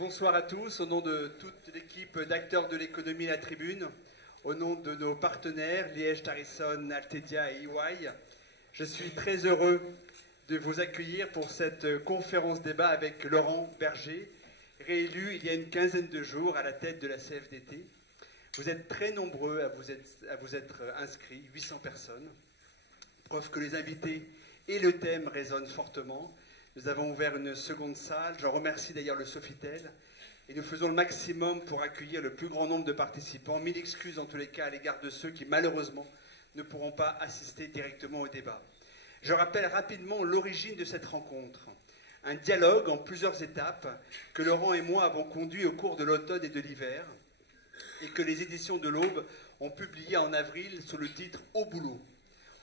Bonsoir à tous, au nom de toute l'équipe d'acteurs de l'économie La Tribune, au nom de nos partenaires, Liège, Tarison, Altedia et EY, je suis très heureux de vous accueillir pour cette conférence débat avec Laurent Berger, réélu il y a une quinzaine de jours à la tête de la CFDT. Vous êtes très nombreux à vous être inscrits, 800 personnes, preuve que les invités et le thème résonnent fortement. Nous avons ouvert une seconde salle, j'en remercie d'ailleurs le Sofitel, et nous faisons le maximum pour accueillir le plus grand nombre de participants. Mille excuses en tous les cas à l'égard de ceux qui malheureusement ne pourront pas assister directement au débat. Je rappelle rapidement l'origine de cette rencontre. Un dialogue en plusieurs étapes que Laurent et moi avons conduit au cours de l'automne et de l'hiver, et que les éditions de l'Aube ont publié en avril sous le titre « Au boulot ».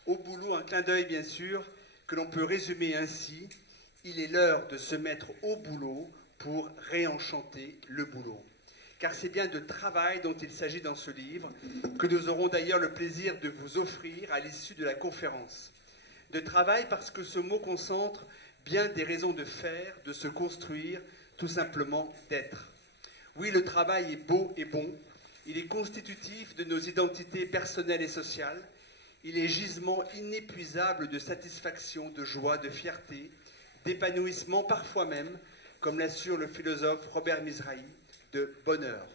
Au boulot, un clin d'œil bien sûr, que l'on peut résumer ainsi: il est l'heure de se mettre au boulot pour réenchanter le boulot. Car c'est bien de travail dont il s'agit dans ce livre, que nous aurons d'ailleurs le plaisir de vous offrir à l'issue de la conférence. De travail parce que ce mot concentre bien des raisons de faire, de se construire, tout simplement d'être. Oui, le travail est beau et bon, il est constitutif de nos identités personnelles et sociales, il est gisement inépuisable de satisfaction, de joie, de fierté, d'épanouissement, parfois même, comme l'assure le philosophe Robert Mizrahi, de bonheur.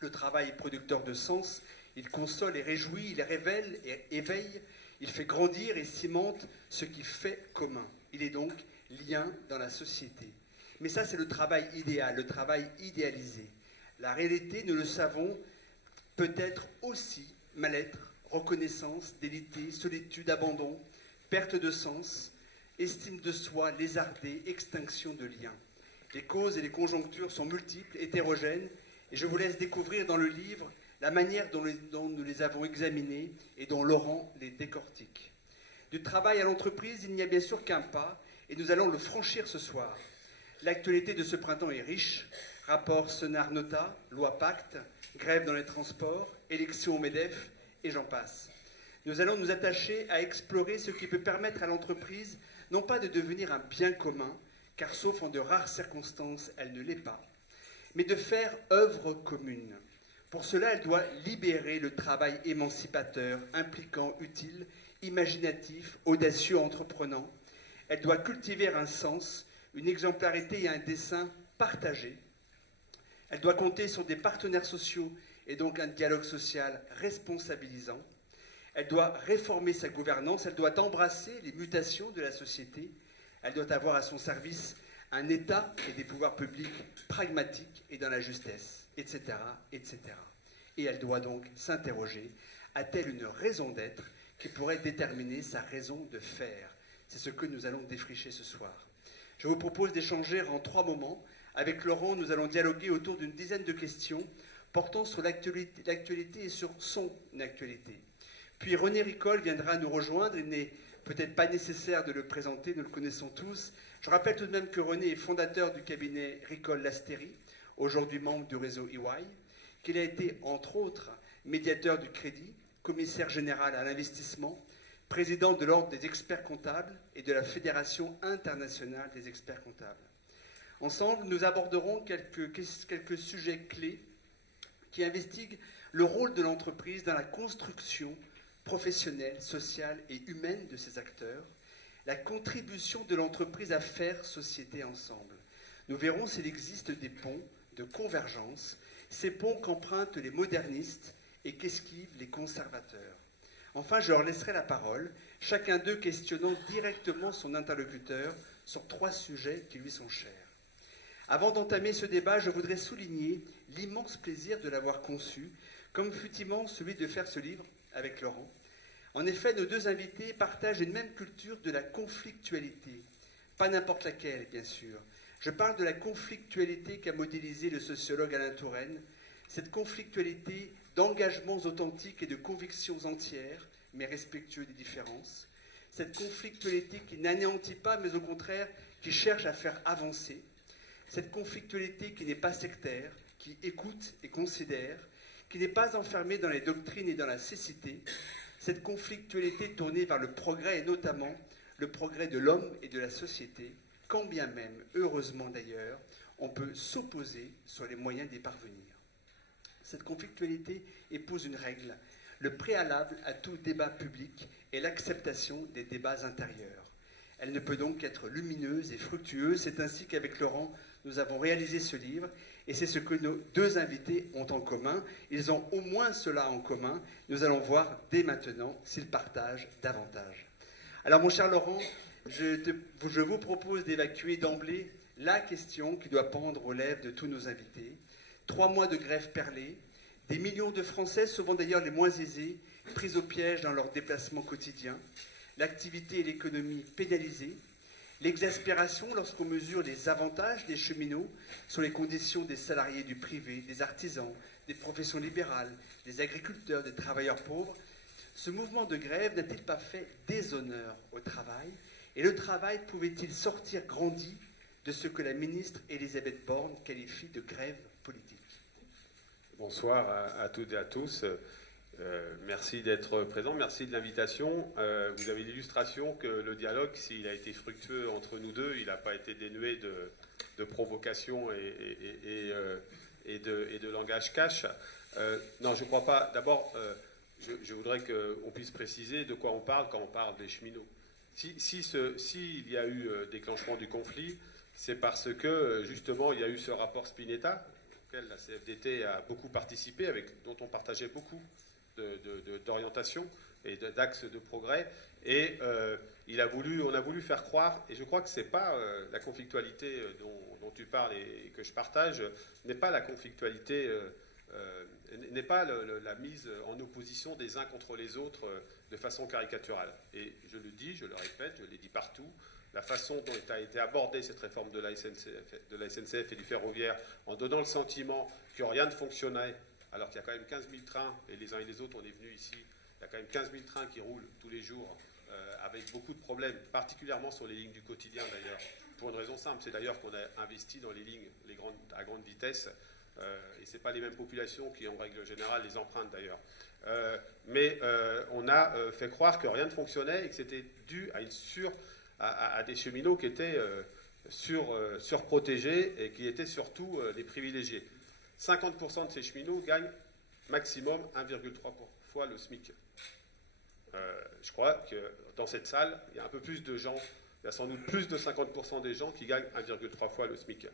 Le travail est producteur de sens, il console et réjouit, il révèle et éveille, il fait grandir et cimente ce qui fait commun. Il est donc lien dans la société. Mais ça, c'est le travail idéal, le travail idéalisé. La réalité, nous le savons, peut être aussi mal-être, reconnaissance, délité, solitude, abandon, perte de sens, estime de soi, lézardée, extinction de liens. Les causes et les conjonctures sont multiples, hétérogènes, et je vous laisse découvrir dans le livre la manière dont nous les avons examinées et dont Laurent les décortique. Du travail à l'entreprise, il n'y a bien sûr qu'un pas, et nous allons le franchir ce soir. L'actualité de ce printemps est riche. Rapport Senard-Nota, loi Pacte, grève dans les transports, élection au MEDEF, et j'en passe. Nous allons nous attacher à explorer ce qui peut permettre à l'entreprise non pas de devenir un bien commun, car sauf en de rares circonstances, elle ne l'est pas, mais de faire œuvre commune. Pour cela, elle doit libérer le travail émancipateur, impliquant, utile, imaginatif, audacieux, entreprenant. Elle doit cultiver un sens, une exemplarité et un dessein partagés. Elle doit compter sur des partenaires sociaux et donc un dialogue social responsabilisant. Elle doit réformer sa gouvernance, elle doit embrasser les mutations de la société, elle doit avoir à son service un État et des pouvoirs publics pragmatiques et dans la justesse, etc., etc. Et elle doit donc s'interroger, a-t-elle une raison d'être qui pourrait déterminer sa raison de faire? C'est ce que nous allons défricher ce soir. Je vous propose d'échanger en 3 moments. Avec Laurent, nous allons dialoguer autour d'une dizaine de questions portant sur l'actualité et sur son actualité. Puis René Ricol viendra nous rejoindre. Il n'est peut-être pas nécessaire de le présenter, nous le connaissons tous. Je rappelle tout de même que René est fondateur du cabinet Ricol-Lasteri, aujourd'hui membre du réseau EY, qu'il a été, entre autres, médiateur du crédit, commissaire général à l'investissement, président de l'Ordre des experts comptables et de la Fédération internationale des experts comptables. Ensemble, nous aborderons quelques sujets clés qui investiguent le rôle de l'entreprise dans la construction professionnelle, sociale et humaine de ses acteurs, la contribution de l'entreprise à faire société ensemble. Nous verrons s'il existe des ponts de convergence, ces ponts qu'empruntent les modernistes et qu'esquivent les conservateurs. Enfin, je leur laisserai la parole, chacun d'eux questionnant directement son interlocuteur sur 3 sujets qui lui sont chers. Avant d'entamer ce débat, je voudrais souligner l'immense plaisir de l'avoir conçu, comme fut immense celui de faire ce livre avec Laurent. En effet, nos 2 invités partagent une même culture de la conflictualité. Pas n'importe laquelle, bien sûr. Je parle de la conflictualité qu'a modélisée le sociologue Alain Touraine, cette conflictualité d'engagements authentiques et de convictions entières, mais respectueux des différences. Cette conflictualité qui n'anéantit pas, mais au contraire, qui cherche à faire avancer. Cette conflictualité qui n'est pas sectaire, qui écoute et considère, qui n'est pas enfermée dans les doctrines et dans la cécité, cette conflictualité tournée vers le progrès et notamment le progrès de l'homme et de la société, quand bien même, heureusement d'ailleurs, on peut s'opposer sur les moyens d'y parvenir. Cette conflictualité épouse une règle. Le préalable à tout débat public est l'acceptation des débats intérieurs. Elle ne peut donc être lumineuse et fructueuse. C'est ainsi qu'avec Laurent, nous avons réalisé ce livre. Et c'est ce que nos deux invités ont en commun. Ils ont au moins cela en commun. Nous allons voir dès maintenant s'ils partagent davantage. Alors mon cher Laurent, je vous propose d'évacuer d'emblée la question qui doit pendre aux lèvres de tous nos invités. 3 mois de grève perlée, des millions de Français, souvent d'ailleurs les moins aisés, pris au piège dans leurs déplacements quotidiens, l'activité et l'économie pénalisées, l'exaspération lorsqu'on mesure les avantages des cheminots sur les conditions des salariés du privé, des artisans, des professions libérales, des agriculteurs, des travailleurs pauvres. Ce mouvement de grève n'a-t-il pas fait déshonneur au travail? Et le travail pouvait-il sortir grandi de ce que la ministre Elisabeth Borne qualifie de grève politique? Bonsoir à toutes et à tous. Merci d'être présent, merci de l'invitation. Vous avez l'illustration que le dialogue, s'il a été fructueux entre nous deux, il n'a pas été dénué de provocation et de langage cash. Non, je ne crois pas. D'abord, je voudrais qu'on puisse préciser de quoi on parle quand on parle des cheminots. S'il y a eu déclenchement du conflit, c'est parce que, justement, il y a eu ce rapport Spinetta, auquel la CFDT a beaucoup participé, dont on partageait beaucoup d'orientation et d'axes de progrès. Et on a voulu faire croire, et je crois que ce n'est pas la conflictualité dont tu parles et que je partage, n'est pas la conflictualité, n'est pas la mise en opposition des uns contre les autres de façon caricaturale. Et je le dis, je le répète, je l'ai dit partout, la façon dont a été abordée cette réforme de la SNCF et du ferroviaire, en donnant le sentiment que rien ne fonctionnait, alors qu'il y a quand même 15 000 trains, et les uns et les autres, on est venus ici, il y a quand même 15 000 trains qui roulent tous les jours, avec beaucoup de problèmes, particulièrement sur les lignes du quotidien d'ailleurs, pour une raison simple, c'est d'ailleurs qu'on a investi dans les lignes à grande vitesse, et ce n'est pas les mêmes populations qui, en règle générale, les empruntent d'ailleurs. Mais on a fait croire que rien ne fonctionnait et que c'était dû à des cheminots qui étaient surprotégés et qui étaient surtout des privilégiés. 50% de ces cheminots gagnent maximum 1,3 fois le SMIC. Je crois que dans cette salle, il y a un peu plus de gens, il y a sans doute plus de 50% des gens qui gagnent 1,3 fois le SMIC.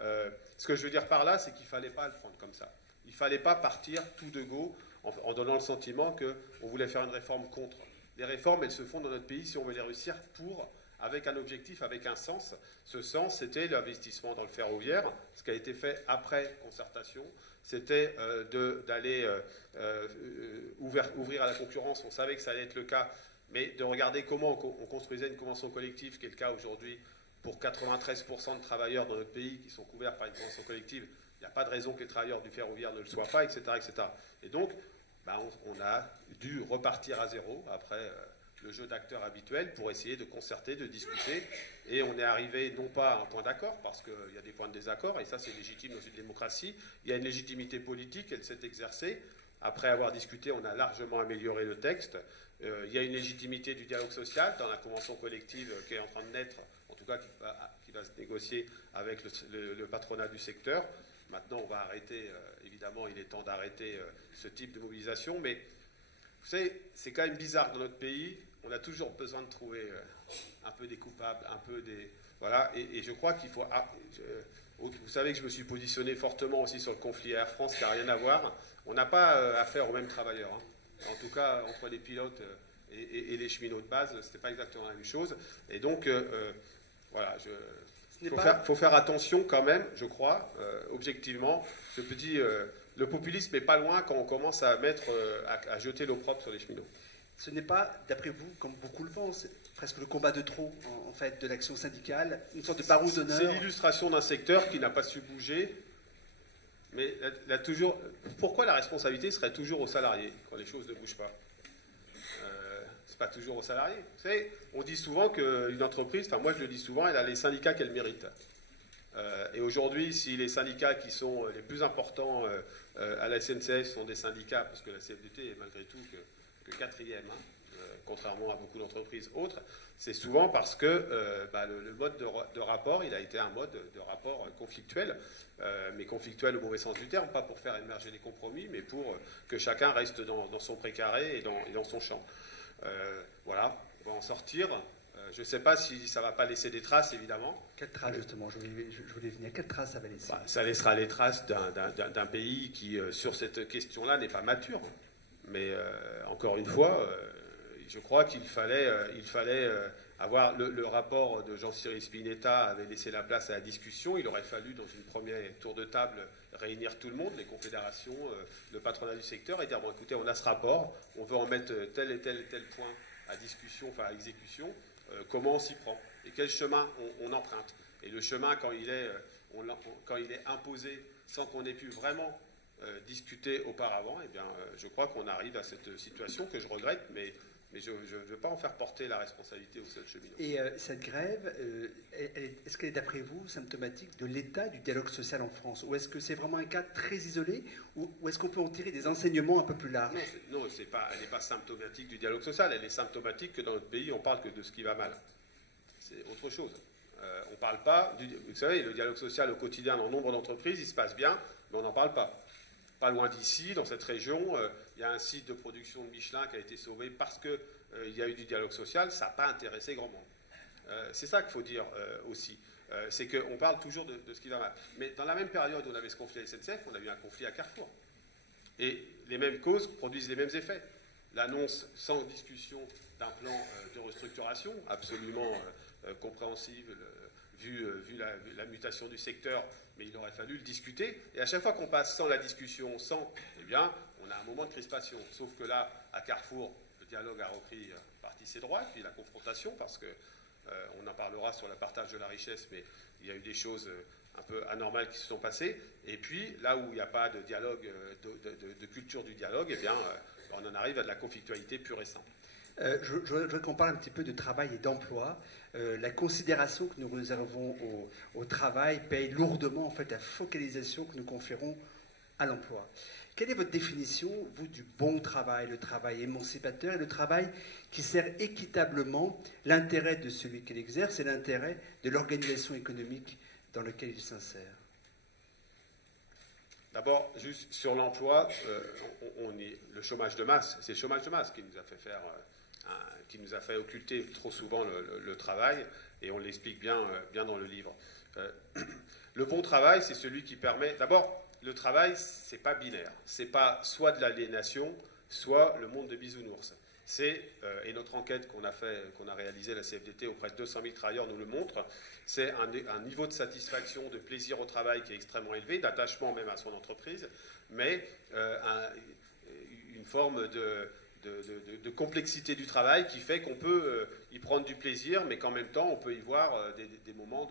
Ce que je veux dire par là, c'est qu'il ne fallait pas le prendre comme ça. Il ne fallait pas partir tout de go en donnant le sentiment qu'on voulait faire une réforme contre. Les réformes, elles se font dans notre pays si on veut les réussir avec un objectif, avec un sens. Ce sens, c'était l'investissement dans le ferroviaire, ce qui a été fait après concertation. C'était d'aller ouvrir à la concurrence. On savait que ça allait être le cas, mais de regarder comment on construisait une convention collective, qui est le cas aujourd'hui pour 93% de travailleurs dans notre pays qui sont couverts par une convention collective. Il n'y a pas de raison que les travailleurs du ferroviaire ne le soient pas, etc. etc. Et donc, on a dû repartir à zéro après le jeu d'acteurs habituel pour essayer de concerter, de discuter. Et on est arrivé non pas à un point d'accord, parce qu'il y a des points de désaccord, et ça c'est légitime dans une démocratie. Il y a une légitimité politique, elle s'est exercée. Après avoir discuté, on a largement amélioré le texte. Il y a une légitimité du dialogue social dans la convention collective qui est en train de naître, en tout cas qui va se négocier avec le patronat du secteur. Maintenant, on va arrêter, évidemment, il est temps d'arrêter ce type de mobilisation, mais vous savez, c'est quand même bizarre dans notre pays, on a toujours besoin de trouver un peu des coupables, un peu des... Voilà, et je crois qu'il faut... vous savez que je me suis positionné fortement aussi sur le conflit Air France, qui n'a rien à voir. On n'a pas affaire aux mêmes travailleurs. Hein. En tout cas, entre les pilotes et les cheminots de base, ce n'était pas exactement la même chose. Et donc, voilà, il faut faire attention quand même, je crois, objectivement. Le populisme n'est pas loin quand on commence à à jeter l'eau propre sur les cheminots. Ce n'est pas, d'après vous, comme beaucoup le pensent, presque le combat de trop, en fait, de l'action syndicale, une sorte de barreau d'honneur. C'est l'illustration d'un secteur qui n'a pas su bouger, mais pourquoi la responsabilité serait toujours aux salariés quand les choses ne bougent pas? C'est pas toujours aux salariés. Vous savez, on dit souvent qu'une entreprise, enfin moi je le dis souvent, elle a les syndicats qu'elle mérite. Et aujourd'hui, si les syndicats qui sont les plus importants à la SNCF sont des syndicats, parce que la CFDT est malgré tout que quatrième, hein, contrairement à beaucoup d'entreprises autres, c'est souvent parce que le mode de rapport, il a été un mode de rapport conflictuel, mais conflictuel au mauvais sens du terme, pas pour faire émerger des compromis, mais pour que chacun reste dans son précaré et dans son champ. Voilà, on va en sortir. Je ne sais pas si ça ne va pas laisser des traces, évidemment. Quelles traces, justement, je voulais venir. Quelles traces ça va laisser? Ça laissera les traces d'un pays qui, sur cette question-là, n'est pas mature. Mais encore une fois, je crois qu'il fallait avoir le rapport de Jean-Cyril Spinetta avait laissé la place à la discussion. Il aurait fallu, dans une première tour de table, réunir tout le monde, les confédérations, le patronat du secteur, et dire, bon, écoutez, on a ce rapport, on veut en mettre tel et tel point à discussion, enfin à exécution, comment on s'y prend et quel chemin on emprunte. Et le chemin, quand il est imposé sans qu'on ait pu vraiment discuter auparavant, eh bien, je crois qu'on arrive à cette situation que je regrette, mais je ne veux pas en faire porter la responsabilité aux seuls cheminots. Et cette grève, est-ce qu'elle est d'après vous symptomatique de l'état du dialogue social en France? Ou est-ce que c'est vraiment un cas très isolé? Ou est-ce qu'on peut en tirer des enseignements un peu plus larges? Non, elle n'est pas symptomatique du dialogue social, elle est symptomatique que dans notre pays, on parle que de ce qui va mal. C'est autre chose. On ne parle pas, vous savez, le dialogue social au quotidien dans nombre d'entreprises, il se passe bien, mais on n'en parle pas. Pas loin d'ici, dans cette région, il y a un site de production de Michelin qui a été sauvé parce qu'il y a eu du dialogue social. Ça n'a pas intéressé grand monde. C'est ça qu'il faut dire aussi. C'est qu'on parle toujours de ce qui va mal. Mais dans la même période où on avait ce conflit à SNCF, on a eu un conflit à Carrefour. Et les mêmes causes produisent les mêmes effets. L'annonce sans discussion d'un plan de restructuration absolument compréhensible, vu la mutation du secteur, mais il aurait fallu le discuter. Et à chaque fois qu'on passe sans la discussion, eh bien, on a un moment de crispation. Sauf que là, à Carrefour, le dialogue a repris partie ses droits, puis la confrontation, parce que on en parlera sur le partage de la richesse, mais il y a eu des choses un peu anormales qui se sont passées. Et puis, là où il n'y a pas de dialogue, de culture du dialogue, eh bien, on en arrive à de la conflictualité pure et simple. Je voudrais qu'on parle un petit peu de travail et d'emploi. La considération que nous réservons au travail paye lourdement en fait la focalisation que nous conférons à l'emploi. Quelle est votre définition, vous, du bon travail, le travail émancipateur et le travail qui sert équitablement l'intérêt de celui qui l'exerce et l'intérêt de l'organisation économique dans laquelle il s'insère? D'abord, juste sur l'emploi, le chômage de masse, c'est le chômage de masse qui nous a fait faire, qui nous a fait occulter trop souvent le travail, et on l'explique bien dans le livre. Le bon travail, c'est celui qui permet. D'abord, le travail, c'est pas binaire, c'est pas soit de l'aliénation, soit le monde de bisounours. Et notre enquête qu'on a réalisée, la CFDT, auprès de 200 000 travailleurs nous le montre, c'est un niveau de satisfaction, de plaisir au travail qui est extrêmement élevé, d'attachement même à son entreprise, mais une forme de complexité du travail qui fait qu'on peut y prendre du plaisir, mais qu'en même temps, on peut y voir des moments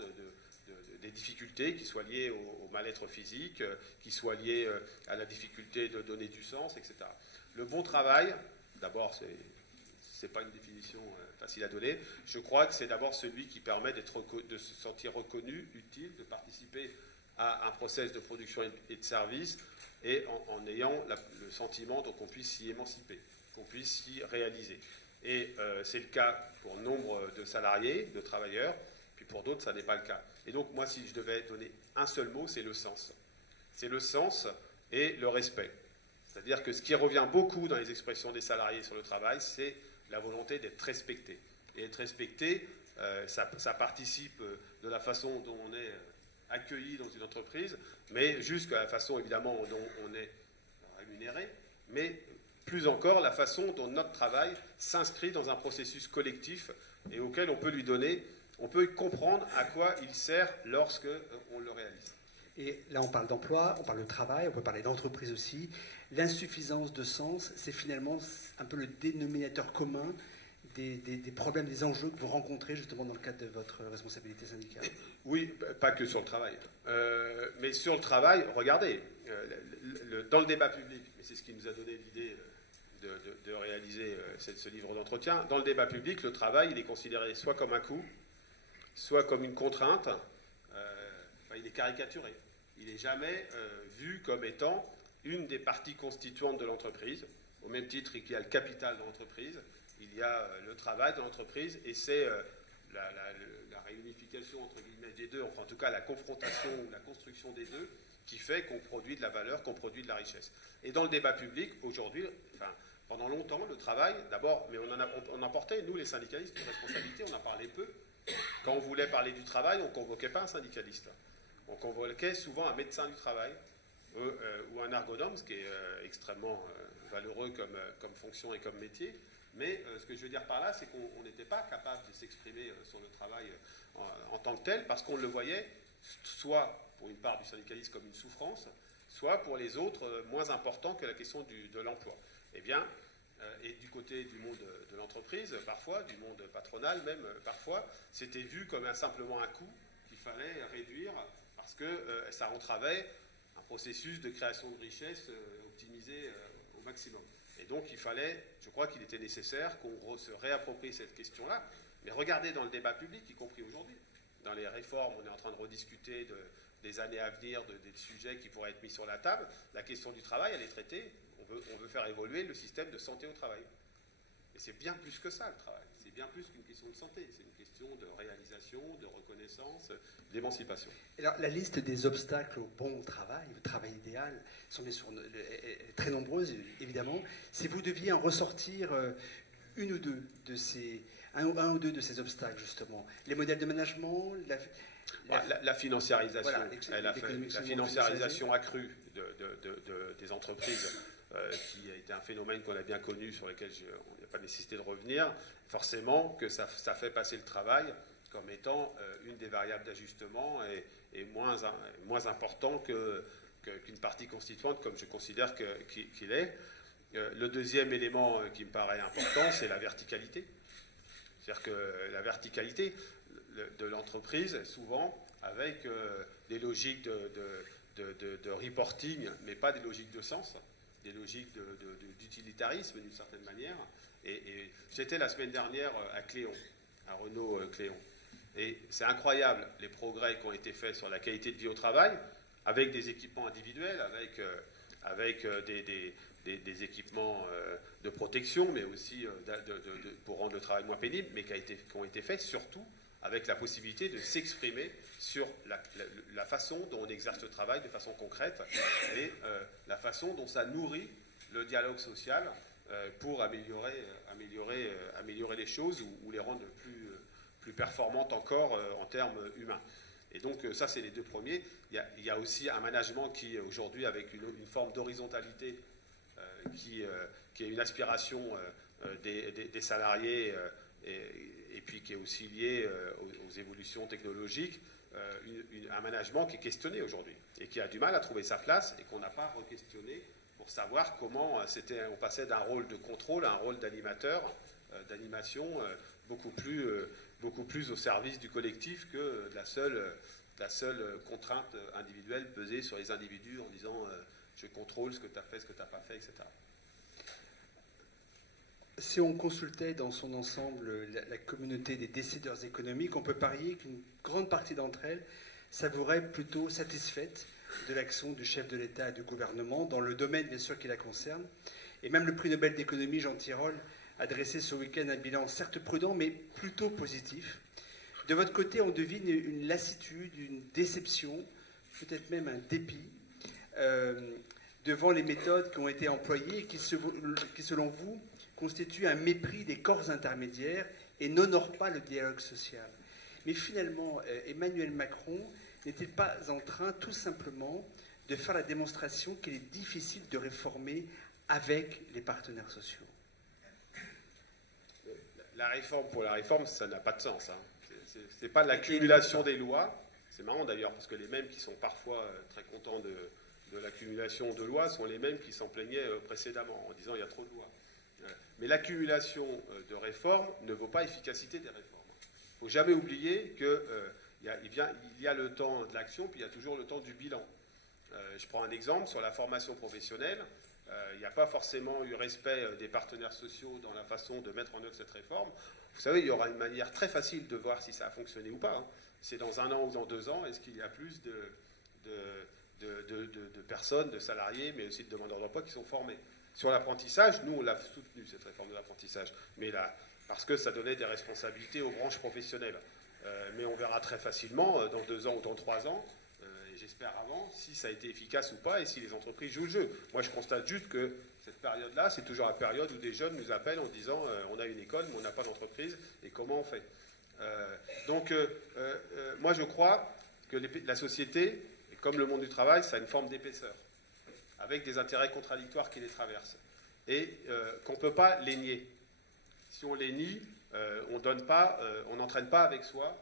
des difficultés qui soient liées au mal-être physique, qui soient liées à la difficulté de donner du sens, etc. Le bon travail, d'abord, c'est pas une définition facile à donner. Je crois que c'est d'abord celui qui permet de se sentir reconnu, utile, de participer à un process de production et de service, et en ayant le sentiment qu'on puisse s'y émanciper, qu'on puisse s'y réaliser. Et c'est le cas pour nombre de salariés, de travailleurs, puis pour d'autres, ça n'est pas le cas. Et donc, moi, si je devais donner un seul mot, c'est le sens. C'est le sens et le respect. C'est-à-dire que ce qui revient beaucoup dans les expressions des salariés sur le travail, c'est la volonté d'être respecté. Et être respecté, ça participe de la façon dont on est accueilli dans une entreprise, mais jusqu'à la façon, évidemment, dont on est rémunéré, mais plus encore la façon dont notre travail s'inscrit dans un processus collectif et auquel on peut lui donner, on peut comprendre à quoi il sert lorsque on le réalise. Et là, on parle d'emploi, on parle de travail, on peut parler d'entreprise aussi. L'insuffisance de sens, c'est finalement un peu le dénominateur commun des problèmes, des enjeux que vous rencontrez justement dans le cadre de votre responsabilité syndicale. Oui, pas que sur le travail. Mais sur le travail, regardez, dans le débat public, mais c'est ce qui nous a donné l'idée de réaliser ce livre d'entretien, dans le débat public, le travail, il est considéré soit comme un coût, soit comme une contrainte, il est caricaturé. Il n'est jamais vu comme étant une des parties constituantes de l'entreprise. Au même titre qu'il y a le capital de l'entreprise, il y a le travail de l'entreprise, et c'est la réunification entre guillemets des deux, enfin en tout cas la confrontation, la construction des deux, qui fait qu'on produit de la valeur, qu'on produit de la richesse. Et dans le débat public, aujourd'hui, enfin, pendant longtemps, le travail, d'abord, mais on en portait, nous les syndicalistes, une responsabilité, on en parlait peu. Quand on voulait parler du travail, on ne convoquait pas un syndicaliste. On convoquait souvent un médecin du travail ou un ergonome, ce qui est extrêmement valeureux comme fonction et comme métier. Mais ce que je veux dire par là, c'est qu'on n'était pas capable de s'exprimer sur le travail en tant que tel, parce qu'on le voyait soit pour une part du syndicalisme comme une souffrance, soit pour les autres moins important que la question de l'emploi. Eh bien, et du côté du monde de l'entreprise, parfois, du monde patronal même, parfois, c'était vu comme simplement un coût qu'il fallait réduire parce que ça entravait un processus de création de richesse optimisé au maximum. Et donc, je crois qu'il était nécessaire qu'on se réapproprie cette question-là, mais regardez dans le débat public, y compris aujourd'hui. Dans les réformes, on est en train de rediscuter des années à venir, des sujets qui pourraient être mis sur la table. La question du travail, elle est traitée. On veut faire évoluer le système de santé au travail. Et c'est bien plus que ça, le travail. C'est bien plus qu'une question de santé. C'est une question de réalisation, de reconnaissance, d'émancipation. Alors, la liste des obstacles au bon travail, au travail idéal, sont bien sûr très nombreuses, évidemment. Si vous deviez en ressortir un ou deux de ces obstacles, justement, les modèles de management, la financiarisation, voilà, la financiarisation accrue des entreprises, qui a été un phénomène qu'on a bien connu, sur lequel on n'a pas nécessité de revenir, forcément que ça fait passer le travail comme étant une des variables d'ajustement et moins important qu'une partie constituante, comme je considère qu'il est. Le deuxième élément qui me paraît important, c'est la verticalité. C'est-à-dire que la verticalité de l'entreprise, souvent, avec des logiques de reporting, mais pas des logiques de sens, des logiques d'utilitarisme d'une certaine manière. Et j'étais la semaine dernière à Cléon, à Renault Cléon. Et c'est incroyable les progrès qui ont été faits sur la qualité de vie au travail, avec des équipements individuels, avec des équipements de protection, mais aussi pour rendre le travail moins pénible, mais qui ont été faits surtout avec la possibilité de s'exprimer sur la façon dont on exerce le travail de façon concrète et la façon dont ça nourrit le dialogue social pour améliorer les choses ou les rendre plus performantes encore en termes humains. Et donc ça, c'est les deux premiers. Il y a aussi un management qui, aujourd'hui, avec une forme d'horizontalité qui est une aspiration des salariés et puis qui est aussi lié aux évolutions technologiques, un management qui est questionné aujourd'hui et qui a du mal à trouver sa place et qu'on n'a pas re-questionné pour savoir comment on passait d'un rôle de contrôle à un rôle d'animateur, d'animation beaucoup plus au service du collectif que de la seule contrainte individuelle pesée sur les individus en disant je contrôle ce que tu as fait, ce que tu n'as pas fait, etc. Si on consultait dans son ensemble la communauté des décideurs économiques, on peut parier qu'une grande partie d'entre elles s'avoueraient plutôt satisfaites de l'action du chef de l'État et du gouvernement, dans le domaine bien sûr qui la concerne. Et même le prix Nobel d'économie, Jean Tirole, a dressé ce week-end un bilan certes prudent, mais plutôt positif. De votre côté, on devine une lassitude, une déception, peut-être même un dépit, devant les méthodes qui ont été employées et qui selon vous, constituent un mépris des corps intermédiaires et n'honorent pas le dialogue social. Mais finalement, Emmanuel Macron n'est-il pas en train, tout simplement, de faire la démonstration qu'il est difficile de réformer avec les partenaires sociaux? La réforme pour la réforme, ça n'a pas de sens. Ce n'est pas l'accumulation des lois. C'est marrant d'ailleurs, parce que les mêmes qui sont parfois très contents de l'accumulation de lois sont les mêmes qui s'en plaignaient précédemment, en disant il y a trop de lois. Mais l'accumulation de réformes ne vaut pas efficacité des réformes. Il ne faut jamais oublier qu'il y a le temps de l'action, puis il y a toujours le temps du bilan. Je prends un exemple sur la formation professionnelle. Il n'y a pas forcément eu respect des partenaires sociaux dans la façon de mettre en œuvre cette réforme. Vous savez, il y aura une manière très facile de voir si ça a fonctionné ou pas. C'est dans 1 an ou dans 2 ans, est-ce qu'il y a plus de personnes, de salariés, mais aussi de demandeurs d'emploi qui sont formés. Sur l'apprentissage, nous, on l'a soutenu, cette réforme de l'apprentissage, mais là, parce que ça donnait des responsabilités aux branches professionnelles. Mais on verra très facilement, dans 2 ans ou dans 3 ans, et j'espère avant, si ça a été efficace ou pas, et si les entreprises jouent le jeu. Moi, je constate juste que cette période-là, c'est toujours la période où des jeunes nous appellent en disant on a une école, mais on n'a pas d'entreprise, et comment on fait? Moi, je crois que la société, comme le monde du travail, ça a une forme d'épaisseur, avec des intérêts contradictoires qui les traversent, et qu'on ne peut pas les nier. Si on les nie, on n'entraîne pas avec soi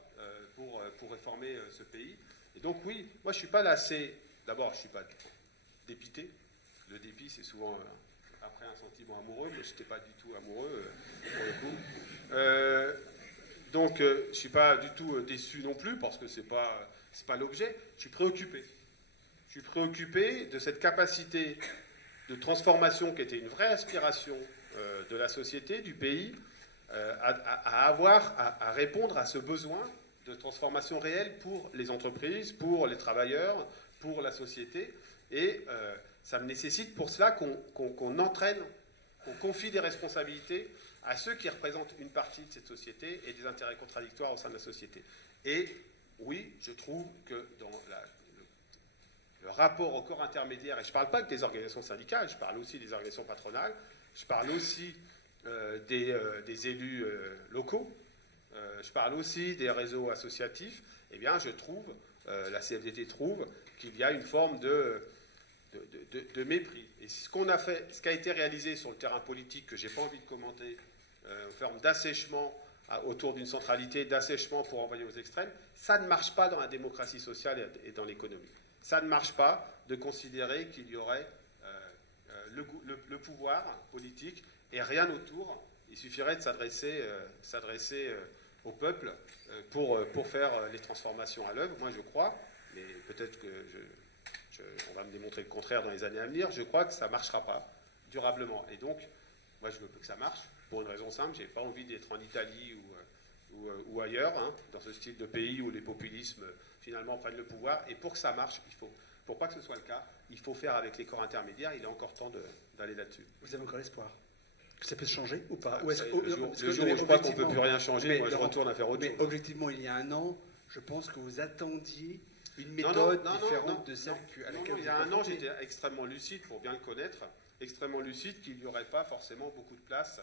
pour réformer ce pays. Et donc oui, moi je ne suis pas lassé. D'abord, je ne suis pas dépité. Le dépit, c'est souvent après un sentiment amoureux, mais je n'étais pas du tout amoureux pour le coup. Donc je ne suis pas du tout déçu non plus, parce que ce n'est pas l'objet. Je suis préoccupé. Je suis préoccupé de cette capacité de transformation qui était une vraie aspiration de la société, du pays, à répondre à ce besoin de transformation réelle pour les entreprises, pour les travailleurs, pour la société. Et ça me nécessite pour cela qu'on entraîne, qu'on confie des responsabilités à ceux qui représentent une partie de cette société et des intérêts contradictoires au sein de la société. Et oui, je trouve que dans le rapport au corps intermédiaire, et je ne parle pas que des organisations syndicales, je parle aussi des organisations patronales, je parle aussi des élus locaux, je parle aussi des réseaux associatifs, eh bien je trouve, la CFDT trouve qu'il y a une forme de mépris. Et ce qu'on a fait, ce qui a été réalisé sur le terrain politique, que je n'ai pas envie de commenter, en forme d'assèchement autour d'une centralité, d'assèchement pour envoyer aux extrêmes, ça ne marche pas dans la démocratie sociale et dans l'économie. Ça ne marche pas de considérer qu'il y aurait le pouvoir politique et rien autour. Il suffirait de s'adresser au peuple pour faire les transformations à l'œuvre. Moi, je crois, mais peut-être que on va me démontrer le contraire dans les années à venir, je crois que ça ne marchera pas durablement. Et donc, moi, je veux que ça marche pour une raison simple. Je n'ai pas envie d'être en Italie ou ailleurs, hein, dans ce style de pays où les populismes finalement prennent le pouvoir. Et pour que ça marche, pour pas que ce soit le cas, il faut faire avec les corps intermédiaires. Il est encore temps d'aller là-dessus. Vous avez encore espoir que ça peut changer ou pas? Le jour où je crois qu'on ne peut plus rien changer, moi je retourne à faire autre chose. Mais objectivement, il y a un an, je pense que vous attendiez une méthode différente de celle à laquelle vous il y a un an, j'étais extrêmement lucide, pour bien le connaître, extrêmement lucide qu'il n'y aurait pas forcément beaucoup de place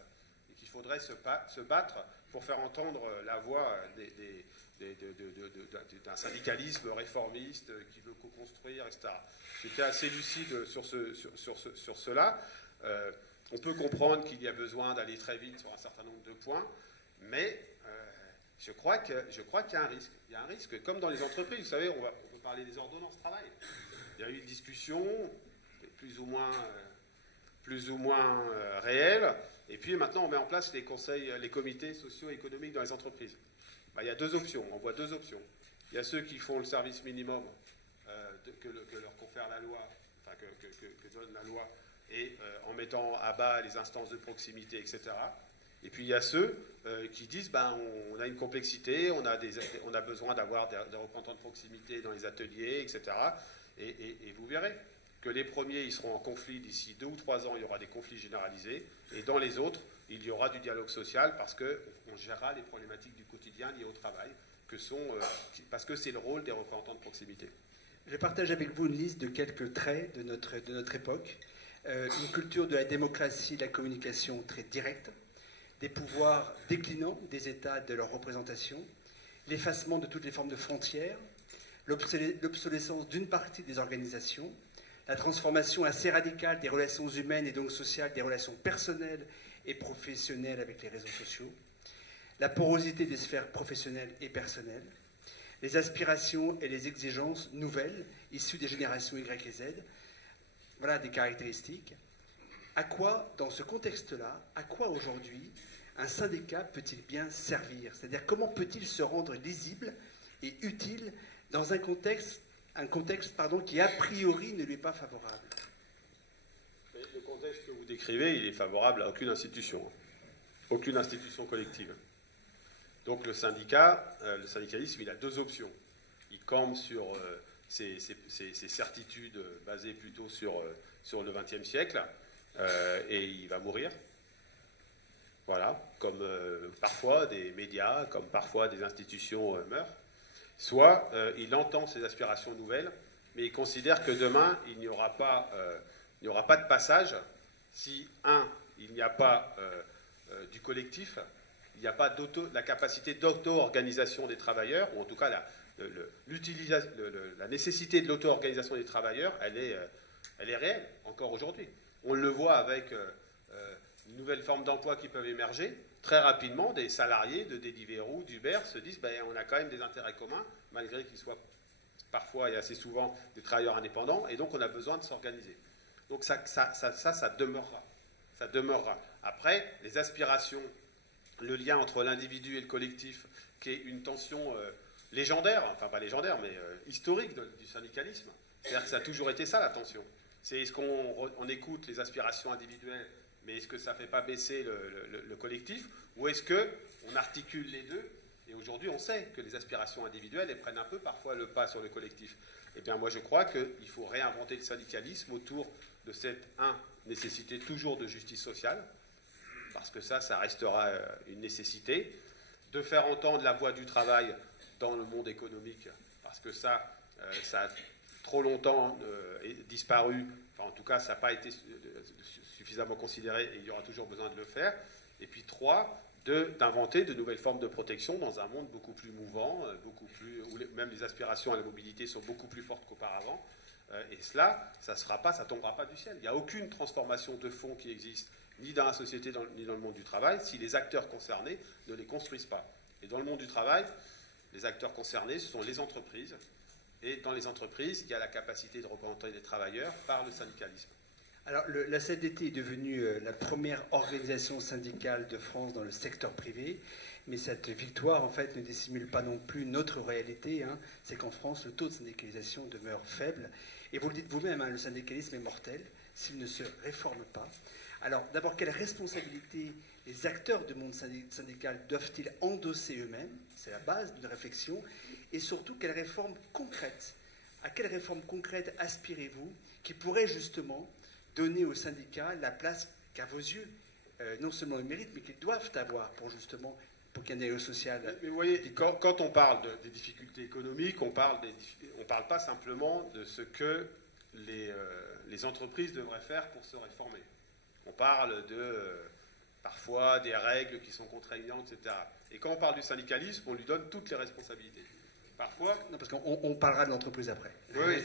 et qu'il faudrait se battre pour faire entendre la voix d'un syndicalisme réformiste qui veut co-construire, etc. J'étais assez lucide sur cela. On peut comprendre qu'il y a besoin d'aller très vite sur un certain nombre de points, mais je crois qu'il y a un risque. Il y a un risque, comme dans les entreprises. Vous savez, on peut parler des ordonnances travail. Il y a eu une discussion plus ou moins réelle, et puis maintenant on met en place les comités socio-économiques dans les entreprises. Il y a 2 options, on voit 2 options. Il y a ceux qui font le service minimum que leur confère la loi, enfin que donne la loi, et en mettant à bas les instances de proximité, etc. Et puis il y a ceux qui disent on a une complexité, on a besoin d'avoir des représentants de proximité dans les ateliers, etc. Et vous verrez que les premiers, ils seront en conflit d'ici 2 ou 3 ans, il y aura des conflits généralisés, et dans les autres, il y aura du dialogue social parce qu'on gérera les problématiques du quotidien liées au travail, parce que c'est le rôle des représentants de proximité. Je partage avec vous une liste de quelques traits de notre époque. Une culture de la démocratie, de la communication très directe, des pouvoirs déclinants des États de leur représentation, l'effacement de toutes les formes de frontières, l'obsolescence d'une partie des organisations, la transformation assez radicale des relations humaines et donc sociales, des relations personnelles et professionnelles avec les réseaux sociaux, la porosité des sphères professionnelles et personnelles, les aspirations et les exigences nouvelles issues des générations Y et Z. Voilà des caractéristiques. À quoi, dans ce contexte-là, à quoi aujourd'hui un syndicat peut-il bien servir? C'est-à-dire comment peut-il se rendre lisible et utile dans un contexte qui a priori ne lui est pas favorable? Le contexte que vous décrivez, il est favorable à aucune institution collective. Donc le syndicalisme, il a 2 options. Il campe sur ces certitudes basées plutôt sur le XXe siècle, et il va mourir. Voilà, comme parfois des médias, comme parfois des institutions meurent. Soit il entend ces aspirations nouvelles, mais il considère que demain, il n'y aura pas de passage si, il n'y a pas du collectif, il n'y a pas la capacité d'auto-organisation des travailleurs, ou en tout cas la nécessité de l'auto-organisation des travailleurs, elle est réelle, encore aujourd'hui. On le voit avec une nouvelle forme d'emploi qui peuvent émerger. Très rapidement, des salariés de Deliveroo, d'Uber se disent on a quand même des intérêts communs, malgré qu'ils soient parfois et assez souvent des travailleurs indépendants, et donc on a besoin de s'organiser. Donc ça demeurera. Ça demeurera. Après, les aspirations, le lien entre l'individu et le collectif, qui est une tension légendaire, enfin pas légendaire, mais historique du syndicalisme. C'est-à-dire que ça a toujours été ça, la tension. C'est est-ce qu'on écoute les aspirations individuelles, mais est-ce que ça ne fait pas baisser le collectif, ou est-ce qu'on articule les deux? Et aujourd'hui, on sait que les aspirations individuelles, elles prennent un peu parfois le pas sur le collectif. Eh bien, moi, je crois qu'il faut réinventer le syndicalisme autour de cette, nécessité toujours de justice sociale, parce que ça restera une nécessité, de faire entendre la voix du travail dans le monde économique, parce que ça a trop longtemps disparu, enfin, en tout cas, ça n'a pas été suffisamment considéré, et il y aura toujours besoin de le faire. Et puis, 3, d'inventer de nouvelles formes de protection dans un monde beaucoup plus mouvant, où même les aspirations à la mobilité sont beaucoup plus fortes qu'auparavant. Et cela, ça ne tombera pas du ciel. Il n'y a aucune transformation de fond qui existe, ni dans la société, ni dans le monde du travail, si les acteurs concernés ne les construisent pas. Et dans le monde du travail, les acteurs concernés, ce sont les entreprises. Et dans les entreprises, il y a la capacité de représenter les travailleurs par le syndicalisme. Alors, la CFDT est devenue la première organisation syndicale de France dans le secteur privé, mais cette victoire, en fait, ne dissimule pas non plus notre réalité. C'est qu'en France, le taux de syndicalisation demeure faible. Et vous le dites vous-même, le syndicalisme est mortel s'il ne se réforme pas. Alors, d'abord, quelle responsabilité les acteurs du monde syndical doivent-ils endosser eux-mêmes? C'est la base d'une réflexion. Et surtout, quelles réformes concrètes, à quelles réformes concrètes aspirez-vous qui pourraient justement donner aux syndicats la place qu'à vos yeux, non seulement ils méritent, mais qu'ils doivent avoir pour qu'il y ait un dialogue social. Mais vous voyez, quand on parle des difficultés économiques, on ne parle pas simplement de ce que les entreprises devraient faire pour se réformer. On parle parfois des règles qui sont contraignantes, etc. Et quand on parle du syndicalisme, on lui donne toutes les responsabilités. Parfois, non, parce qu'on parlera de l'entreprise après. Oui,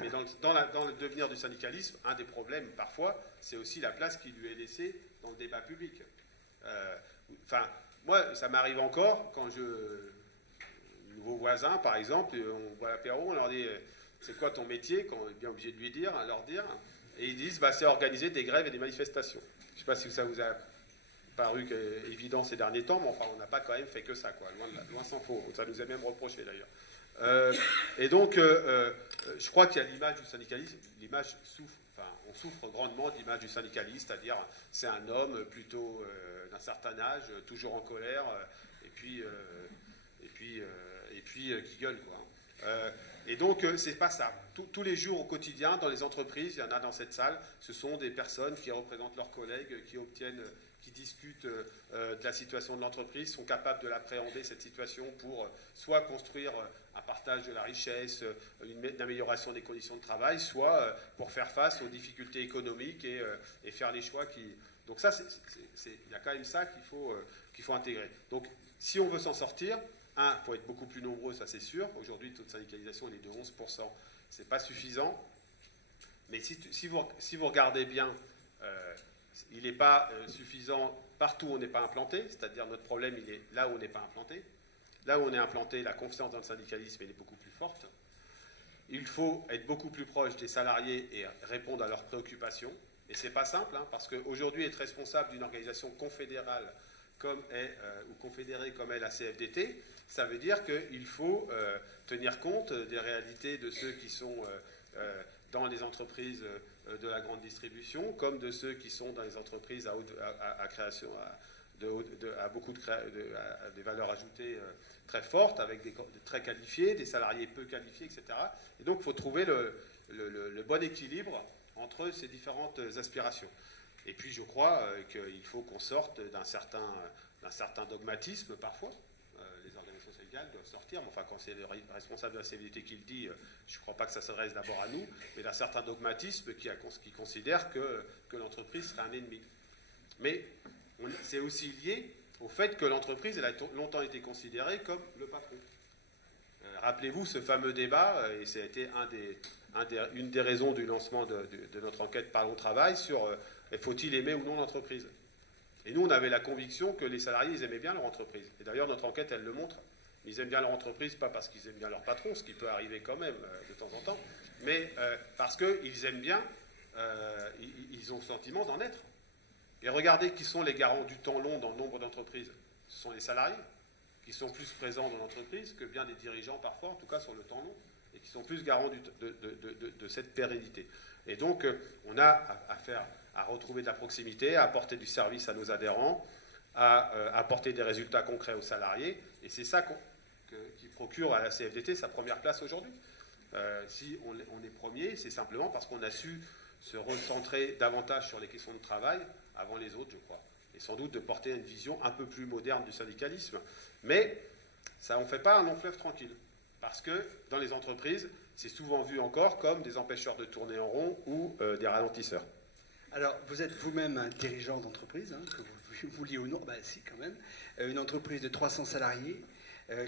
mais dans le devenir du syndicalisme, un des problèmes, parfois, c'est aussi la place qui lui est laissée dans le débat public. Moi, ça m'arrive encore, quand nouveaux voisins, par exemple, on voit l'apéro, on leur dit « c'est quoi ton métier ?» Quand on est bien obligé de leur dire, et ils disent c'est organiser des grèves et des manifestations. Je ne sais pas si ça vous a paru évident ces derniers temps, mais enfin, on n'a pas quand même fait que ça, quoi. Loin s'en faut. Ça nous est même reproché, d'ailleurs. Et donc, je crois qu'il y a l'image du syndicalisme. L'image on souffre grandement de l'image du syndicaliste, c'est-à-dire c'est un homme plutôt d'un certain âge, toujours en colère, et puis qui gueule, quoi. Et donc, c'est pas ça. Tous les jours au quotidien, dans les entreprises, il y en a dans cette salle, ce sont des personnes qui représentent leurs collègues, qui discutent de la situation de l'entreprise, sont capables de l'appréhender, cette situation, pour soit construire un partage de la richesse, une amélioration des conditions de travail, soit pour faire face aux difficultés économiques et faire les choix qui... Donc ça, il y a quand même ça qu'il faut intégrer. Donc, si on veut s'en sortir, il faut être beaucoup plus nombreux, ça c'est sûr. Aujourd'hui, le taux de syndicalisation il est de 11%. Ce n'est pas suffisant. Mais si vous regardez bien, il n'est pas suffisant partout où on n'est pas implanté. C'est-à-dire notre problème, il est là où on n'est pas implanté. Là où on est implanté, la confiance dans le syndicalisme elle est beaucoup plus forte. Il faut être beaucoup plus proche des salariés et répondre à leurs préoccupations. Et ce n'est pas simple, parce qu'aujourd'hui, être responsable d'une organisation confédérale ou confédérée comme est la CFDT, ça veut dire qu'il faut tenir compte des réalités de ceux qui sont dans les entreprises de la grande distribution, comme de ceux qui sont dans les entreprises à création, à beaucoup des valeurs ajoutées très fortes, avec des très qualifiés, des salariés peu qualifiés, etc. Et donc, il faut trouver le bon équilibre entre ces différentes aspirations. Et puis je crois qu'il faut qu'on sorte d'un certain dogmatisme parfois. Les organisations syndicales doivent sortir, mais enfin quand c'est le responsable de la CFDT qui le dit, je ne crois pas que ça s'adresse d'abord à nous, mais d'un certain dogmatisme qui considère que l'entreprise serait un ennemi. Mais c'est aussi lié au fait que l'entreprise a longtemps été considérée comme le patron. Rappelez-vous ce fameux débat, et ça a été une des raisons du lancement de notre enquête Parlons Travail sur faut-il aimer ou non l'entreprise. Et nous, on avait la conviction que les salariés, ils aimaient bien leur entreprise. Et d'ailleurs, notre enquête, elle le montre. Ils aiment bien leur entreprise, pas parce qu'ils aiment bien leur patron, ce qui peut arriver quand même de temps en temps, mais parce qu'ils aiment bien, ils ont le sentiment d'en être. Et regardez qui sont les garants du temps long dans le nombre d'entreprises. Ce sont les salariés, qui sont plus présents dans l'entreprise que bien des dirigeants parfois, en tout cas sur le temps long, et qui sont plus garants de cette pérennité. Et donc, on a à retrouver de la proximité, à apporter du service à nos adhérents, à apporter des résultats concrets aux salariés. Et c'est ça qui procure à la CFDT sa première place aujourd'hui. Si on est premier, c'est simplement parce qu'on a su se recentrer davantage sur les questions de travail avant les autres, je crois. Et sans doute de porter une vision un peu plus moderne du syndicalisme. Mais ça, on ne fait pas un long fleuve tranquille. Parce que dans les entreprises, c'est souvent vu encore comme des empêcheurs de tourner en rond ou des ralentisseurs. Alors, vous êtes vous-même un dirigeant d'entreprise, hein, que vous vouliez ou non, bah si quand même, une entreprise de 300 salariés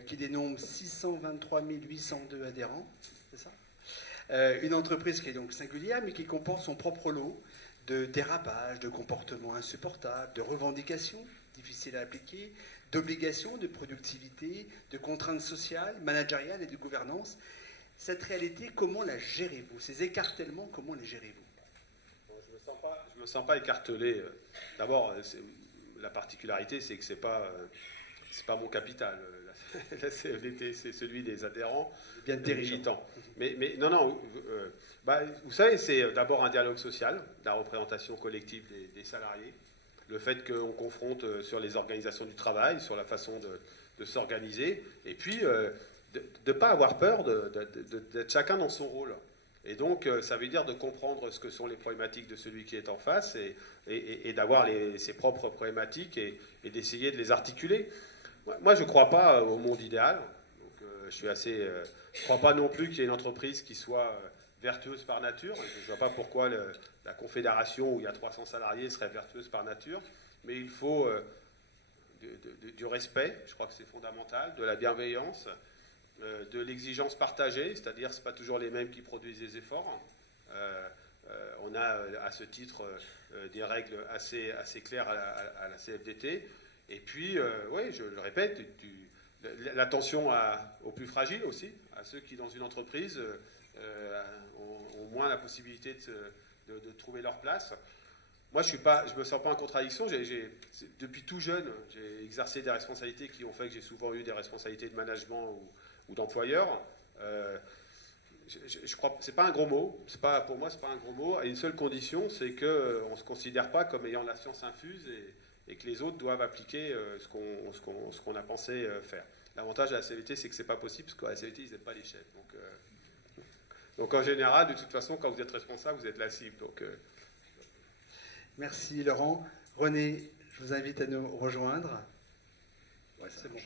qui dénombre 623 802 adhérents, c'est ça ? Une entreprise qui est donc singulière, mais qui comporte son propre lot de dérapages, de comportements insupportables, de revendications difficiles à appliquer, d'obligations de productivité, de contraintes sociales, managériales et de gouvernance. Cette réalité, comment la gérez-vous? Ces écartèlements, comment les gérez-vous? Je ne me sens pas écartelé. D'abord, la particularité, c'est que ce n'est pas mon capital. La CFDT, c'est celui des adhérents, bien des militants. Mais non, vous savez, c'est d'abord un dialogue social, la représentation collective des salariés, le fait qu'on confronte sur les organisations du travail, sur la façon de s'organiser, et puis de ne pas avoir peur d'être chacun dans son rôle. Et donc, ça veut dire de comprendre ce que sont les problématiques de celui qui est en face et d'avoir ses propres problématiques et d'essayer de les articuler. Moi, je ne crois pas au monde idéal. Donc, je ne crois pas non plus qu'il y ait une entreprise qui soit vertueuse par nature. Je ne vois pas pourquoi la Confédération, où il y a 300 salariés, serait vertueuse par nature. Mais il faut du respect, je crois que c'est fondamental, de la bienveillance, de l'exigence partagée, c'est-à-dire que ce n'est pas toujours les mêmes qui produisent les efforts. On a à ce titre des règles assez claires à la CFDT. Et puis, oui, je le répète, l'attention aux plus fragiles aussi, à ceux qui, dans une entreprise, ont moins la possibilité de trouver leur place. Moi, je me sens pas en contradiction. Depuis tout jeune, j'ai exercé des responsabilités qui ont fait que j'ai souvent eu des responsabilités de management ou d'employeur. Je crois que c'est pas un gros mot. Pour moi, c'est pas un gros mot. À une seule condition, c'est qu'on ne se considère pas comme ayant la science infuse et que les autres doivent appliquer ce qu'on a pensé faire. L'avantage de la CFDT, c'est que c'est pas possible, parce qu'à la CFDT, ils n'aiment pas les chefs. Donc en général, de toute façon, quand vous êtes responsable, vous êtes la cible. Merci Laurent. René, je vous invite à nous rejoindre. Ouais, c'est bon.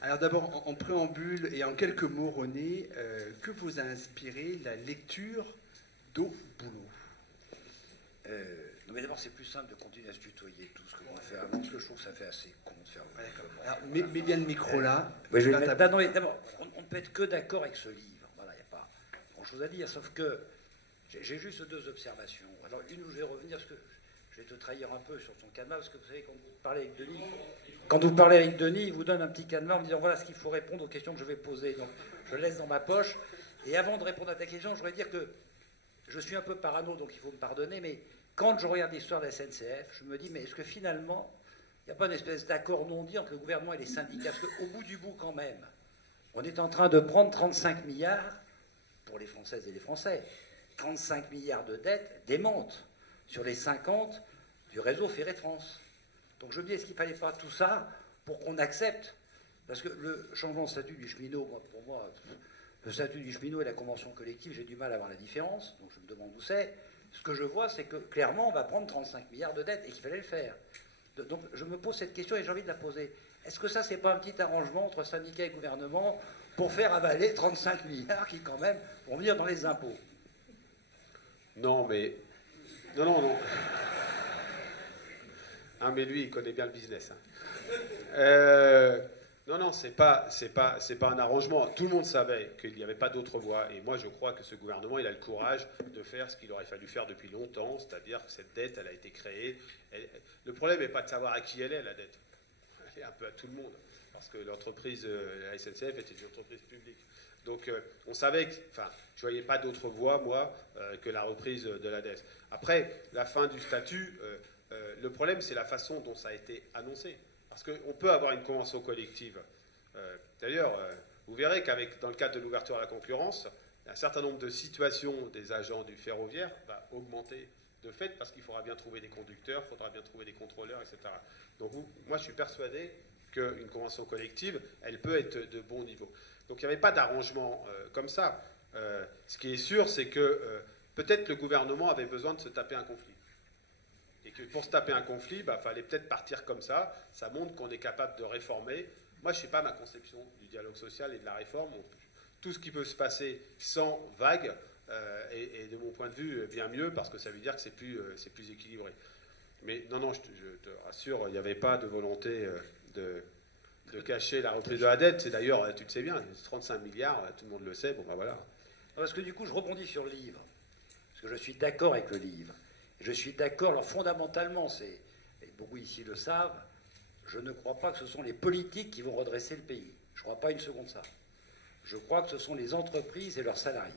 Alors d'abord, en préambule et en quelques mots, René, que vous a inspiré la lecture d'Au Boulot? Non, mais d'abord, c'est plus simple de continuer à se tutoyer tout ce que l'on a fait avant, parce que je trouve que ça fait assez con de faire. Alors, mets bien le micro là. Oui, je vais mettre, non, mais d'abord, on ne peut être que d'accord avec ce livre. Voilà, il n'y a pas grand-chose à dire, sauf que j'ai juste deux observations. Alors, une où je vais revenir, parce que je vais te trahir un peu sur ton cadenas, parce que vous savez, quand vous parlez avec Denis, il vous donne un petit cadenas en me disant voilà ce qu'il faut répondre aux questions que je vais poser. Donc, je le laisse dans ma poche. Et avant de répondre à ta question, je voudrais dire que je suis un peu parano, donc il faut me pardonner, mais quand je regarde l'histoire de la SNCF, je me dis, mais est-ce que finalement, il n'y a pas une espèce d'accord non dit entre le gouvernement et les syndicats? Parce qu'au bout du bout, quand même, on est en train de prendre 35 milliards pour les Françaises et les Français. 35 milliards de dettes démentes sur les 50 du réseau ferré de France. Donc je me dis, est-ce qu'il ne fallait pas tout ça pour qu'on accepte? Parce que le changement de statut du cheminot, pour moi, le statut du cheminot et la convention collective, j'ai du mal à voir la différence, donc je me demande où c'est. Ce que je vois, c'est que clairement, on va prendre 35 milliards de dettes et qu'il fallait le faire. Donc je me pose cette question et j'ai envie de la poser. Est-ce que ça, c'est pas un petit arrangement entre syndicats et gouvernement pour faire avaler 35 milliards qui, quand même, vont venir dans les impôts? Non, mais... Non. Ah, mais lui, il connaît bien le business. Non, c'est pas un arrangement. Tout le monde savait qu'il n'y avait pas d'autre voie. Et moi, je crois que ce gouvernement, il a le courage de faire ce qu'il aurait fallu faire depuis longtemps, c'est-à-dire que cette dette, elle a été créée. Le problème n'est pas de savoir à qui elle est, la dette. Elle est un peu à tout le monde. Parce que l'entreprise, la SNCF, était une entreprise publique. Donc, on savait que... Enfin, je ne voyais pas d'autre voie, moi, que la reprise de la dette. Après, la fin du statut, le problème, c'est la façon dont ça a été annoncé. Parce qu'on peut avoir une convention collective. D'ailleurs, vous verrez dans le cadre de l'ouverture à la concurrence, un certain nombre de situations des agents du ferroviaire va augmenter de fait parce qu'il faudra bien trouver des conducteurs, il faudra bien trouver des contrôleurs, etc. Donc moi, je suis persuadé qu'une convention collective, elle peut être de bon niveau. Donc il n'y avait pas d'arrangement comme ça. Ce qui est sûr, c'est que peut-être le gouvernement avait besoin de se taper un conflit. Et que pour se taper un conflit, il fallait peut-être partir comme ça. Ça montre qu'on est capable de réformer. Moi, je ne sais pas ma conception du dialogue social et de la réforme. Tout ce qui peut se passer sans vague est, de mon point de vue, bien mieux, parce que ça veut dire que c'est plus équilibré. Mais non, je te rassure, il n'y avait pas de volonté de cacher la reprise de la dette. C'est d'ailleurs, tu le sais bien, 35 milliards, tout le monde le sait, bon ben voilà. Parce que du coup, je rebondis sur le livre. Parce que je suis d'accord avec le livre. Je suis d'accord, alors fondamentalement, et beaucoup ici le savent, je ne crois pas que ce sont les politiques qui vont redresser le pays. Je ne crois pas une seconde ça. Je crois que ce sont les entreprises et leurs salariés.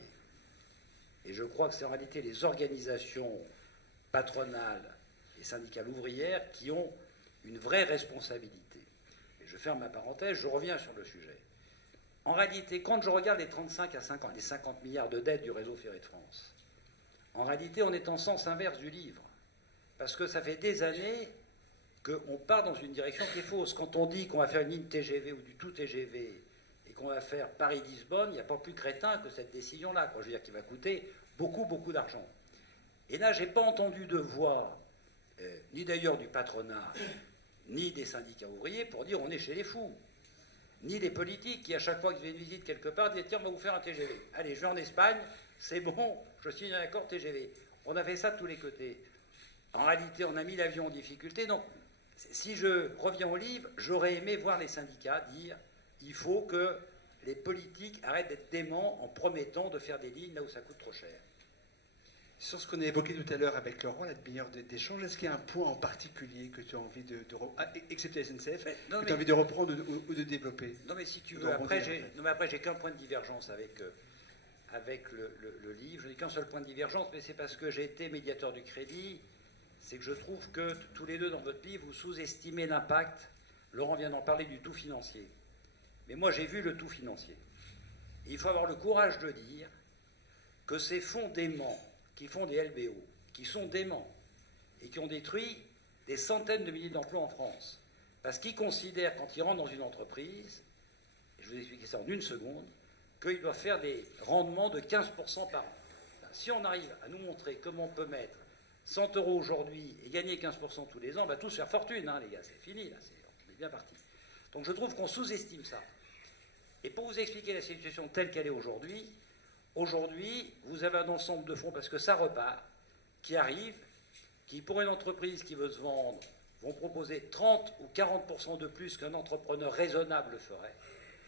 Et je crois que c'est en réalité les organisations patronales et syndicales ouvrières qui ont une vraie responsabilité. Et je ferme ma parenthèse, je reviens sur le sujet. En réalité, quand je regarde les 35 à 50, les 50 milliards de dettes du réseau ferré de France, en réalité, on est en sens inverse du livre. Parce que ça fait des années qu'on part dans une direction qui est fausse. Quand on dit qu'on va faire une ligne TGV ou du tout TGV et qu'on va faire Paris-Lisbonne, il n'y a pas plus crétin que cette décision-là. Je veux dire qu'il va coûter beaucoup, beaucoup d'argent. Et là, je n'ai pas entendu de voix, ni d'ailleurs du patronat, ni des syndicats ouvriers, pour dire on est chez les fous. Ni des politiques qui, à chaque fois qu'ils font une visite quelque part, disent tiens, on va vous faire un TGV. Allez, je vais en Espagne, c'est bon, je signe un accord TGV. On a fait ça de tous les côtés. En réalité, on a mis l'avion en difficulté. Donc, si je reviens au livre, j'aurais aimé voir les syndicats dire il faut que les politiques arrêtent d'être déments en promettant de faire des lignes là où ça coûte trop cher. Sur ce qu'on a évoqué tout à l'heure avec Laurent, la demi-heure d'échange, est-ce qu'il y a un point en particulier que tu as envie excepté la SNCF, que tu as envie de reprendre ou de développer? Non, mais si tu veux, après, j'ai qu'un point de divergence avec le livre. Je n'ai qu'un seul point de divergence, mais c'est parce que j'ai été médiateur du crédit. C'est que je trouve que tous les deux dans votre livre, vous sous-estimez l'impact. Laurent vient d'en parler du tout financier. Mais moi, j'ai vu le tout financier. Et il faut avoir le courage de dire que ces fonds déments qui font des LBO, qui sont déments et qui ont détruit des centaines de milliers d'emplois en France, parce qu'ils considèrent, quand ils rentrent dans une entreprise, et je vais vous expliquer ça en une seconde, qu'ils doivent faire des rendements de 15% par an. Si on arrive à nous montrer comment on peut mettre 100 € aujourd'hui et gagner 15% tous les ans, on va tous faire fortune, hein, les gars, c'est fini, là, on est bien parti. Donc je trouve qu'on sous-estime ça. Et pour vous expliquer la situation telle qu'elle est aujourd'hui, vous avez un ensemble de fonds, parce que ça repart, qui arrivent, qui, pour une entreprise qui veut se vendre, vont proposer 30 ou 40% de plus qu'un entrepreneur raisonnable ferait.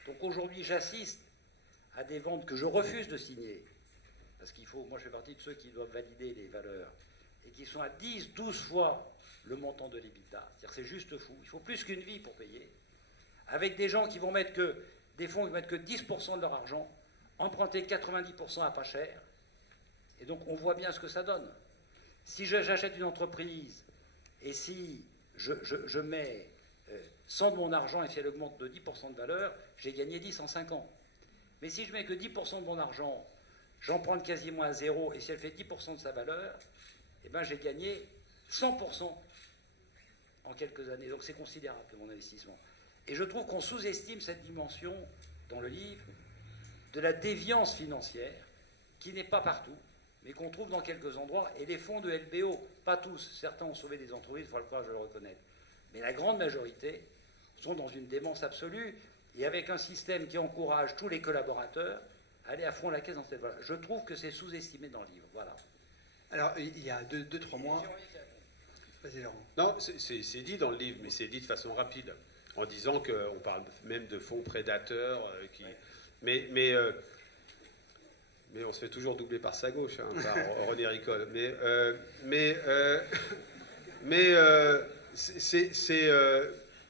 Donc aujourd'hui, j'assiste à des ventes que je refuse de signer, parce qu'il faut, moi je fais partie de ceux qui doivent valider les valeurs, et qui sont à 10, 12 fois le montant de l'EBITDA. C'est-à-dire c'est juste fou. Il faut plus qu'une vie pour payer. Avec des gens qui vont mettre que, des fonds qui vont mettre que 10% de leur argent, emprunter 90% à pas cher, et donc on voit bien ce que ça donne. Si j'achète une entreprise, et si je mets 100 de mon argent, et si elle augmente de 10% de valeur, j'ai gagné 10 en 5 ans. Mais si je mets que 10% de mon argent, j'emprunte quasiment à zéro, et si elle fait 10% de sa valeur, eh ben j'ai gagné 100% en quelques années. Donc c'est considérable mon investissement. Et je trouve qu'on sous-estime cette dimension dans le livre de la déviance financière qui n'est pas partout, mais qu'on trouve dans quelques endroits. Et les fonds de LBO, pas tous, certains ont sauvé des entreprises, il faut le courage de le reconnaître. Mais la grande majorité sont dans une démence absolue, et avec un système qui encourage tous les collaborateurs à aller à fond à la caisse dans cette voie. Je trouve que c'est sous-estimé dans le livre. Voilà. Alors, il y a 2-3 mois... Vas-y, Laurent. Non, c'est dit dans le livre, mais c'est dit de façon rapide, en disant qu'on parle même de fonds prédateurs qui... Mais on se fait toujours doubler par sa gauche, hein, par René Ricol.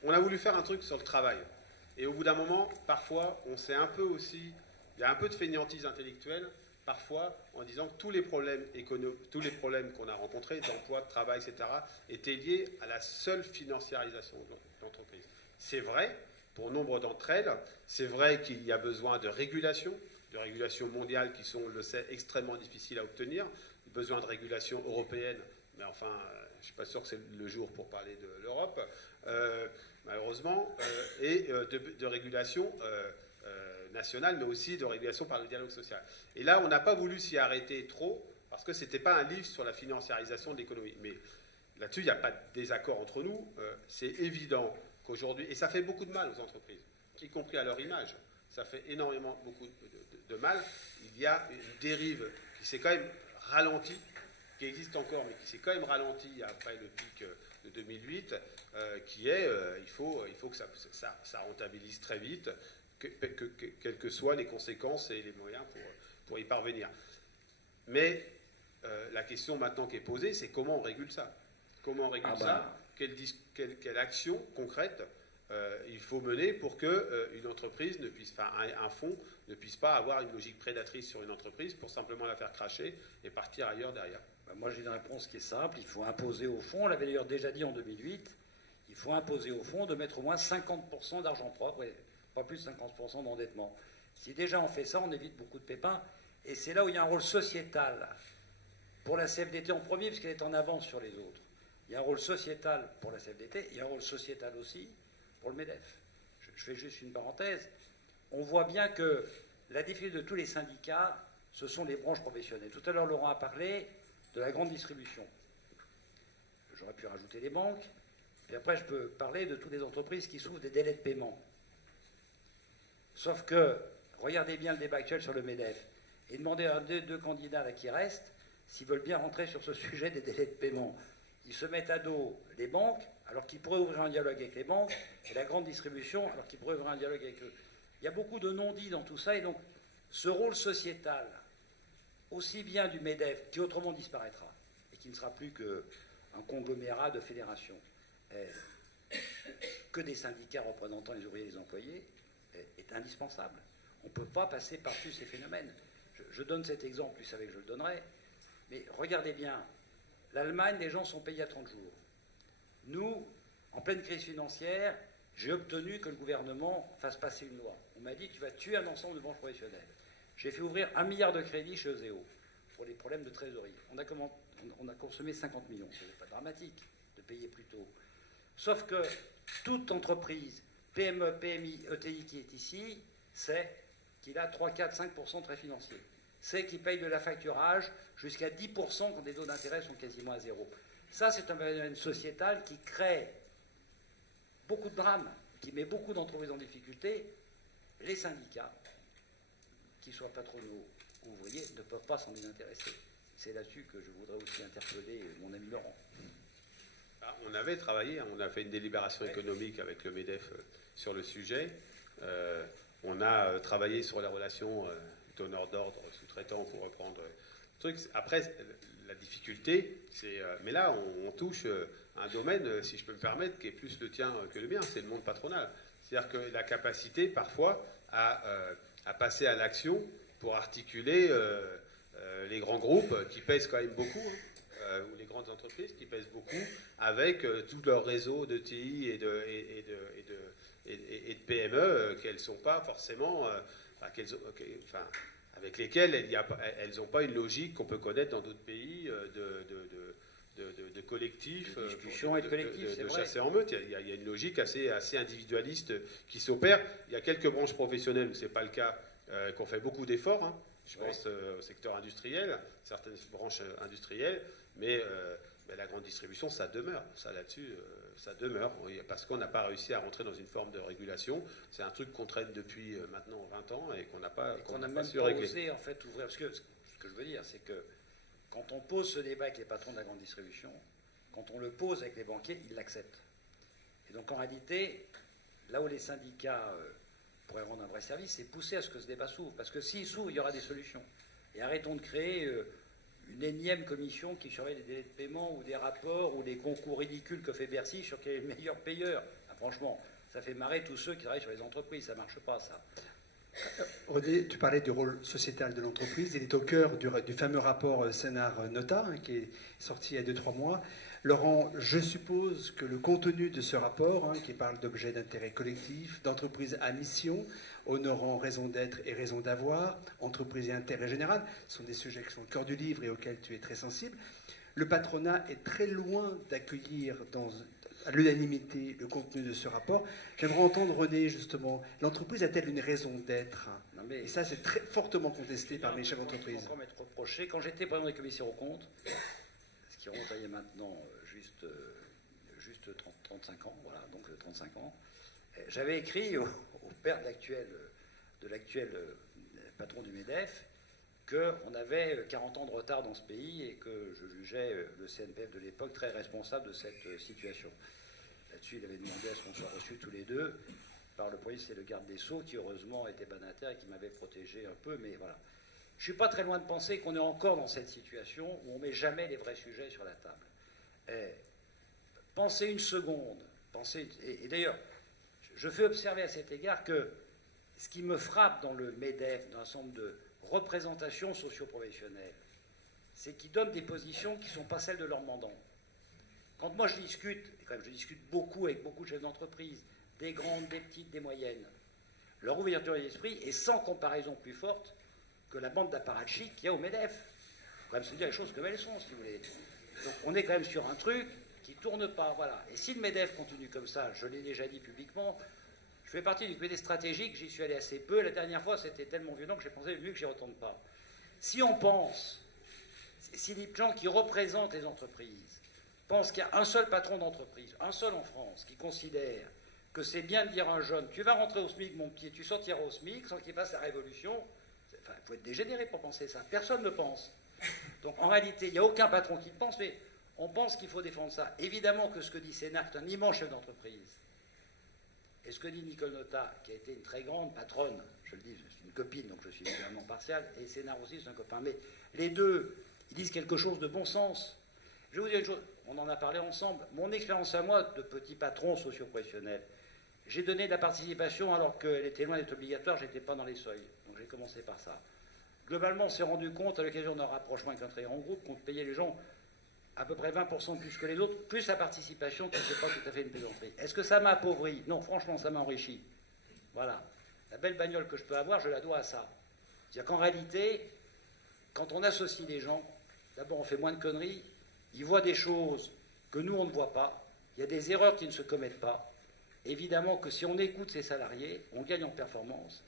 On a voulu faire un truc sur le travail. Et au bout d'un moment, parfois, on s'est un peu aussi... Il y a un peu de fainéantise intellectuelle, parfois, en disant que tous les problèmes qu'on a rencontrés, d'emploi, de travail, etc., étaient liés à la seule financiarisation de l'entreprise. C'est vrai, pour nombre d'entre elles, c'est vrai qu'il y a besoin de régulation mondiale qui sont, on le sait, extrêmement difficiles à obtenir, besoin de régulation européenne, mais enfin, je ne suis pas sûr que c'est le jour pour parler de l'Europe, malheureusement, et de régulation nationale, mais aussi de régulation par le dialogue social. Et là, on n'a pas voulu s'y arrêter trop, parce que ce n'était pas un livre sur la financiarisation de l'économie. Mais là-dessus, il n'y a pas de désaccord entre nous. C'est évident qu'aujourd'hui, et ça fait beaucoup de mal aux entreprises, y compris à leur image, ça fait beaucoup de mal. Il y a une dérive qui s'est quand même ralentie, qui existe encore, mais qui s'est quand même ralentie après le pic de 2008, qui est, il faut que ça rentabilise très vite, quelles que soient les conséquences et les moyens pour y parvenir. Mais la question maintenant qui est posée, c'est comment on régule ça? Comment on régule ça? Quelle action concrète il faut mener pour qu'une entreprise ne puisse, enfin un fonds ne puisse pas avoir une logique prédatrice sur une entreprise pour simplement la faire cracher et partir ailleurs derrière? Moi j'ai une réponse qui est simple, il faut imposer au fonds, on l'avait d'ailleurs déjà dit en 2008, il faut imposer au fonds de mettre au moins 50% d'argent propre, et pas plus de 50% d'endettement. Si déjà on fait ça, on évite beaucoup de pépins, et c'est là où il y a un rôle sociétal pour la CFDT en premier, parce qu'elle est en avance sur les autres. Il y a un rôle sociétal pour la CFDT, il y a un rôle sociétal aussi pour le MEDEF. Je fais juste une parenthèse. On voit bien que la difficulté de tous les syndicats, ce sont les branches professionnelles. Tout à l'heure, Laurent a parlé de la grande distribution. J'aurais pu rajouter les banques, puis après je peux parler de toutes les entreprises qui souffrent des délais de paiement. Sauf que, regardez bien le débat actuel sur le MEDEF, et demandez à deux candidats là qui restent s'ils veulent bien rentrer sur ce sujet des délais de paiement. Ils se mettent à dos les banques, alors qu'ils pourraient ouvrir un dialogue avec les banques, et la grande distribution, alors qu'ils pourraient ouvrir un dialogue avec eux. Il y a beaucoup de non-dits dans tout ça, et donc ce rôle sociétal, aussi bien du MEDEF, qui autrement disparaîtra, et qui ne sera plus qu'un conglomérat de fédérations, que des syndicats représentant les ouvriers et les employés, est indispensable. On ne peut pas passer par-dessus ces phénomènes. Je donne cet exemple, vous savez que je le donnerai, mais regardez bien, l'Allemagne, les gens sont payés à 30 jours. Nous, en pleine crise financière, j'ai obtenu que le gouvernement fasse passer une loi. On m'a dit, tu vas tuer un ensemble de branches professionnelles. J'ai fait ouvrir 1 milliard de crédits chez ESEO pour les problèmes de trésorerie. On a consommé 50 millions. Ce n'est pas dramatique de payer plus tôt. Sauf que toute entreprise, PME, PMI, ETI qui est ici, sait qu'il a 3, 4, 5% de frais financiers. C'est qu'il paye de la facturage jusqu'à 10% quand les taux d'intérêt sont quasiment à zéro. Ça, c'est un phénomène sociétal qui crée beaucoup de drames, qui met beaucoup d'entreprises en difficulté. Les syndicats, qu'ils soient patronaux ou ouvriers, ne peuvent pas s'en désintéresser. C'est là-dessus que je voudrais aussi interpeller mon ami Laurent. On avait travaillé, on a fait une délibération économique avec le MEDEF sur le sujet. On a travaillé sur la relation donneur d'ordre, sous-traitant, pour reprendre le truc. Après, la difficulté, c'est... mais là, on touche un domaine, si je peux me permettre, qui est plus le tien que le mien, c'est le monde patronal. C'est-à-dire que la capacité, parfois, à passer à l'action pour articuler les grands groupes qui pèsent quand même beaucoup, ou les grandes entreprises qui pèsent beaucoup, avec tout leur réseau de TI et de PME qu'elles ne sont pas forcément... avec lesquelles elles n'ont pas une logique qu'on peut connaître dans d'autres pays de collectifs, de discussion et de collectifs, de chasser en meute. Il y a une logique assez individualiste qui s'opère. Il y a quelques branches professionnelles où ce n'est pas le cas, qui ont fait beaucoup d'efforts, Je pense au secteur industriel, certaines branches industrielles, mais la grande distribution, ça demeure. Ça, là-dessus, ça demeure. Parce qu'on n'a pas réussi à rentrer dans une forme de régulation. C'est un truc qu'on traite depuis maintenant 20 ans et qu'on n'a pas, qu'on n'a même pas osé, en fait, ouvrir. Parce que ce que je veux dire, c'est que quand on pose ce débat avec les patrons de la grande distribution, quand on le pose avec les banquiers, ils l'acceptent. Et donc, en réalité, là où les syndicats pourraient rendre un vrai service, c'est pousser à ce que ce débat s'ouvre. Parce que s'il s'ouvre, il y aura des solutions. Et arrêtons de créer une énième commission qui surveille les délais de paiement ou des rapports ou les concours ridicules que fait Bercy sur qui est le meilleur payeur. Ah, franchement, ça fait marrer tous ceux qui travaillent sur les entreprises. Ça ne marche pas, ça. René, tu parlais du rôle sociétal de l'entreprise. Il est au cœur du fameux rapport Sénart-Nota, qui est sorti il y a 2-3 mois. Laurent, je suppose que le contenu de ce rapport, qui parle d'objets d'intérêt collectif, d'entreprise à mission, honorant raison d'être et raison d'avoir, entreprise et intérêt général, ce sont des sujets qui sont au cœur du livre et auxquels tu es très sensible. Le patronat est très loin d'accueillir à l'unanimité le contenu de ce rapport. J'aimerais entendre, René, justement, l'entreprise a-t-elle une raison d'être? Et ça, c'est très fortement contesté par mes chefs d'entreprise. On m'être reproché. Quand j'étais président des commissaires aux comptes, ce qui remonte à il y a maintenant juste 35 ans, voilà, donc 35 ans, j'avais écrit au père de l'actuel patron du MEDEF qu'on avait 40 ans de retard dans ce pays et que je jugeais le CNPF de l'époque très responsable de cette situation. Là-dessus, il avait demandé à ce qu'on soit reçus tous les deux par le premier, c'est le garde des Sceaux, qui heureusement était banataire et qui m'avait protégé un peu, mais voilà. Je ne suis pas très loin de penser qu'on est encore dans cette situation où on ne met jamais les vrais sujets sur la table. Pensez une seconde, et d'ailleurs, je fais observer à cet égard que ce qui me frappe dans le MEDEF, dans un certain nombre de représentations socio-professionnelles, c'est qu'ils donnent des positions qui ne sont pas celles de leurs mandants. Quand moi je discute, et quand même je discute beaucoup avec beaucoup de chefs d'entreprise, des grandes, des petites, des moyennes, leur ouverture d'esprit est sans comparaison plus forte que la bande d'apparatchiks qu'il y a au MEDEF. Il faut quand même se dire les choses comme elles sont, si vous voulez. Donc on est quand même sur un truc qui ne tourne pas, voilà. Et si le MEDEF continue comme ça, je l'ai déjà dit publiquement, je fais partie du comité stratégique, j'y suis allé assez peu. La dernière fois, c'était tellement violent que j'ai pensé mieux que j'y retourne pas. Si on pense, si les gens qui représentent les entreprises pensent qu'il y a un seul patron d'entreprise, un seul en France, qui considère que c'est bien de dire à un jeune, tu vas rentrer au SMIC, mon petit, tu sortiras au SMIC sans qu'il fasse la révolution, enfin, il faut être dégénéré pour penser ça. Personne ne pense. Donc en réalité, il n'y a aucun patron qui le pense, mais on pense qu'il faut défendre ça. Évidemment que ce que dit Sénart, c'est un immense chef d'entreprise. Et ce que dit Nicole Notat, qui a été une très grande patronne, je le dis, c'est une copine, donc je suis évidemment partial, et Sénart aussi, c'est un copain. Mais les deux, ils disent quelque chose de bon sens. Je vais vous dire une chose, on en a parlé ensemble. Mon expérience à moi de petit patron socio-professionnel, j'ai donné de la participation alors qu'elle était loin d'être obligatoire, je n'étais pas dans les seuils. Donc j'ai commencé par ça. Globalement, on s'est rendu compte, à l'occasion d'un rapprochement avec un très grand groupe, qu'on payait les gens à peu près 20% plus que les autres, plus la participation, qui n'était pas tout à fait une plaisanterie. Est-ce que ça m'a appauvri? Non, franchement, ça m'a enrichi. Voilà. La belle bagnole que je peux avoir, je la dois à ça. C'est-à-dire qu'en réalité, quand on associe les gens, d'abord on fait moins de conneries, ils voient des choses que nous on ne voit pas, il y a des erreurs qui ne se commettent pas. Évidemment que si on écoute ses salariés, on gagne en performance,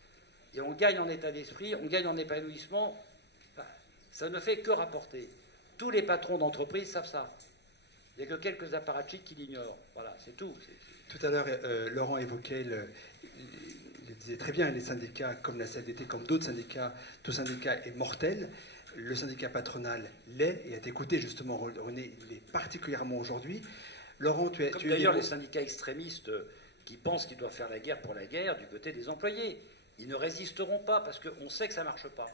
et on gagne en état d'esprit, on gagne en épanouissement. Enfin, ça ne fait que rapporter. Tous les patrons d'entreprise savent ça. Il n'y a que quelques apparatchiks qui l'ignorent. Voilà, c'est tout. Tout à l'heure, Laurent évoquait, il disait très bien, les syndicats comme la CFDT, comme d'autres syndicats, tout syndicat est mortel. Le syndicat patronal l'est, et à t'écouter justement, René, il l'est particulièrement aujourd'hui. Laurent, tu es... Comme d'ailleurs les syndicats extrémistes qui pensent qu'ils doivent faire la guerre pour la guerre du côté des employés. Ils ne résisteront pas parce qu'on sait que ça ne marche pas.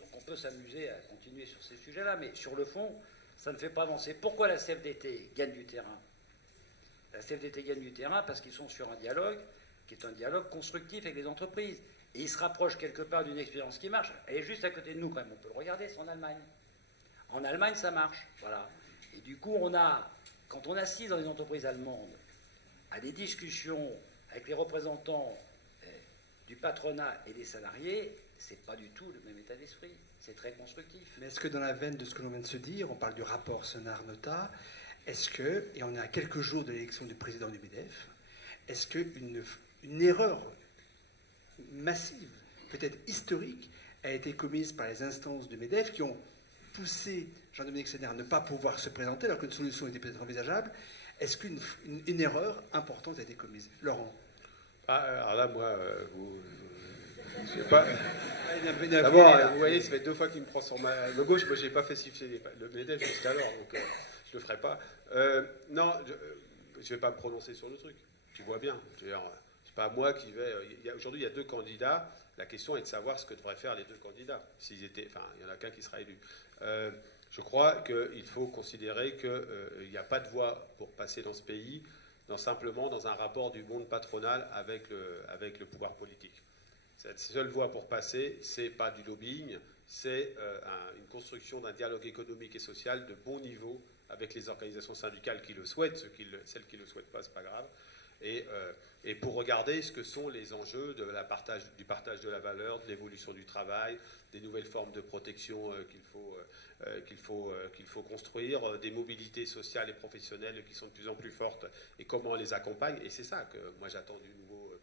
Donc on peut s'amuser à continuer sur ces sujets-là, mais sur le fond, ça ne fait pas avancer. Pourquoi la CFDT gagne du terrain? La CFDT gagne du terrain parce qu'ils sont sur un dialogue qui est un dialogue constructif avec les entreprises. Et ils se rapprochent quelque part d'une expérience qui marche. Elle est juste à côté de nous quand même, on peut le regarder, c'est en Allemagne. En Allemagne, ça marche. Voilà. Et du coup, quand on assiste dans les entreprises allemandes à des discussions avec les représentants du patronat et des salariés, c'est pas du tout le même état d'esprit. C'est très constructif. Mais est-ce que dans la veine de ce que l'on vient de se dire, on parle du rapport Sénart-Nota, est-ce que, et on est à quelques jours de l'élection du président du MEDEF, est-ce qu'une erreur massive, peut-être historique, a été commise par les instances du MEDEF qui ont poussé Jean-Dominique Senard à ne pas pouvoir se présenter alors qu'une solution était peut-être envisageable. Est-ce qu'une erreur importante a été commise? Laurent? Alors là, moi, je sais pas. D'abord, vous voyez, ça fait 2 fois qu'il me prend sur ma gauche. Moi, je n'ai pas fait siffler le MEDEF jusqu'alors, donc je ne le ferai pas. Non, je ne vais pas me prononcer sur le truc. Tu vois bien. C'est pas moi qui vais. Aujourd'hui, il y a 2 candidats. La question est de savoir ce que devraient faire les 2 candidats. S'ils étaient, enfin, il y en a qu'un qui sera élu. Je crois qu'il faut considérer qu'il n'y a pas de voie pour passer dans ce pays simplement dans un rapport du monde patronal avec le pouvoir politique. Cette seule voie pour passer, c'est pas du lobbying, c'est une construction d'un dialogue économique et social de bon niveau avec les organisations syndicales qui le souhaitent. Celles qui ne le souhaitent pas, c'est pas grave. Et pour regarder ce que sont les enjeux du partage de la valeur, de l'évolution du travail, des nouvelles formes de protection qu'il faut construire, des mobilités sociales et professionnelles qui sont de plus en plus fortes et comment on les accompagne. Et c'est ça que moi j'attends du nouveau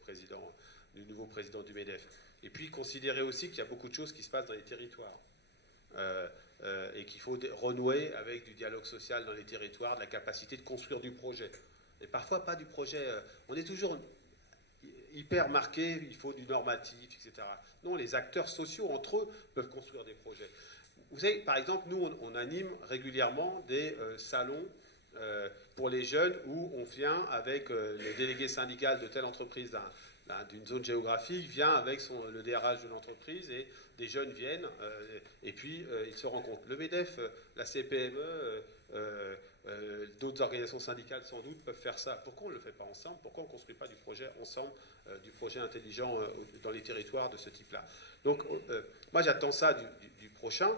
président du MEDEF. Et puis considérer aussi qu'il y a beaucoup de choses qui se passent dans les territoires. Et qu'il faut renouer avec du dialogue social dans les territoires, de la capacité de construire du projet. Et parfois pas du projet. On est toujours hyper marqué, il faut du normatif, etc. Non, les acteurs sociaux entre eux peuvent construire des projets. Vous savez, par exemple, nous, on anime régulièrement des salons pour les jeunes où on vient avec le délégué syndical de telle entreprise d'une zone géographique, vient avec le DRH de l'entreprise et des jeunes viennent et puis ils se rencontrent. Le MEDEF, la CPME, d'autres organisations syndicales sans doute peuvent faire ça. Pourquoi on ne le fait pas ensemble? Pourquoi on ne construit pas du projet ensemble, du projet intelligent dans les territoires de ce type-là? Donc moi j'attends ça du prochain.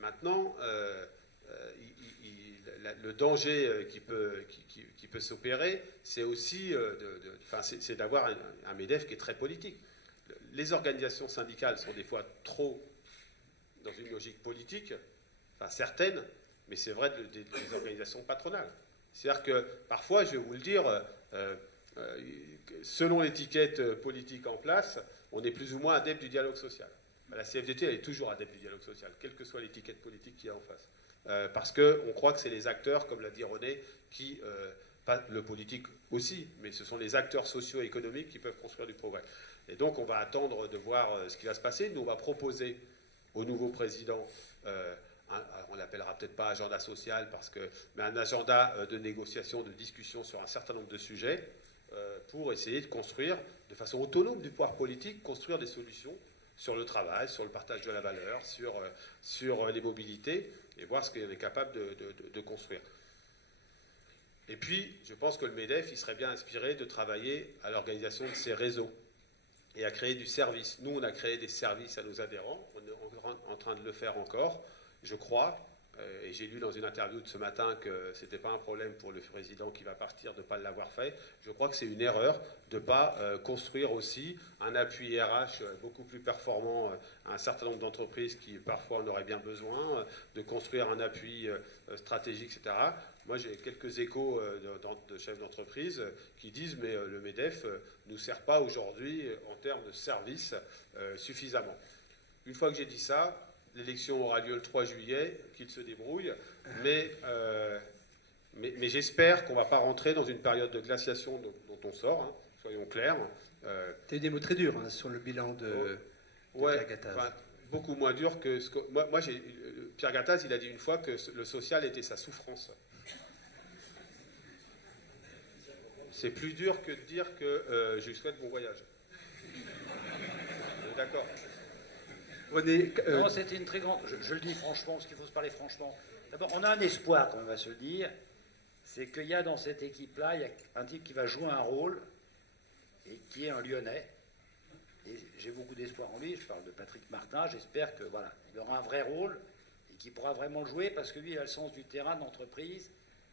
Maintenant, le danger qui peut s'opérer, c'est aussi c'est d'avoir un MEDEF qui est très politique. Les organisations syndicales sont des fois trop dans une logique politique, enfin certaines, mais c'est vrai des organisations patronales. C'est-à-dire que parfois, je vais vous le dire, selon l'étiquette politique en place, on est plus ou moins adepte du dialogue social. La CFDT, elle est toujours adepte du dialogue social, quelle que soit l'étiquette politique qu'il y a en face. Parce qu'on croit que c'est les acteurs, comme l'a dit René, qui, pas le politique aussi, mais ce sont les acteurs sociaux et économiques qui peuvent construire du progrès. Et donc on va attendre de voir ce qui va se passer. Nous, on va proposer au nouveau président, on l'appellera peut-être pas agenda social, mais un agenda de négociation, de discussion sur un certain nombre de sujets, pour essayer de construire, de façon autonome du pouvoir politique, construire des solutions sur le travail, sur le partage de la valeur, sur les mobilités, et voir ce qu'on est capable de construire. Et puis, je pense que le MEDEF, il serait bien inspiré de travailler à l'organisation de ces réseaux et à créer du service. Nous, on a créé des services à nos adhérents, on est en train de le faire encore, je crois, et j'ai lu dans une interview de ce matin que ce n'était pas un problème pour le président qui va partir de ne pas l'avoir fait. Je crois que c'est une erreur de ne pas construire aussi un appui RH beaucoup plus performant à un certain nombre d'entreprises qui parfois en auraient bien besoin, de construire un appui stratégique, etc. Moi, j'ai quelques échos de chefs d'entreprise qui disent « mais le MEDEF ne nous sert pas aujourd'hui en termes de services suffisamment ». Une fois que j'ai dit ça, l'élection aura lieu le 3 juillet, qu'il se débrouille, mais j'espère qu'on ne va pas rentrer dans une période de glaciation dont on sort, hein, soyons clairs. Tu as eu des mots très durs sur le bilan de Pierre Gattaz. Enfin, beaucoup moins dur que ce que... Moi Pierre Gattaz, il a dit une fois que le social était sa souffrance. C'est plus dur que de dire que je lui souhaite bon voyage. D'accord. René, non, c'était une très grande... Je le dis franchement, parce qu'il faut se parler franchement. D'abord, on a un espoir, quand on va se le dire, c'est qu'il y a dans cette équipe-là, il y a un type qui va jouer un rôle, et qui est un Lyonnais. Et j'ai beaucoup d'espoir en lui. Je parle de Patrick Martin. J'espère que voilà, il aura un vrai rôle et qu'il pourra vraiment le jouer, parce que lui, il a le sens du terrain, de l'entreprise,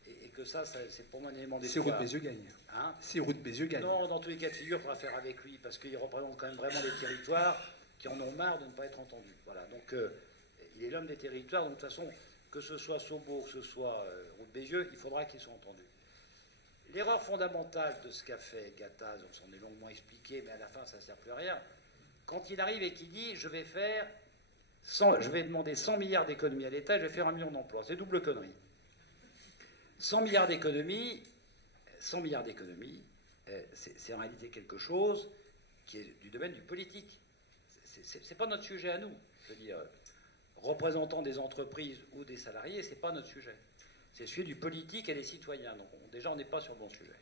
et que ça c'est pour moi un élément d'espoir. Si Roux de Bézieux gagne. Hein? Si Roux de Bézieux gagne. Non, dans tous les cas de figure, il faudra faire avec lui, parce qu'il représente quand même vraiment les territoires qui en ont marre de ne pas être entendus. Voilà. Donc, il est l'homme des territoires. Donc, de toute façon, que ce soit Sobo, que ce soit Roux de Bézieux, il faudra qu'ils soient entendus. L'erreur fondamentale de ce qu'a fait Gattaz, on s'en est longuement expliqué, mais à la fin, ça ne sert plus à rien. quand il arrive et qu'il dit je vais demander 100 milliards d'économies à l'État et je vais faire 1 million d'emplois. C'est double connerie. 100 milliards d'économies, c'est en réalité quelque chose qui est du domaine du politique. C'est pas notre sujet à nous. Je veux dire, représentants des entreprises ou des salariés, c'est pas notre sujet. C'est celui du politique et des citoyens. Donc déjà, on n'est pas sur le bon sujet.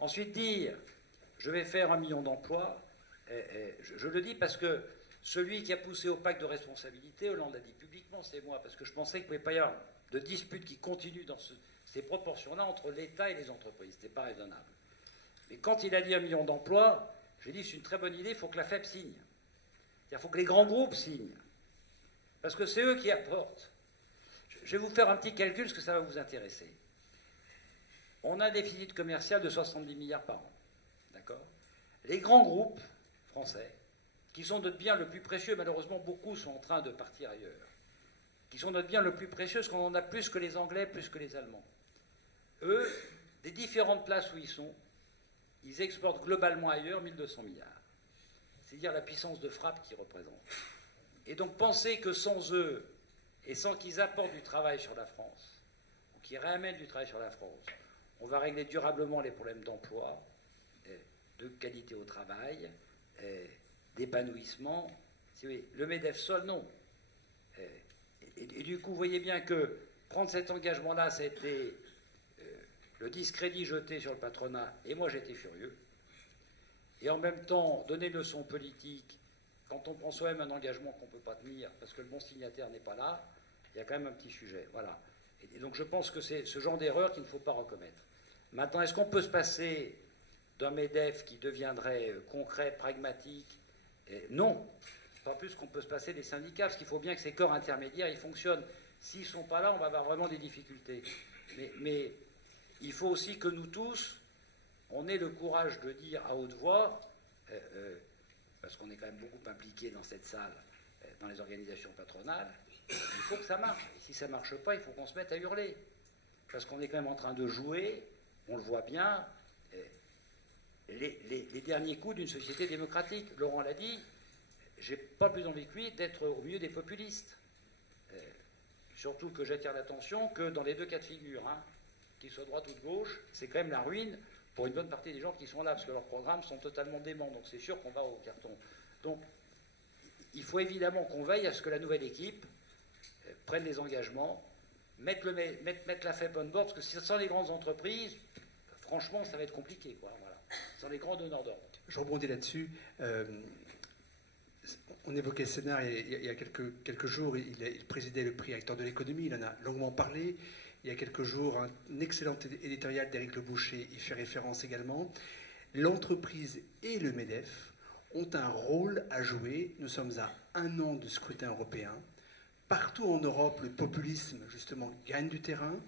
Ensuite, dire je vais faire 1 million d'emplois, je le dis parce que celui qui a poussé au pacte de responsabilité, Hollande l'a dit publiquement, c'est moi, parce que je pensais qu'il ne pouvait pas y avoir de dispute qui continue dans ces proportions-là entre l'État et les entreprises. Ce n'était pas raisonnable. Mais quand il a dit 1 million d'emplois, j'ai dit c'est une très bonne idée, il faut que la FEP signe. Il faut que les grands groupes signent. Parce que c'est eux qui apportent. Je vais vous faire un petit calcul, parce que ça va vous intéresser. On a un déficit commercial de 70 milliards par an. D'accord ? Les grands groupes français, qui sont notre bien le plus précieux, malheureusement beaucoup sont en train de partir ailleurs, qui sont notre bien le plus précieux, parce qu'on en a plus que les Anglais, plus que les Allemands. Eux, des différentes places où ils sont, ils exportent globalement ailleurs 1200 milliards. C'est-à-dire la puissance de frappe qu'ils représentent. Et donc penser que sans eux, et sans qu'ils apportent du travail sur la France, ou qu'ils réamènent du travail sur la France, on va régler durablement les problèmes d'emploi, de qualité au travail, d'épanouissement. Le MEDEF seul, non. Et du coup, vous voyez bien que prendre cet engagement-là, ça a été le discrédit jeté sur le patronat, et moi j'étais furieux. Et en même temps, donner une leçon politique, quand on prend soi-même un engagement qu'on ne peut pas tenir, parce que le bon signataire n'est pas là, il y a quand même un petit sujet. Voilà. Et donc je pense que c'est ce genre d'erreur qu'il ne faut pas recommettre. Maintenant, est-ce qu'on peut se passer d'un MEDEF qui deviendrait concret, pragmatique? Non. Pas plus qu'on peut se passer des syndicats, parce qu'il faut bien que ces corps intermédiaires, ils fonctionnent. S'ils ne sont pas là, on va avoir vraiment des difficultés. Mais il faut aussi que nous tous, on ait le courage de dire à haute voix, parce qu'on est quand même beaucoup impliqués dans cette salle, dans les organisations patronales, il faut que ça marche. Et si ça ne marche pas, il faut qu'on se mette à hurler. Parce qu'on est quand même en train de jouer, on le voit bien, les derniers coups d'une société démocratique. Laurent l'a dit, j'ai pas plus envie que lui d'être au milieu des populistes. Surtout que j'attire l'attention que dans les deux cas de figure, qu'ils soient droite ou de gauche, c'est quand même la ruine pour une bonne partie des gens qui sont là, parce que leurs programmes sont totalement déments. Donc c'est sûr qu'on va au carton. Donc il faut évidemment qu'on veille à ce que la nouvelle équipe prenne des engagements, mettre la FEP on board, parce que sans les grandes entreprises, franchement, ça va être compliqué, quoi. Voilà. Sans les grands donneurs d'ordre. Je rebondis là-dessus. On évoquait Sénard il y a quelques jours, il présidait le prix Acteur de l'économie, il en a longuement parlé. Il y a quelques jours, un excellent éditorial d'Éric Le Boucher y fait référence également. L'entreprise et le MEDEF ont un rôle à jouer. Nous sommes à 1 an de scrutin européen. Partout en Europe, le populisme, justement, gagne du terrain.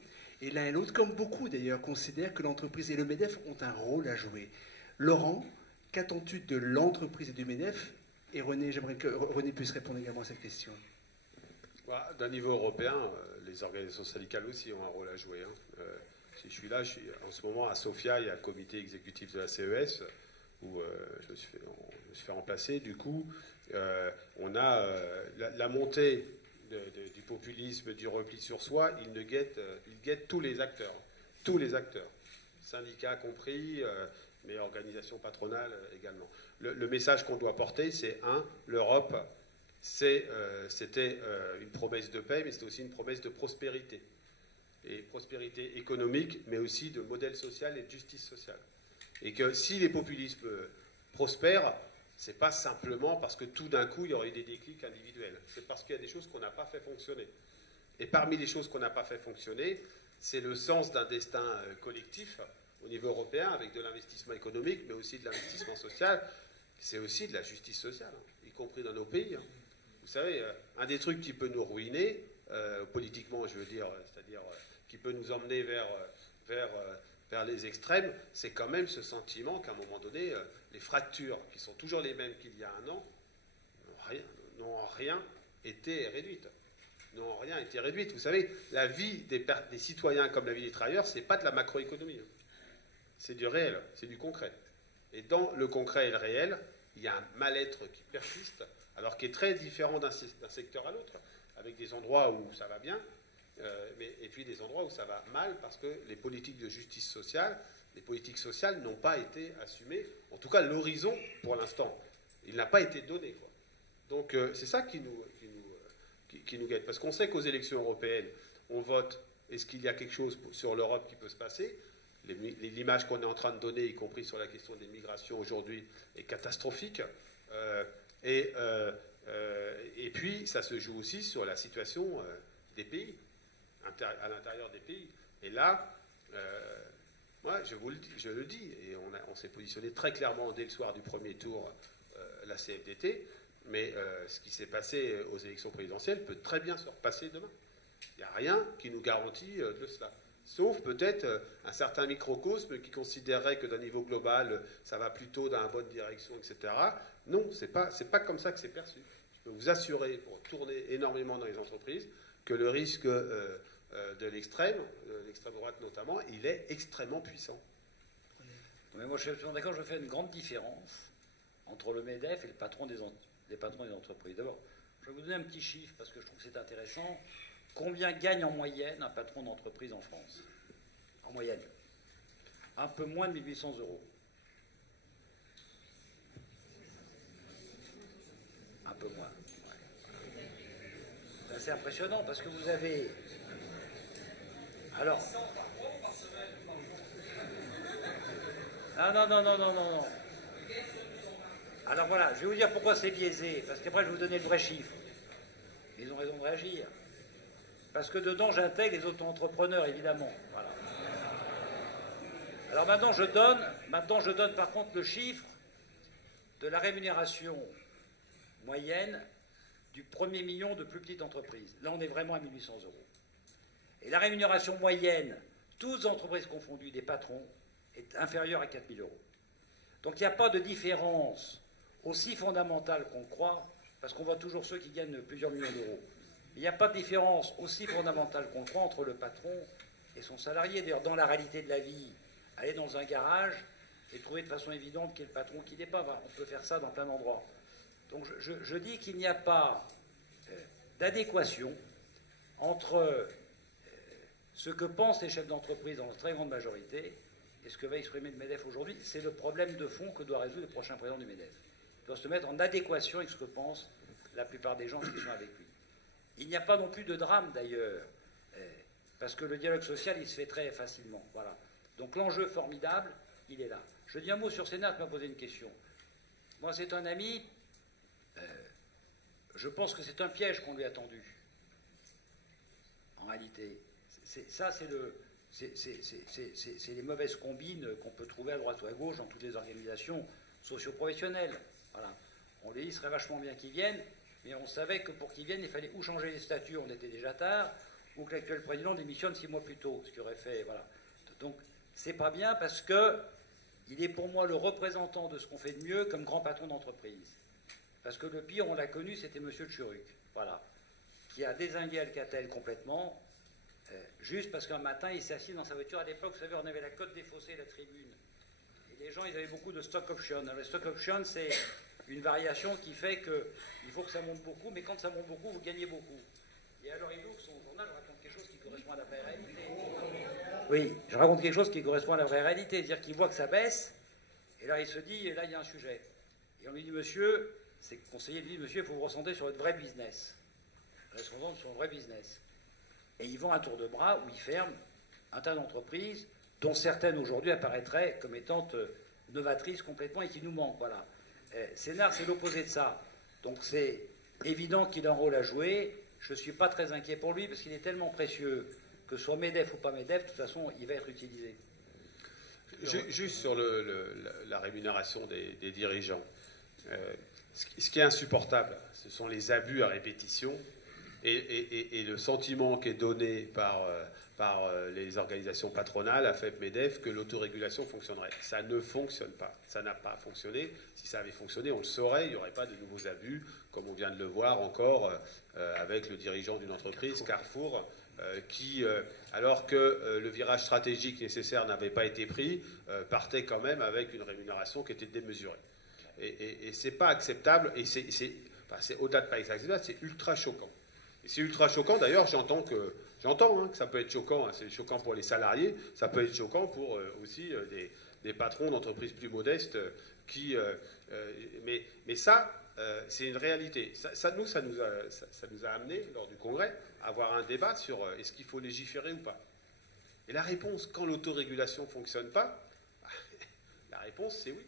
Et l'un et l'autre, comme beaucoup d'ailleurs, considèrent que l'entreprise et le MEDEF ont un rôle à jouer. Laurent, qu'attends-tu de l'entreprise et du MEDEF? Et René, j'aimerais que René puisse répondre également à cette question. D'un niveau européen, les organisations syndicales aussi ont un rôle à jouer. Si je suis là, en ce moment à Sofia, il y a un comité exécutif de la CES où je me suis fait remplacer. Du coup, on a la montée du populisme, du repli sur soi. Il guette tous les acteurs, syndicats compris, mais organisations patronales également. Le message qu'on doit porter, c'est l'Europe. C'était une promesse de paix, mais c'était aussi une promesse de prospérité. Et prospérité économique, mais aussi de modèle social et de justice sociale. Et que si les populismes prospèrent, c'est pas simplement parce que tout d'un coup, il y aurait eu des déclics individuels. C'est parce qu'il y a des choses qu'on n'a pas fait fonctionner. Et parmi les choses qu'on n'a pas fait fonctionner, c'est le sens d'un destin collectif au niveau européen, avec de l'investissement économique, mais aussi de l'investissement social. C'est aussi de la justice sociale, y compris dans nos pays. Vous savez, un des trucs qui peut nous ruiner, politiquement, je veux dire, c'est-à-dire qui peut nous emmener vers les extrêmes, c'est quand même ce sentiment qu'à un moment donné, les fractures, qui sont toujours les mêmes qu'il y a 1 an, n'ont en rien été réduites. Vous savez, la vie des citoyens comme la vie des travailleurs, c'est pas de la macroéconomie. C'est du réel, c'est du concret. Et dans le concret et le réel, il y a un mal-être qui persiste, alors qui est très différent d'un secteur à l'autre, avec des endroits où ça va bien, et puis des endroits où ça va mal, parce que les politiques de justice sociale, les politiques sociales n'ont pas été assumées. En tout cas, l'horizon, pour l'instant, il n'a pas été donné, quoi. Donc c'est ça qui nous guette. Parce qu'on sait qu'aux élections européennes, on vote, est-ce qu'il y a quelque chose sur l'Europe qui peut se passer? L'image qu'on est en train de donner, y compris sur la question des migrations aujourd'hui, est catastrophique. Et puis, ça se joue aussi sur la situation des pays, à l'intérieur des pays. Et là, moi, je le dis, et on s'est positionné très clairement dès le soir du premier tour, la CFDT, mais ce qui s'est passé aux élections présidentielles peut très bien se repasser demain. Il n'y a rien qui nous garantit de cela. Sauf peut-être un certain microcosme qui considérerait que d'un niveau global, ça va plutôt dans la bonne direction, etc. Non, c'est pas comme ça que c'est perçu. Je peux vous assurer, pour tourner énormément dans les entreprises, que le risque de l'extrême droite notamment, il est extrêmement puissant. Mais moi, je suis absolument d'accord, je fais une grande différence entre le MEDEF et les patrons des entreprises. D'abord, je vais vous donner un petit chiffre, parce que je trouve que c'est intéressant. Combien gagne en moyenne un patron d'entreprise en France? En moyenne. Un peu moins de 1 800 €. Un peu moins. Ouais. C'est assez impressionnant, parce que vous avez... Alors... Non. Alors voilà, je vais vous dire pourquoi c'est biaisé, parce qu'après je vais vous donner le vrai chiffre. Ils ont raison de réagir. Parce que dedans, j'intègre les auto-entrepreneurs, évidemment. Voilà. Alors maintenant, je donne par contre le chiffre de la rémunération moyenne du premier million de plus petites entreprises. Là, on est vraiment à 1 800 €. Et la rémunération moyenne, toutes entreprises confondues, des patrons, est inférieure à 4 000 €. Donc il n'y a pas de différence aussi fondamentale qu'on croit, parce qu'on voit toujours ceux qui gagnent plusieurs millions d'euros. Il n'y a pas de différence aussi fondamentale qu'on croit entre le patron et son salarié. D'ailleurs, dans la réalité de la vie, aller dans un garage et trouver de façon évidente qui est le patron, qui n'est pas. On peut faire ça dans plein d'endroits. Donc je dis qu'il n'y a pas d'adéquation entre ce que pensent les chefs d'entreprise dans la très grande majorité et ce que va exprimer le MEDEF aujourd'hui. C'est le problème de fond que doit résoudre le prochain président du MEDEF. Il doit se mettre en adéquation avec ce que pensent la plupart des gens qui sont avec lui. Il n'y a pas non plus de drame, d'ailleurs, parce que le dialogue social, il se fait très facilement. Voilà. Donc l'enjeu formidable, il est là. Je dis un mot sur Sénat, qui m'a posé une question. Moi, c'est un ami, je pense que c'est un piège qu'on lui a tendu. En réalité, c'est les mauvaises combines qu'on peut trouver à droite ou à gauche dans toutes les organisations socio-professionnelles. Voilà. On les dit, il serait vachement bien qu'ils viennent, mais on savait que pour qu'ils viennent, il fallait ou changer les statuts, on était déjà tard, ou que l'actuel président démissionne 6 mois plus tôt, ce qui aurait fait... Voilà. Donc, c'est pas bien parce que il est pour moi le représentant de ce qu'on fait de mieux comme grand patron d'entreprise. Parce que le pire, on l'a connu, c'était M. Tchuruc, voilà, qui a dézingué Alcatel complètement, juste parce qu'un matin, il s'est assis dans sa voiture. À l'époque, vous savez, on avait la Côte des Fossés, la tribune. Et les gens, ils avaient beaucoup de stock options. Alors, le stock option, c'est une variation qui fait qu'il faut que ça monte beaucoup, mais quand ça monte beaucoup, vous gagnez beaucoup. Et alors, il ouvre son journal, je raconte quelque chose qui correspond à la vraie réalité. Oui, je raconte quelque chose qui correspond à la vraie réalité. C'est-à-dire qu'il voit que ça baisse, et là, il se dit, là, il y a un sujet. Et on lui dit, monsieur, c'est le conseiller lui dit, monsieur, il faut vous recentrer sur votre vrai business. Restons sur son vrai business. Et ils vont à tour de bras où ils ferment un tas d'entreprises, dont certaines aujourd'hui apparaîtraient comme étant novatrices complètement et qui nous manquent. Voilà. Sénart, c'est l'opposé de ça. Donc c'est évident qu'il a un rôle à jouer. Je ne suis pas très inquiet pour lui parce qu'il est tellement précieux que soit MEDEF ou pas MEDEF, de toute façon, il va être utilisé. Juste sur la rémunération des dirigeants. Ce qui est insupportable, ce sont les abus à répétition et le sentiment qui est donné par les organisations patronales, AFEP, MEDEF, que l'autorégulation fonctionnerait. Ça ne fonctionne pas. Ça n'a pas fonctionné. Si ça avait fonctionné, on le saurait. Il n'y aurait pas de nouveaux abus, comme on vient de le voir encore avec le dirigeant d'une entreprise, Carrefour, qui, alors que le virage stratégique nécessaire n'avait pas été pris, partait quand même avec une rémunération qui était démesurée. Et c'est pas acceptable, et c'est au-delà de pas acceptable, c'est ultra choquant. Et c'est ultra choquant, d'ailleurs, j'entends que ça peut être choquant, hein, c'est choquant pour les salariés, ça peut être choquant pour aussi des patrons d'entreprises plus modestes mais ça, c'est une réalité. Ça nous a amené, lors du Congrès, à avoir un débat sur est-ce qu'il faut légiférer ou pas. Et la réponse, quand l'autorégulation ne fonctionne pas, la réponse, c'est oui.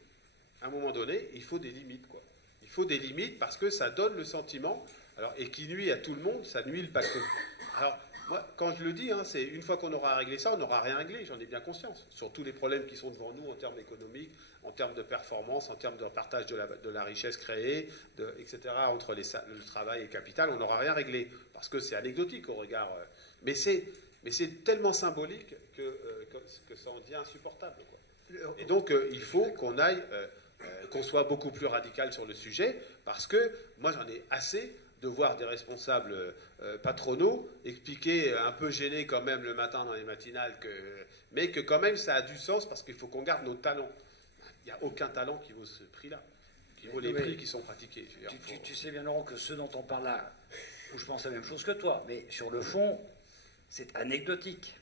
À un moment donné, il faut des limites, quoi. Il faut des limites parce que ça donne le sentiment, et qui nuit à tout le monde, ça nuit pas que. Alors, moi, quand je le dis, hein, c'est une fois qu'on aura réglé ça, on n'aura rien réglé, j'en ai bien conscience, sur tous les problèmes qui sont devant nous en termes économiques, en termes de performance, en termes de partage de la richesse créée, etc., entre le travail et le capital, on n'aura rien réglé, parce que c'est anecdotique au regard. Mais c'est tellement symbolique que ça en devient insupportable, quoi. Et donc, il faut qu'on aille, qu'on soit beaucoup plus radical sur le sujet, parce que moi, j'en ai assez de voir des responsables patronaux expliquer, un peu gênés quand même le matin dans les matinales, mais que quand même ça a du sens parce qu'il faut qu'on garde nos talents. Il n'y a aucun talent qui vaut ce prix-là, qui vaut les prix qui sont pratiqués. Tu sais bien, Laurent, que ceux dont on parle là, où je pense la même chose que toi, mais sur le fond, c'est anecdotique.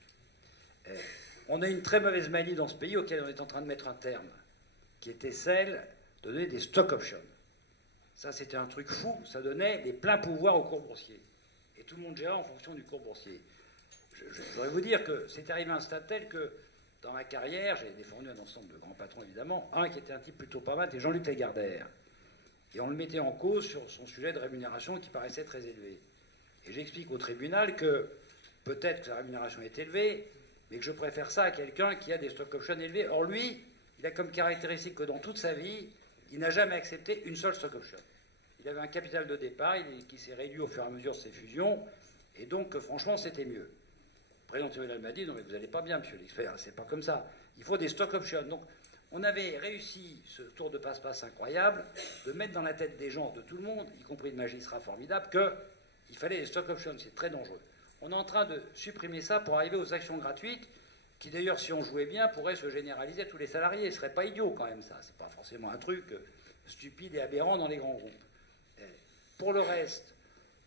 On a une très mauvaise manie dans ce pays auquel on est en train de mettre un terme, qui était celle de donner des stock options. Ça, c'était un truc fou. Ça donnait des pleins pouvoirs au cours boursier. Et tout le monde gérait en fonction du cours boursier. Je voudrais vous dire que c'est arrivé à un stade tel que, dans ma carrière, j'ai défendu un ensemble de grands patrons, évidemment. Un qui était un type plutôt pas mal, c'était Jean-Luc Lagardère. Et on le mettait en cause sur son sujet de rémunération qui paraissait très élevé. Et j'explique au tribunal que peut-être que sa rémunération est élevée, mais que je préfère ça à quelqu'un qui a des stock options élevés. Or, lui, il a comme caractéristique que dans toute sa vie, il n'a jamais accepté une seule stock option. Il avait un capital de départ qui s'est réduit au fur et à mesure de ses fusions, et donc, franchement, c'était mieux. Le président tribunal m'a dit, non mais vous n'allez pas bien, monsieur l'expert, c'est pas comme ça. Il faut des stock options. Donc, on avait réussi ce tour de passe-passe incroyable de mettre dans la tête des gens, de tout le monde, y compris de magistrats formidables, qu'il fallait des stock options. C'est très dangereux. On est en train de supprimer ça pour arriver aux actions gratuites, qui d'ailleurs, si on jouait bien, pourraient se généraliser à tous les salariés. Ce serait pas idiot quand même, ça. C'est pas forcément un truc stupide et aberrant dans les grands groupes. Pour le reste,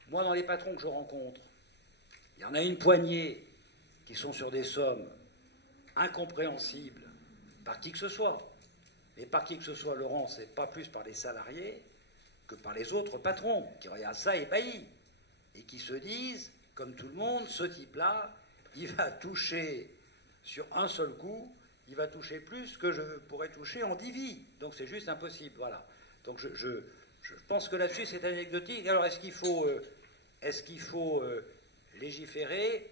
moi, dans les patrons que je rencontre, il y en a une poignée qui sont sur des sommes incompréhensibles par qui que ce soit. Mais par qui que ce soit, Laurent, c'est pas plus par les salariés que par les autres patrons, qui regardent ça ébahis et qui se disent, comme tout le monde, ce type-là, il va toucher sur un seul coup, il va toucher plus que je pourrais toucher en 10 vies. Donc c'est juste impossible, voilà. Donc je pense que là-dessus c'est anecdotique. Alors est-ce qu'il faut légiférer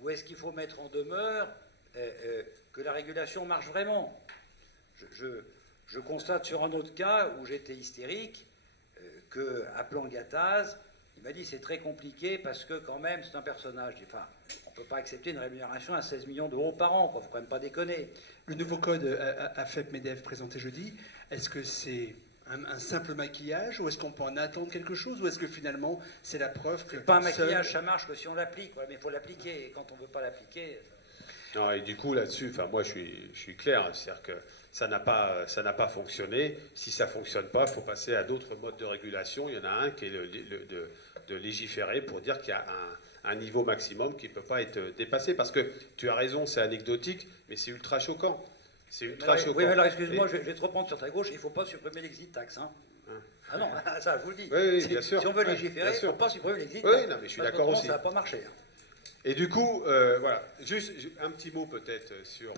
ou est-ce qu'il faut mettre en demeure que la régulation marche vraiment? Je constate sur un autre cas où j'étais hystérique qu'appelant Gattaz, il m'a dit c'est très compliqué parce que quand même c'est un personnage. Enfin, on ne peut pas accepter une rémunération à 16 millions d'euros par an, il ne faut quand même pas déconner. Le nouveau code AFEP-MEDEF présenté jeudi, est-ce que c'est un simple maquillage ou est-ce qu'on peut en attendre quelque chose ou est-ce que finalement c'est la preuve que... C'est pas un maquillage, ça marche que si on l'applique, mais il faut l'appliquer et quand on ne veut pas l'appliquer... Non, et du coup là-dessus, moi je suis clair, c'est-à-dire que ça n'a pas fonctionné. Si ça ne fonctionne pas, il faut passer à d'autres modes de régulation. Il y en a un qui est de légiférer pour dire qu'il y a un niveau maximum qui ne peut pas être dépassé. Parce que tu as raison, c'est anecdotique, mais c'est ultra choquant. C'est ultra choquant. Oui, mais alors excuse-moi, je vais te reprendre sur ta gauche, il ne faut pas supprimer l'exit tax. Hein. Ah non, ça je vous le dis. Oui, bien sûr. Si on veut légiférer, il ne faut pas supprimer l'exit tax. Oui, non, mais je suis d'accord aussi. Ça ne va pas marcher. Et du coup, voilà, juste un petit mot peut-être sur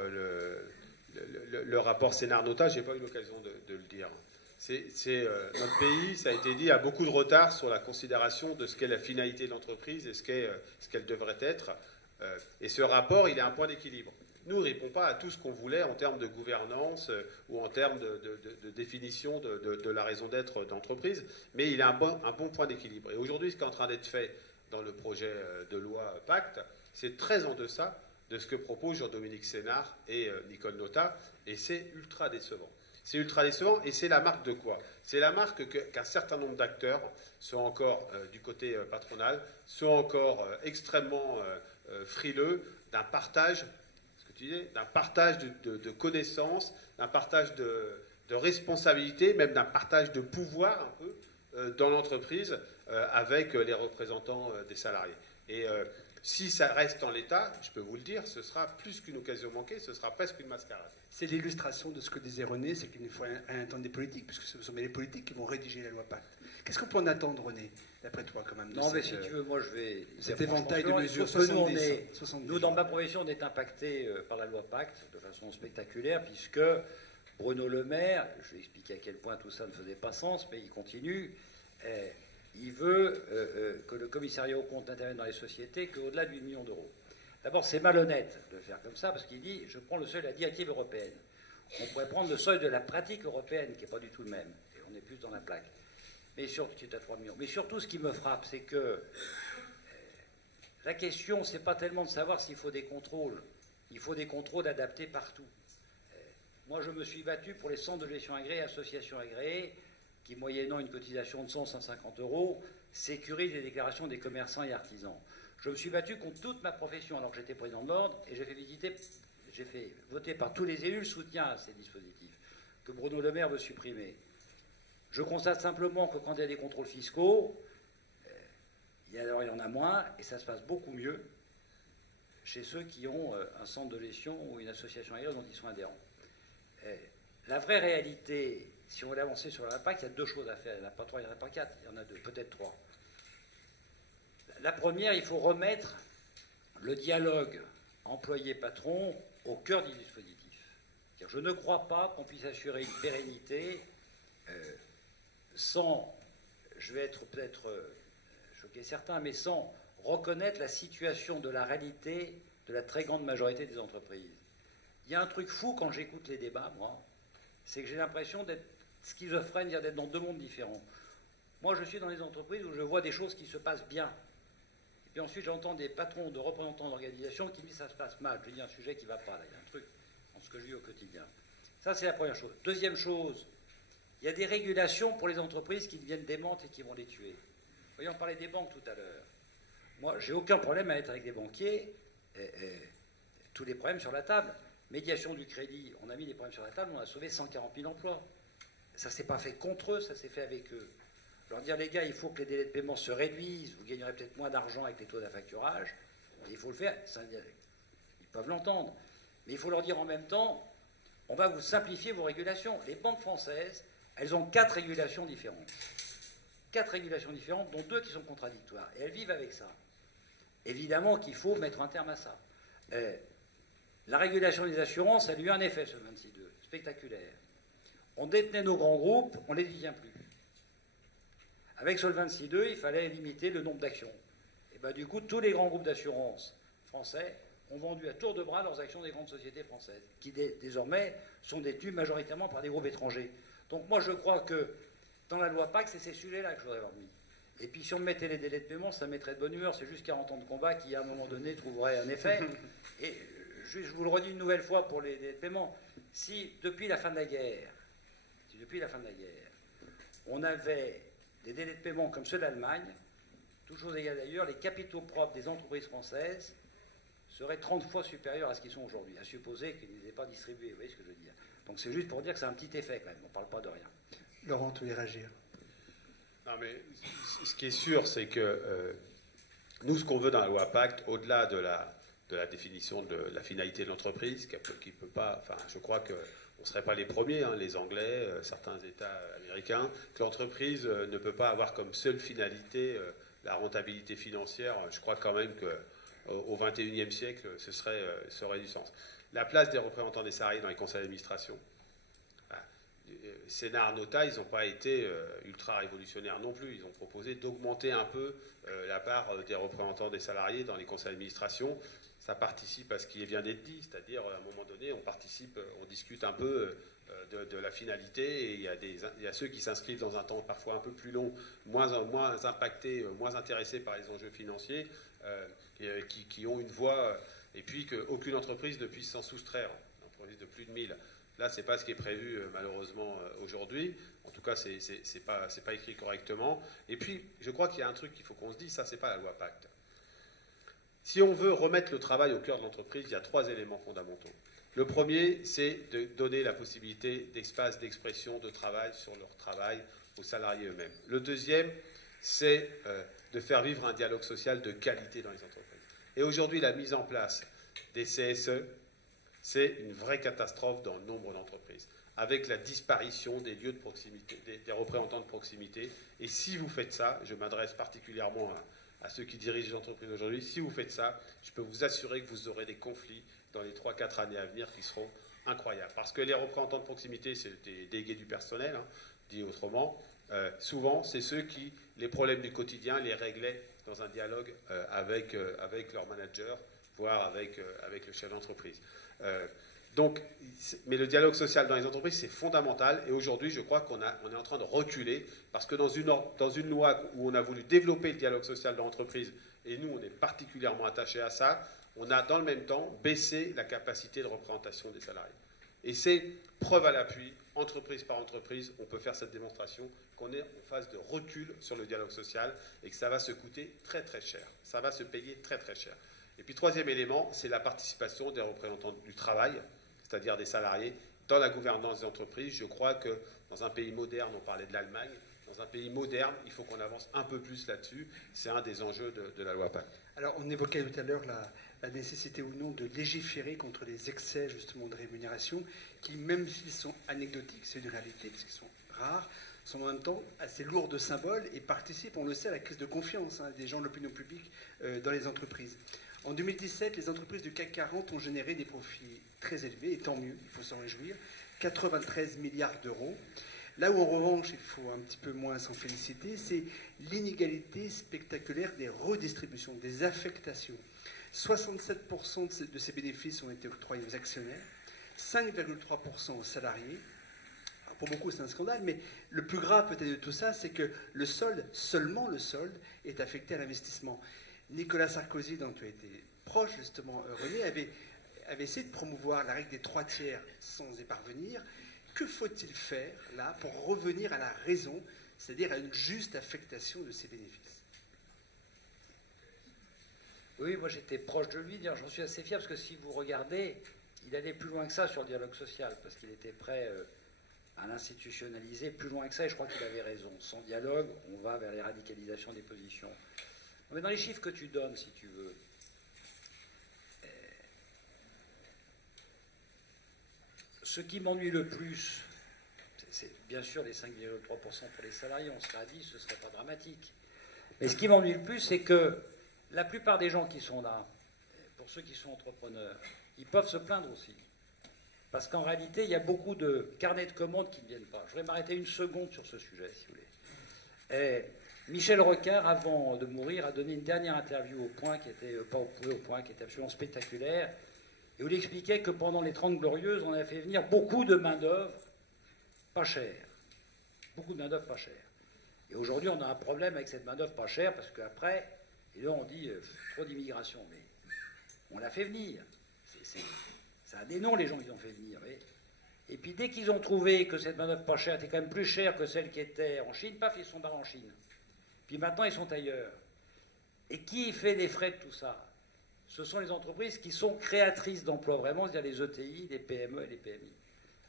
le rapport Sénard-Nota. Je n'ai pas eu l'occasion de le dire. Notre pays, ça a été dit, a beaucoup de retard sur la considération de ce qu'est la finalité de l'entreprise et ce qu'elle devrait être. Et ce rapport, il est un point d'équilibre. Nous, il ne répond pas à tout ce qu'on voulait en termes de gouvernance ou en termes de définition de la raison d'être d'entreprise, mais il a un bon point d'équilibre. Et aujourd'hui, ce qui est en train d'être fait dans le projet de loi Pacte, c'est très en deçà de ce que proposent Jean-Dominique Sénard et Nicole Notat, et c'est ultra décevant. C'est ultra décevant, et c'est la marque de quoi? C'est la marque qu'un certain nombre d'acteurs sont encore, du côté patronal, sont encore extrêmement frileux d'un partage, ce que tu disais, d'un partage de connaissances, d'un partage de responsabilité, même d'un partage de pouvoir un peu dans l'entreprise avec les représentants des salariés. Et si ça reste en l'état, je peux vous le dire, ce sera plus qu'une occasion manquée, ce sera presque une mascarade. C'est l'illustration de ce que disait René, c'est qu'il nous faut un temps des politiques, puisque ce sont les politiques qui vont rédiger la loi Pacte. Qu'est-ce qu'on peut en attendre, René, d'après toi, quand même? Non, mais si tu veux, moi je vais... Cet éventail de mesures, nous, dans ma profession, on est impacté par la loi Pacte de façon spectaculaire, puisque Bruno Le Maire, je vais expliquer à quel point tout ça ne faisait pas sens, mais il continue, il veut que le commissariat aux comptes n'intervienne dans les sociétés qu'au-delà de 8 millions d'euros. D'abord, c'est malhonnête de le faire comme ça, parce qu'il dit, je prends le seuil de la directive européenne. On pourrait prendre le seuil de la pratique européenne, qui n'est pas du tout le même, et on est plus dans la plaque. Mais surtout, c'est à 3 millions. Mais surtout, ce qui me frappe, c'est que la question, c'est pas tellement de savoir s'il faut des contrôles. Il faut des contrôles adaptés partout. Moi, je me suis battu pour les centres de gestion agréés, associations agréées, qui, moyennant une cotisation de 150 euros, sécurisent les déclarations des commerçants et artisans. Je me suis battu contre toute ma profession alors que j'étais président de l'ordre, et j'ai fait voter par tous les élus le soutien à ces dispositifs que Bruno Le Maire veut supprimer. Je constate simplement que quand il y a des contrôles fiscaux, il y en a moins, et ça se passe beaucoup mieux chez ceux qui ont un centre de gestion ou une association agréée dont ils sont adhérents. La vraie réalité, si on veut avancer sur l'impact, il y a deux choses à faire. Il n'y en a pas trois, il n'y en a pas quatre, il y en a deux, peut-être trois. La première, il faut remettre le dialogue employé-patron au cœur du dispositif. Je ne crois pas qu'on puisse assurer une pérennité sans, je vais être peut-être choquer certains, mais sans reconnaître la situation de la réalité de la très grande majorité des entreprises. Il y a un truc fou quand j'écoute les débats, moi, c'est que j'ai l'impression d'être schizophrène, d'être dans deux mondes différents. Moi, je suis dans les entreprises où je vois des choses qui se passent bien. Et puis ensuite, j'entends des patrons, de représentants d'organisations qui me disent que ça se passe mal. Je dis un sujet qui ne va pas, là. Il y a un truc dans ce que je vis au quotidien. Ça, c'est la première chose. Deuxième chose, il y a des régulations pour les entreprises qui deviennent démentes et qui vont les tuer. Vous voyez, on parlait des banques tout à l'heure. Moi, j'ai aucun problème à être avec des banquiers, tous les problèmes sur la table. Médiation du crédit, on a mis les problèmes sur la table, on a sauvé 140 000 emplois. Ça ne s'est pas fait contre eux, ça s'est fait avec eux. Leur dire, les gars, il faut que les délais de paiement se réduisent, vous gagnerez peut-être moins d'argent avec les taux d'affacturage, il faut le faire, ils peuvent l'entendre. Mais il faut leur dire en même temps, on va vous simplifier vos régulations. Les banques françaises, elles ont 4 régulations différentes. 4 régulations différentes, dont 2 qui sont contradictoires. Et elles vivent avec ça. Évidemment qu'il faut mettre un terme à ça. La régulation des assurances, elle a eu un effet, ce 26.2, spectaculaire. On détenait nos grands groupes, on ne les détient plus. Avec Solvency 2, il fallait limiter le nombre d'actions. Et bien du coup, tous les grands groupes d'assurance français ont vendu à tour de bras leurs actions des grandes sociétés françaises, qui désormais sont détenues majoritairement par des groupes étrangers. Donc moi, je crois que dans la loi Pacte, c'est ces sujets-là que je voudrais avoir mis. Et puis si on mettait les délais de paiement, ça mettrait de bonne humeur. C'est juste 40 ans de combat qui, à un moment donné, trouverait un effet. Et je vous le redis une nouvelle fois pour les délais de paiement. Si depuis la fin de la guerre, on avait des délais de paiement comme ceux d'Allemagne, toutes choses égales d'ailleurs, les capitaux propres des entreprises françaises seraient 30 fois supérieurs à ce qu'ils sont aujourd'hui, à supposer qu'ils ne les aient pas distribués. Vous voyez ce que je veux dire? Donc c'est juste pour dire que c'est un petit effet quand même, on ne parle pas de rien. Laurent, tu veux réagir? Non, mais ce qui est sûr, c'est que nous, ce qu'on veut dans la loi Pacte, au-delà de la définition de la finalité de l'entreprise, qui peut pas, enfin, je crois qu'on ne serait pas les premiers, hein, les Anglais, certains États américains, que l'entreprise ne peut pas avoir comme seule finalité la rentabilité financière. Je crois quand même qu'au XXIe siècle, ça aurait du sens. La place des représentants des salariés dans les conseils d'administration. Sénat Nota, ils n'ont pas été ultra révolutionnaires non plus. Ils ont proposé d'augmenter un peu la part des représentants des salariés dans les conseils d'administration. Ça participe à ce qui vient d'être dit, c'est-à-dire à un moment donné, on discute un peu de la finalité, et il y a ceux qui s'inscrivent dans un temps parfois un peu plus long, moins impactés, moins intéressés par les enjeux financiers, qui ont une voix, et puis qu'aucune entreprise ne puisse s'en soustraire, une entreprise de plus de 1000. Là, ce n'est pas ce qui est prévu, malheureusement, aujourd'hui. En tout cas, ce n'est pas écrit correctement. Et puis, je crois qu'il y a un truc qu'il faut qu'on se dise, ça, ce n'est pas la loi Pacte. Si on veut remettre le travail au cœur de l'entreprise, il y a 3 éléments fondamentaux. Le premier, c'est de donner la possibilité d'espace d'expression, de travail sur leur travail aux salariés eux-mêmes. Le deuxième, c'est de faire vivre un dialogue social de qualité dans les entreprises. Et aujourd'hui, la mise en place des CSE, c'est une vraie catastrophe dans le nombre d'entreprises, avec la disparition des lieux de proximité, des représentants de proximité. Et si vous faites ça, je m'adresse particulièrement à ceux qui dirigent les entreprises aujourd'hui, si vous faites ça, je peux vous assurer que vous aurez des conflits dans les 3-4 années à venir qui seront incroyables. Parce que les représentants de proximité, c'est des délégués du personnel, hein, dit autrement. Souvent, c'est ceux qui, les problèmes du quotidien, les réglaient dans un dialogue avec leur manager, voire avec le chef d'entreprise. Mais le dialogue social dans les entreprises, c'est fondamental. Et aujourd'hui, je crois qu'on est en train de reculer, parce que dans une loi où on a voulu développer le dialogue social dans l'entreprise, et nous, on est particulièrement attachés à ça, on a dans le même temps baissé la capacité de représentation des salariés. Et c'est preuve à l'appui, entreprise par entreprise, on peut faire cette démonstration qu'on est en phase de recul sur le dialogue social et que ça va se coûter très très cher. Ça va se payer très très cher. Et puis troisième élément, c'est la participation des représentants du travail, c'est-à-dire des salariés, dans la gouvernance des entreprises. Je crois que dans un pays moderne, on parlait de l'Allemagne, dans un pays moderne, il faut qu'on avance un peu plus là-dessus. C'est un des enjeux de la loi Pacte. Alors, on évoquait tout à l'heure la nécessité ou non de légiférer contre les excès, justement, de rémunération, qui, même s'ils sont anecdotiques, c'est une réalité, parce qu'ils sont rares, sont en même temps assez lourds de symboles et participent, on le sait, à la crise de confiance des gens de l'opinion publique dans les entreprises. En 2017, les entreprises du CAC 40 ont généré des profits très élevés, et tant mieux, il faut s'en réjouir, 93 milliards d'euros. Là où, en revanche, il faut un petit peu moins s'en féliciter, c'est l'inégalité spectaculaire des redistributions, des affectations. 67% de ces bénéfices ont été octroyés aux actionnaires, 5,3% aux salariés. Alors pour beaucoup, c'est un scandale, mais le plus grave peut-être de tout ça, c'est que le solde, seulement le solde, est affecté à l'investissement. Nicolas Sarkozy, dont tu as été proche, justement, René, avait essayé de promouvoir la règle des 3 tiers sans y parvenir. Que faut-il faire, là, pour revenir à la raison, c'est-à-dire à une juste affectation de ces bénéfices? Oui, moi j'étais proche de lui, j'en suis assez fier, parce que si vous regardez, il allait plus loin que ça sur le dialogue social, parce qu'il était prêt à l'institutionnaliser plus loin que ça, et je crois qu'il avait raison. Sans dialogue, on va vers les radicalisations des positions. Mais dans les chiffres que tu donnes, si tu veux, ce qui m'ennuie le plus, c'est bien sûr les 5,3% pour les salariés, on serait à 10, ce ne serait pas dramatique. Mais ce qui m'ennuie le plus, c'est que la plupart des gens qui sont là, pour ceux qui sont entrepreneurs, ils peuvent se plaindre aussi. Parce qu'en réalité, il y a beaucoup de carnets de commandes qui ne viennent pas. Je vais m'arrêter une seconde sur ce sujet, si vous voulez. Et Michel Rocard, avant de mourir, a donné une dernière interview au Point, qui était pas au Point, qui était absolument spectaculaire, et où il expliquait que pendant les 30 Glorieuses, on a fait venir beaucoup de main-d'œuvre pas chère. Beaucoup de main-d'œuvre pas chère. Et aujourd'hui, on a un problème avec cette main-d'œuvre pas chère, parce qu'après, et là on dit trop d'immigration, mais on l'a fait venir. Ça a des noms, les gens qui l'ont fait venir. Et puis dès qu'ils ont trouvé que cette main-d'œuvre pas chère était quand même plus chère que celle qui était en Chine, paf, ils sont barrés en Chine. Puis maintenant, ils sont ailleurs. Et qui fait les frais de tout ça? Ce sont les entreprises qui sont créatrices d'emplois vraiment, c'est-à-dire les ETI, les PME et les PMI.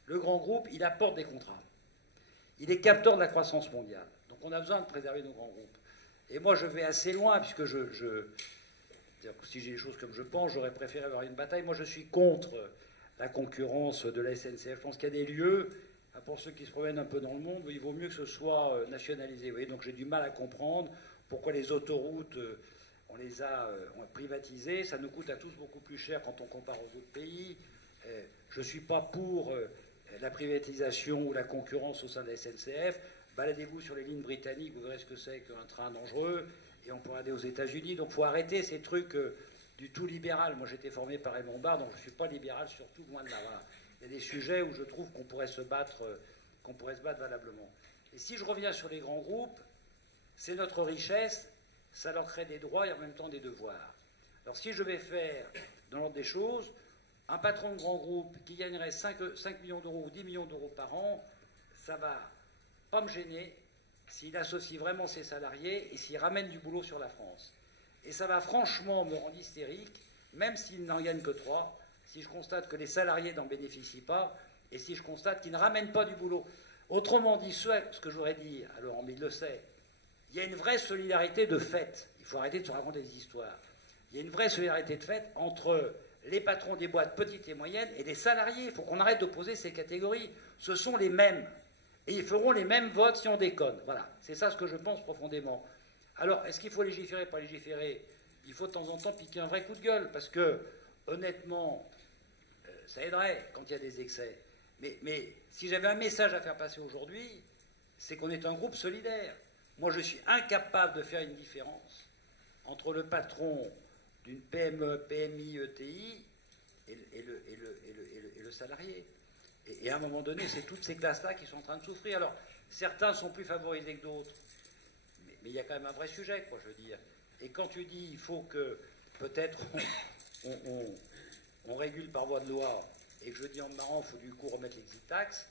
Le grand groupe, il apporte des contrats. Il est capteur de la croissance mondiale. Donc on a besoin de préserver nos grands groupes. Et moi, je vais assez loin, puisque si j'ai les choses comme je pense, j'aurais préféré avoir une bataille. Moi, je suis contre la concurrence de la SNCF. Je pense qu'il y a des lieux, pour ceux qui se promènent un peu dans le monde, où il vaut mieux que ce soit nationalisé. Vous voyez, donc j'ai du mal à comprendre pourquoi les autoroutes, on les a privatisées. Ça nous coûte à tous beaucoup plus cher quand on compare aux autres pays. Je ne suis pas pour la privatisation ou la concurrence au sein de la SNCF. Baladez-vous sur les lignes britanniques, vous verrez ce que c'est qu'un train dangereux, et on pourra aller aux États-Unis. Donc il faut arrêter ces trucs du tout libéral. Moi j'étais formé par Raymond Barre, donc je ne suis pas libéral, surtout loin de là. Voilà. Il y a des sujets où je trouve qu'on pourrait se battre valablement. Et si je reviens sur les grands groupes, c'est notre richesse, ça leur crée des droits et en même temps des devoirs. Alors si je vais faire, dans l'ordre des choses, un patron de grand groupe qui gagnerait 5 millions d'euros ou 10 millions d'euros par an, ça va pas me gêner s'il associe vraiment ses salariés et s'il ramène du boulot sur la France. Et ça va franchement me rendre hystérique, même s'il n'en gagne que 3, si je constate que les salariés n'en bénéficient pas, et si je constate qu'ils ne ramènent pas du boulot. Autrement dit, ce que je voudrais dire, alors il le sait, il y a une vraie solidarité de fait. Il faut arrêter de se raconter des histoires. Il y a une vraie solidarité de fait entre les patrons des boîtes petites et moyennes et les salariés. Il faut qu'on arrête d'opposer ces catégories. Ce sont les mêmes. Et ils feront les mêmes votes si on déconne. Voilà, c'est ça ce que je pense profondément. Alors, est-ce qu'il faut légiférer, pas légiférer? Il faut de temps en temps piquer un vrai coup de gueule, parce que, honnêtement, ça aiderait quand il y a des excès. Mais si j'avais un message à faire passer aujourd'hui, c'est qu'on est un groupe solidaire. Moi, je suis incapable de faire une différence entre le patron d'une PME, PMI, ETI et le salarié. Et à un moment donné, c'est toutes ces classes-là qui sont en train de souffrir. Alors, certains sont plus favorisés que d'autres, mais il y a quand même un vrai sujet, quoi, je veux dire. Et quand tu dis il faut que peut-être on régule par voie de loi, et que je dis en marrant, il faut du coup remettre l'exit tax,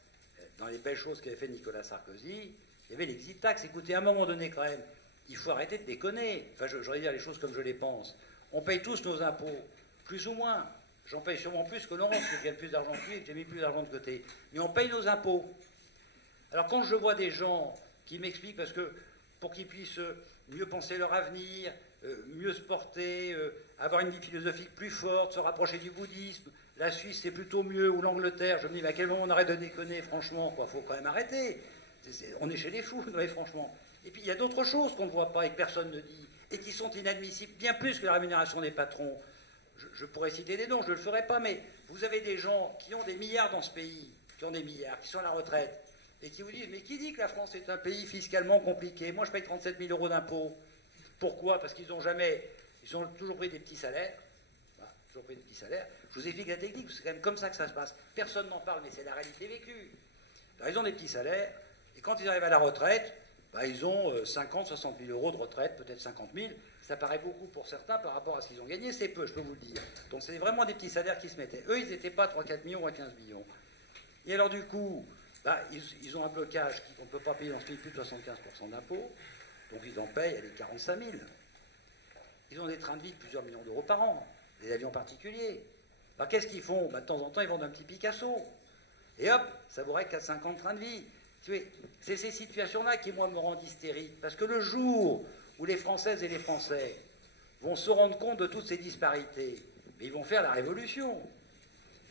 dans les belles choses qu'avait fait Nicolas Sarkozy, il y avait l'exit tax. Écoutez, à un moment donné, quand même, il faut arrêter de déconner. Enfin, je voudrais dire les choses comme je les pense. On paye tous nos impôts, plus ou moins. J'en paye sûrement plus que Laurent, parce que je gagne plus d'argent que lui et que j'ai mis plus d'argent de côté. Mais on paye nos impôts. Alors quand je vois des gens qui m'expliquent, parce que pour qu'ils puissent mieux penser leur avenir, mieux se porter, avoir une vie philosophique plus forte, se rapprocher du bouddhisme, la Suisse c'est plutôt mieux, ou l'Angleterre, je me dis, mais à quel moment on arrête de déconner, franchement, quoi, faut quand même arrêter. On est chez les fous, non, franchement. Et puis il y a d'autres choses qu'on ne voit pas et que personne ne dit, et qui sont inadmissibles, bien plus que la rémunération des patrons. Je pourrais citer des noms, je ne le ferai pas, mais vous avez des gens qui ont des milliards dans ce pays, qui ont des milliards, qui sont à la retraite, et qui vous disent, mais qui dit que la France est un pays fiscalement compliqué? Moi, je paye 37 000 euros d'impôts. Pourquoi? Parce qu'ils ont toujours pris des petits salaires. Voilà, toujours pris des petits salaires. Je vous explique la technique, c'est quand même comme ça que ça se passe. Personne n'en parle, mais c'est la réalité vécue. Alors, ils ont des petits salaires, et quand ils arrivent à la retraite, ils ont 50, 60 000 euros de retraite, peut-être 50 000. Ça paraît beaucoup pour certains par rapport à ce qu'ils ont gagné, c'est peu, je peux vous le dire. Donc c'est vraiment des petits salaires qui se mettaient. Eux, ils n'étaient pas 3-4 millions ou à 15 millions. Et alors du coup, ils ont un blocage qu'on ne peut pas payer dans ce pays plus de 75% d'impôts, donc ils en payent, les 45 000. Ils ont des trains de vie de plusieurs millions d'euros par an, des avions particuliers. Alors qu'est-ce qu'ils font? De temps en temps, ils vendent un petit Picasso. Et hop, ça vaudrait 4-5 ans de train de vie. C'est ces situations-là qui, moi, me rendent hystérique. Parce que le jour où les Françaises et les Français vont se rendre compte de toutes ces disparités, mais ils vont faire la révolution.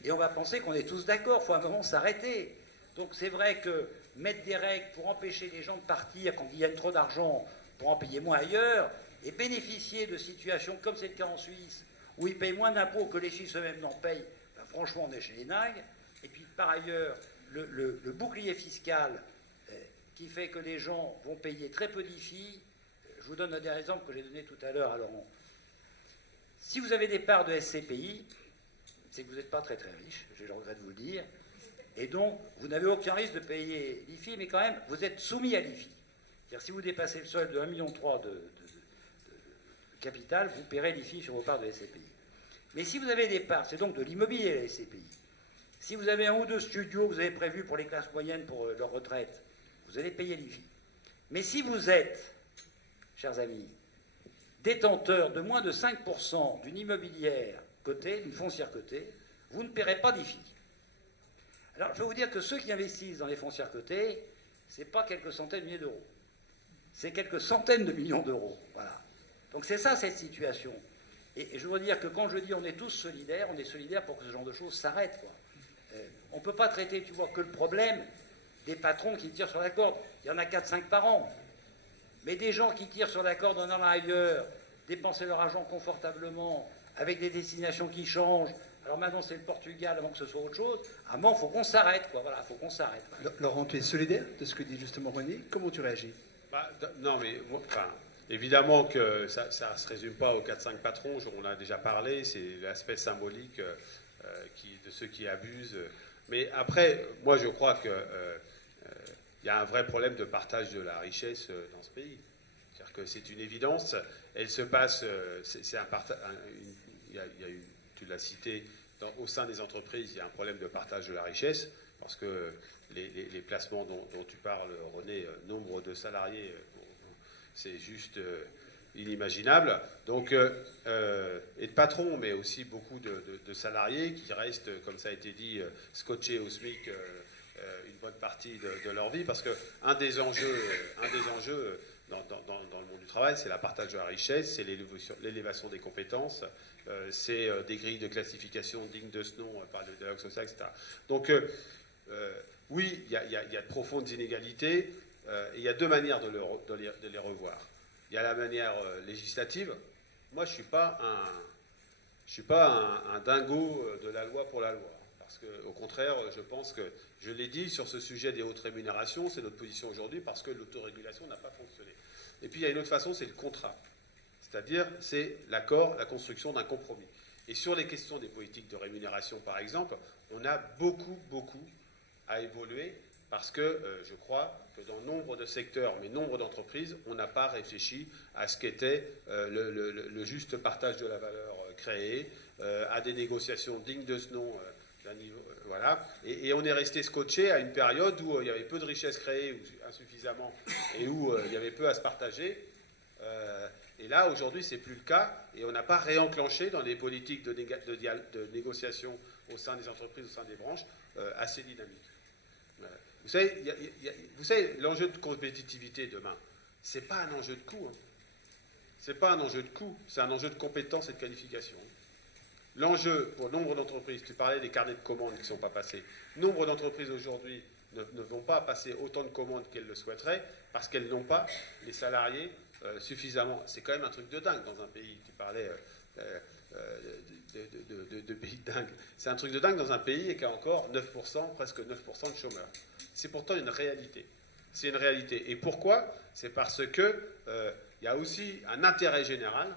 Et on va penser qu'on est tous d'accord, il faut à un moment s'arrêter. Donc c'est vrai que mettre des règles pour empêcher les gens de partir quand ils gagnent trop d'argent, pour en payer moins ailleurs, et bénéficier de situations comme c'est le cas en Suisse, où ils payent moins d'impôts que les Suisses eux-mêmes n'en payent, franchement on est chez les nags. Et puis par ailleurs, le bouclier fiscal qui fait que les gens vont payer très peu d'IFI. Je vous donne un dernier exemple que j'ai donné tout à l'heure à Laurent. Si vous avez des parts de SCPI, c'est que vous n'êtes pas très très riche, j'ai le regret de vous le dire, et donc vous n'avez aucun risque de payer l'IFI, mais quand même vous êtes soumis à l'IFI. C'est-à-dire si vous dépassez le seuil de 1,3 million de capital, vous paierez l'IFI sur vos parts de SCPI. Mais si vous avez des parts, c'est donc de l'immobilier la SCPI. Si vous avez 1 ou 2 studios que vous avez prévus pour les classes moyennes pour leur retraite, vous allez payer l'IFI. Mais si vous êtes, chers amis, détenteur de moins de 5% d'une immobilière cotée, d'une foncière cotée, vous ne paierez pas d'IFI. Alors, je vais vous dire que ceux qui investissent dans les foncières cotées, ce n'est pas quelques centaines de milliers d'euros. C'est quelques centaines de millions d'euros. Voilà. Donc c'est ça, cette situation. Et je veux dire que quand je dis on est tous solidaires, on est solidaires pour que ce genre de choses s'arrête, quoi. On ne peut pas traiter, tu vois, que le problème des patrons qui tirent sur la corde. Il y en a 4-5 par an. Mais des gens qui tirent sur la corde en allant ailleurs, dépenser leur argent confortablement, avec des destinations qui changent. Alors maintenant, c'est le Portugal avant que ce soit autre chose. À un moment, il faut qu'on s'arrête, quoi. Voilà, il faut qu'on s'arrête. Laurent, tu es solidaire de ce que dit justement René. Comment tu réagis? Non, mais évidemment que ça ne se résume pas aux 4-5 patrons. On en a déjà parlé. C'est l'aspect symbolique de ceux qui abusent. Mais après, moi, je crois qu'il y a un vrai problème de partage de la richesse dans ce pays. C'est-à-dire que c'est une évidence. Elle se passe. Tu l'as cité, au sein des entreprises, il y a un problème de partage de la richesse, parce que les placements dont tu parles, René, nombre de salariés, c'est juste inimaginable. Donc, et de patrons, mais aussi beaucoup de salariés qui restent, comme ça a été dit, scotchés au SMIC une bonne partie de leur vie, parce qu'un des enjeux dans le monde du travail, c'est la partage de la richesse, c'est l'élévation des compétences, c'est des grilles de classification dignes de ce nom par le dialogue social, etc. Donc, oui, il y a de profondes inégalités, et il y a deux manières de les revoir. Il y a la manière législative. Moi, je ne suis pas un dingo de la loi pour la loi. Parce qu'au contraire, je pense que, je l'ai dit, sur ce sujet des hautes rémunérations, c'est notre position aujourd'hui, parce que l'autorégulation n'a pas fonctionné. Et puis, il y a une autre façon, c'est le contrat. C'est-à-dire, c'est l'accord, la construction d'un compromis. Et sur les questions des politiques de rémunération, par exemple, on a beaucoup à évoluer, parce que je crois que dans nombre de secteurs, mais nombre d'entreprises, on n'a pas réfléchi à ce qu'était le juste partage de la valeur créée, à des négociations dignes de ce nom d'un niveau, voilà. Et on est resté scotché à une période où il y avait peu de richesses créées, ou insuffisamment, et où il y avait peu à se partager. Et là, aujourd'hui, c'est plus le cas, et on n'a pas réenclenché dans les politiques de négociation au sein des entreprises, au sein des branches, assez dynamiques. Vous savez, l'enjeu de compétitivité demain, c'est pas un enjeu de coût. Hein. C'est pas un enjeu de coût, c'est un enjeu de compétence et de qualification. L'enjeu pour nombre d'entreprises, tu parlais des carnets de commandes qui ne sont pas passés. Nombre d'entreprises aujourd'hui ne vont pas passer autant de commandes qu'elles le souhaiteraient parce qu'elles n'ont pas les salariés suffisamment. C'est quand même un truc de dingue dans un pays. Tu parlais de pays dingue. C'est un truc de dingue dans un pays qui a encore 9%, presque 9% de chômeurs. C'est pourtant une réalité. C'est une réalité. Et pourquoi? C'est parce que il y a aussi un intérêt général,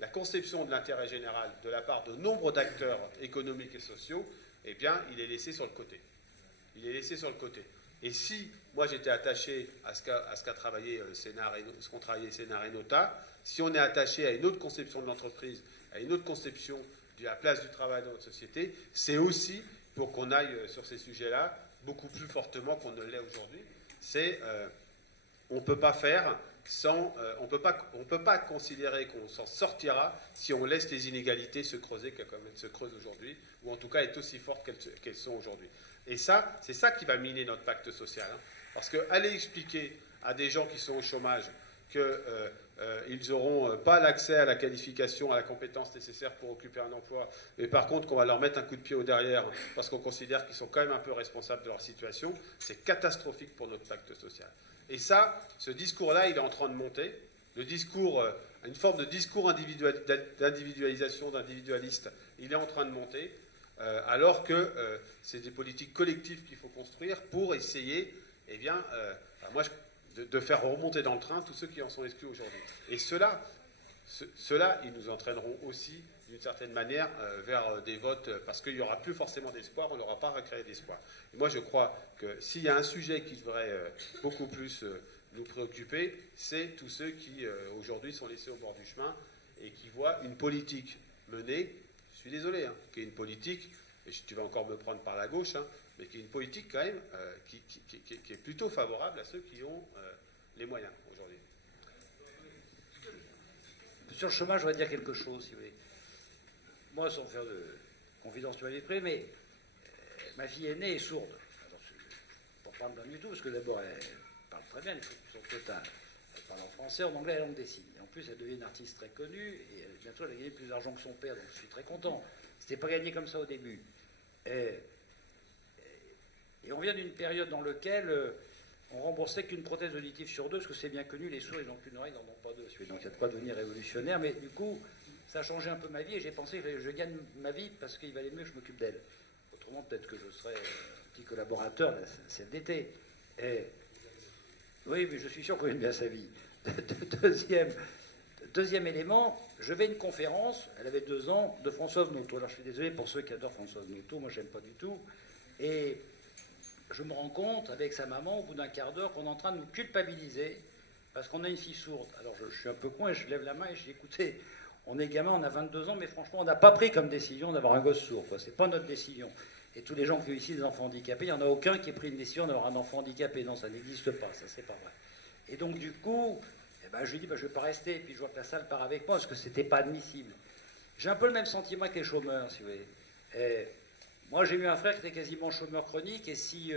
la conception de l'intérêt général de la part de nombre d'acteurs économiques et sociaux, eh bien, il est laissé sur le côté. Il est laissé sur le côté. Et si, moi, j'étais attaché à ce qu'a travaillé ce qu'ont travaillé Sénart et Nota, si on est attaché à une autre conception de l'entreprise, à une autre conception de la place du travail dans notre société, c'est aussi pour qu'on aille sur ces sujets-là beaucoup plus fortement qu'on ne l'est aujourd'hui. On ne peut pas faire sans... on peut pas considérer qu'on s'en sortira si on laisse les inégalités se creuser comme elles se creusent aujourd'hui, ou en tout cas être aussi fortes qu'elles sont aujourd'hui. Et ça, c'est ça qui va miner notre pacte social. Hein. Parce qu'aller expliquer à des gens qui sont au chômage qu'ils n'auront pas l'accès à la qualification, à la compétence nécessaire pour occuper un emploi, mais par contre qu'on va leur mettre un coup de pied au derrière parce qu'on considère qu'ils sont quand même un peu responsables de leur situation, c'est catastrophique pour notre pacte social. Et ça, ce discours-là, il est en train de monter. Le discours, une forme de discours d'individualisation, d'individualiste, il est en train de monter, alors que c'est des politiques collectives qu'il faut construire pour essayer, eh bien, de faire remonter dans le train tous ceux qui en sont exclus aujourd'hui. Et ceux-là, ils nous entraîneront aussi, d'une certaine manière, vers des votes, parce qu'il n'y aura plus forcément d'espoir, on n'aura pas recréé d'espoir. Et moi, je crois que s'il y a un sujet qui devrait beaucoup plus nous préoccuper, c'est tous ceux qui, aujourd'hui, sont laissés au bord du chemin et qui voient une politique menée, je suis désolé, hein, qui est une politique, et tu vas encore me prendre par la gauche, hein, mais qui est une politique quand même qui est plutôt favorable à ceux qui ont les moyens aujourd'hui. Sur le chômage, je voudrais dire quelque chose, si vous voulez. Moi, sans faire de confidence sur la vie privée, mais ma fille aînée est sourde. Alors, pour pas me plaindre du tout, parce que d'abord, elle parle très bien, elle parle en français, en anglais et en langue des signes. Et en plus, elle devient une artiste très connue, et bientôt, elle a gagné plus d'argent que son père, donc je suis très content. C'était pas gagné comme ça au début. Et on vient d'une période dans laquelle on remboursait qu'une prothèse auditive sur deux, parce que c'est bien connu, les sourds, ils n'ont qu'une oreille, ils n'en ont pas deux. Donc il y a de quoi devenir révolutionnaire, mais du coup, ça a changé un peu ma vie, et j'ai pensé que je gagne ma vie parce qu'il valait mieux que je m'occupe d'elle. Autrement, peut-être que je serais un petit collaborateur de la CFDT. Oui, mais je suis sûr qu'on gagne bien sa vie. Deuxième élément, je vais à une conférence, elle avait 2 ans, de Françoise Noto. Alors je suis désolé pour ceux qui adorent Françoise Noto, moi j'aime pas du tout. Et je me rends compte, avec sa maman, au bout d'un quart d'heure, qu'on est en train de nous culpabiliser parce qu'on a une fille sourde. Alors je suis un peu con et je lève la main et je dis, écoutez, on est gamin, on a 22 ans, mais franchement, on n'a pas pris comme décision d'avoir un gosse sourd. C'est pas notre décision. Et tous les gens qui ont ici des enfants handicapés, il n'y en a aucun qui ait pris une décision d'avoir un enfant handicapé. Non, ça n'existe pas, ça c'est pas vrai. Et donc du coup, ben, je lui dis, ben, je ne vais pas rester, et puis je vois que la salle part avec moi, parce que ce n'était pas admissible. J'ai un peu le même sentiment que les chômeurs, si vous voulez. Moi, j'ai eu un frère qui était quasiment chômeur chronique, et si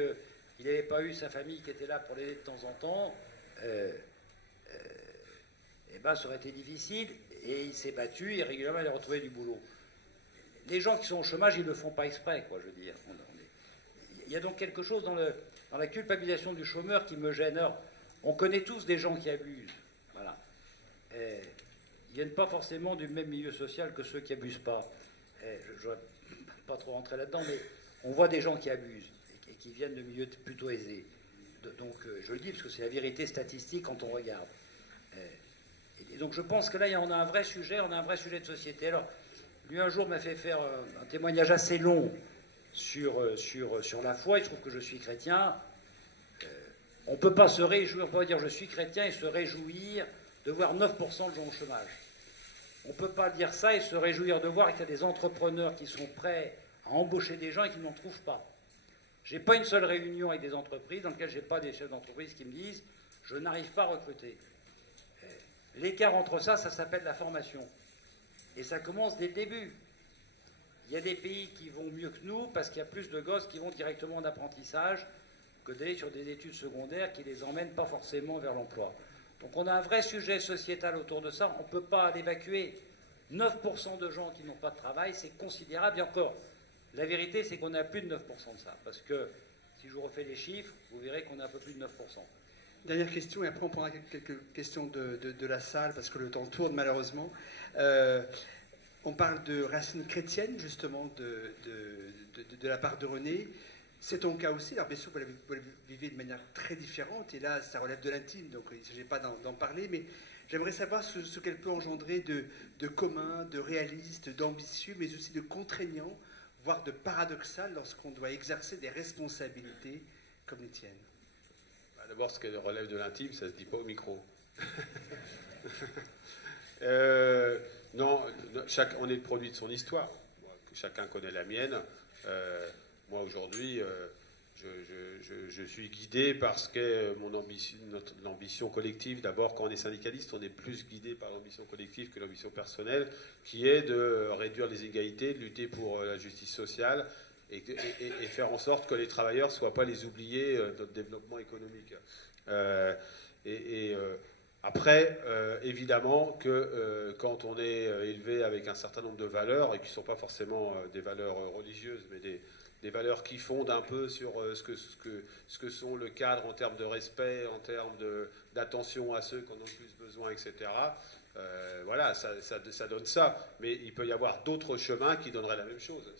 il n'avait pas eu sa famille qui était là pour l'aider de temps en temps, eh ben, ça aurait été difficile, et il s'est battu, et régulièrement, il a retrouvé du boulot. Les gens qui sont au chômage, ils ne le font pas exprès, quoi, je veux dire. Il y a donc quelque chose dans la culpabilisation du chômeur qui me gêne. Alors, on connaît tous des gens qui abusent. Voilà. Ils viennent pas forcément du même milieu social que ceux qui abusent pas. Je ne vais pas trop rentrer là-dedans, mais on voit des gens qui abusent et qui viennent de milieux plutôt aisés. Donc, je le dis parce que c'est la vérité statistique quand on regarde. Et donc, je pense que là, on a un vrai sujet, de société. Alors, lui, un jour, m'a fait faire un témoignage assez long sur la foi. Il se trouve que je suis chrétien. On ne peut pas se réjouir, on peut pas dire je suis chrétien et se réjouir de voir 9% de gens au chômage. On ne peut pas dire ça et se réjouir de voir qu'il y a des entrepreneurs qui sont prêts à embaucher des gens et qui n'en trouvent pas. Je n'ai pas une seule réunion avec des entreprises dans lesquelles je n'ai pas des chefs d'entreprise qui me disent je n'arrive pas à recruter. L'écart entre ça s'appelle la formation. Et ça commence dès le début. Il y a des pays qui vont mieux que nous parce qu'il y a plus de gosses qui vont directement en apprentissage que d'aller sur des études secondaires qui ne les emmènent pas forcément vers l'emploi. Donc on a un vrai sujet sociétal autour de ça. On ne peut pas l'évacuer. 9% de gens qui n'ont pas de travail, c'est considérable. Et encore, la vérité, c'est qu'on a plus de 9% de ça. Parce que si je vous refais les chiffres, vous verrez qu'on a un peu plus de 9%. Dernière question, et après on prendra quelques questions de la salle, parce que le temps tourne malheureusement. On parle de racines chrétiennes, justement, de la part de René. C'est ton cas aussi. Alors bien sûr, vous le vivez de manière très différente, et là, ça relève de l'intime, donc il ne s'agit pas d'en parler, mais j'aimerais savoir ce qu'elle peut engendrer de commun, de réaliste, d'ambitieux, mais aussi de contraignant, voire de paradoxal, lorsqu'on doit exercer des responsabilités comme les tiennes. D'abord, ce qui relève de l'intime, ça ne se dit pas au micro. Non, on est le produit de son histoire. Chacun connaît la mienne. Moi, aujourd'hui, je suis guidé par ce qu'est l'ambition collective. D'abord, quand on est syndicaliste, on est plus guidé par l'ambition collective que l'ambition personnelle, qui est de réduire les inégalités, de lutter pour la justice sociale, et faire en sorte que les travailleurs ne soient pas les oubliés de notre développement économique. Après, évidemment que quand on est élevé avec un certain nombre de valeurs, et qui ne sont pas forcément des valeurs religieuses, mais des valeurs qui fondent un peu sur ce que sont le cadre en termes de respect, en termes d'attention à ceux qui en ont plus besoin, etc., voilà, ça donne ça. Mais il peut y avoir d'autres chemins qui donneraient la même chose.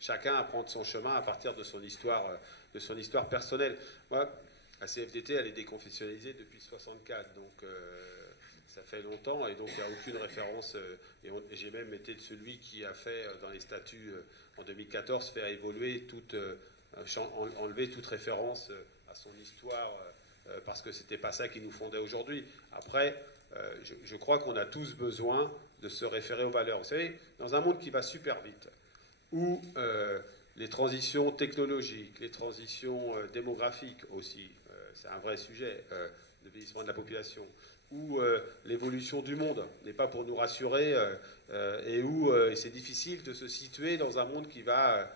Chacun apprend de son chemin à partir de son histoire personnelle. Moi, la CFDT, elle est déconfessionnalisée depuis 1964, donc ça fait longtemps, et donc il n'y a aucune référence. Et j'ai même été de celui qui a fait, dans les statuts en 2014, faire évoluer enlever toute référence à son histoire, parce que c'était pas ça qui nous fondait aujourd'hui. Après, je crois qu'on a tous besoin de se référer aux valeurs. Vous savez, dans un monde qui va super vite, où les transitions technologiques, les transitions démographiques aussi, c'est un vrai sujet, le vieillissement de la population, où l'évolution du monde n'est pas pour nous rassurer, et où c'est difficile de se situer dans un monde qui va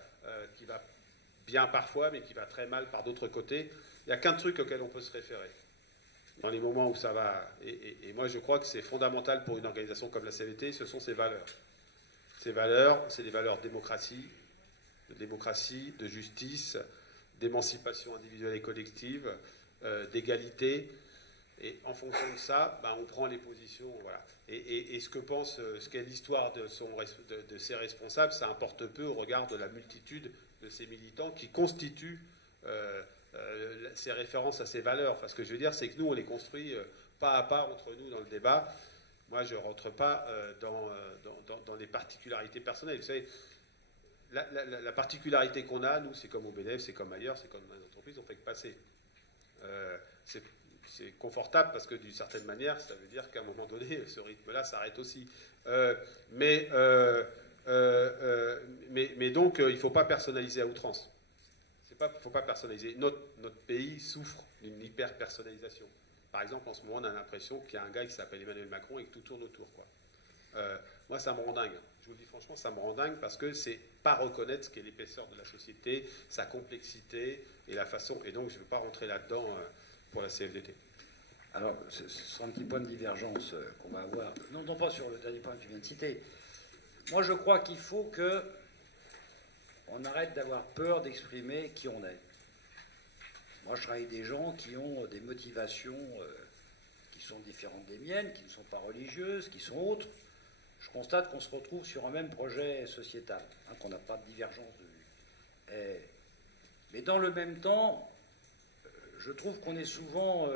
bien parfois, mais qui va très mal par d'autres côtés. Il n'y a qu'un truc auquel on peut se référer dans les moments où ça va. Et moi, je crois que c'est fondamental pour une organisation comme la CFDT, ce sont ses valeurs. Ces valeurs, c'est des valeurs de démocratie, de justice, d'émancipation individuelle et collective, d'égalité. Et en fonction de ça, on prend les positions. Voilà. Et ce qu'est l'histoire de ses responsables, ça importe peu au regard de la multitude de ces militants qui constituent ces références à ces valeurs. Enfin, ce que je veux dire, c'est que nous, on les construit pas à pas entre nous dans le débat. Moi, je ne rentre pas dans les particularités personnelles. Vous savez, la particularité qu'on a, nous, c'est comme au BNF, c'est comme ailleurs, c'est comme dans les entreprises, on ne fait que passer. C'est confortable parce que d'une certaine manière, ça veut dire qu'à un moment donné, ce rythme-là s'arrête aussi. Mais donc, il ne faut pas personnaliser à outrance. Il ne faut pas personnaliser. Notre pays souffre d'une hyper-personnalisation. Par exemple, en ce moment, on a l'impression qu'il y a un gars qui s'appelle Emmanuel Macron et que tout tourne autour, quoi. Moi, ça me rend dingue. Je vous le dis franchement, ça me rend dingue parce que c'est pas reconnaître ce qu'est l'épaisseur de la société, sa complexité et la façon. Et donc, je ne veux pas rentrer là-dedans pour la CFDT. Alors, ce sera un petit point de divergence qu'on va avoir. Non, non pas sur le dernier point que tu viens de citer. Moi, je crois qu'il faut que on arrête d'avoir peur d'exprimer qui on est. Moi, je travaille avec des gens qui ont des motivations qui sont différentes des miennes, qui ne sont pas religieuses, qui sont autres. Je constate qu'on se retrouve sur un même projet sociétal, hein, qu'on n'a pas de divergence de vue. Mais dans le même temps, je trouve qu'on est souvent,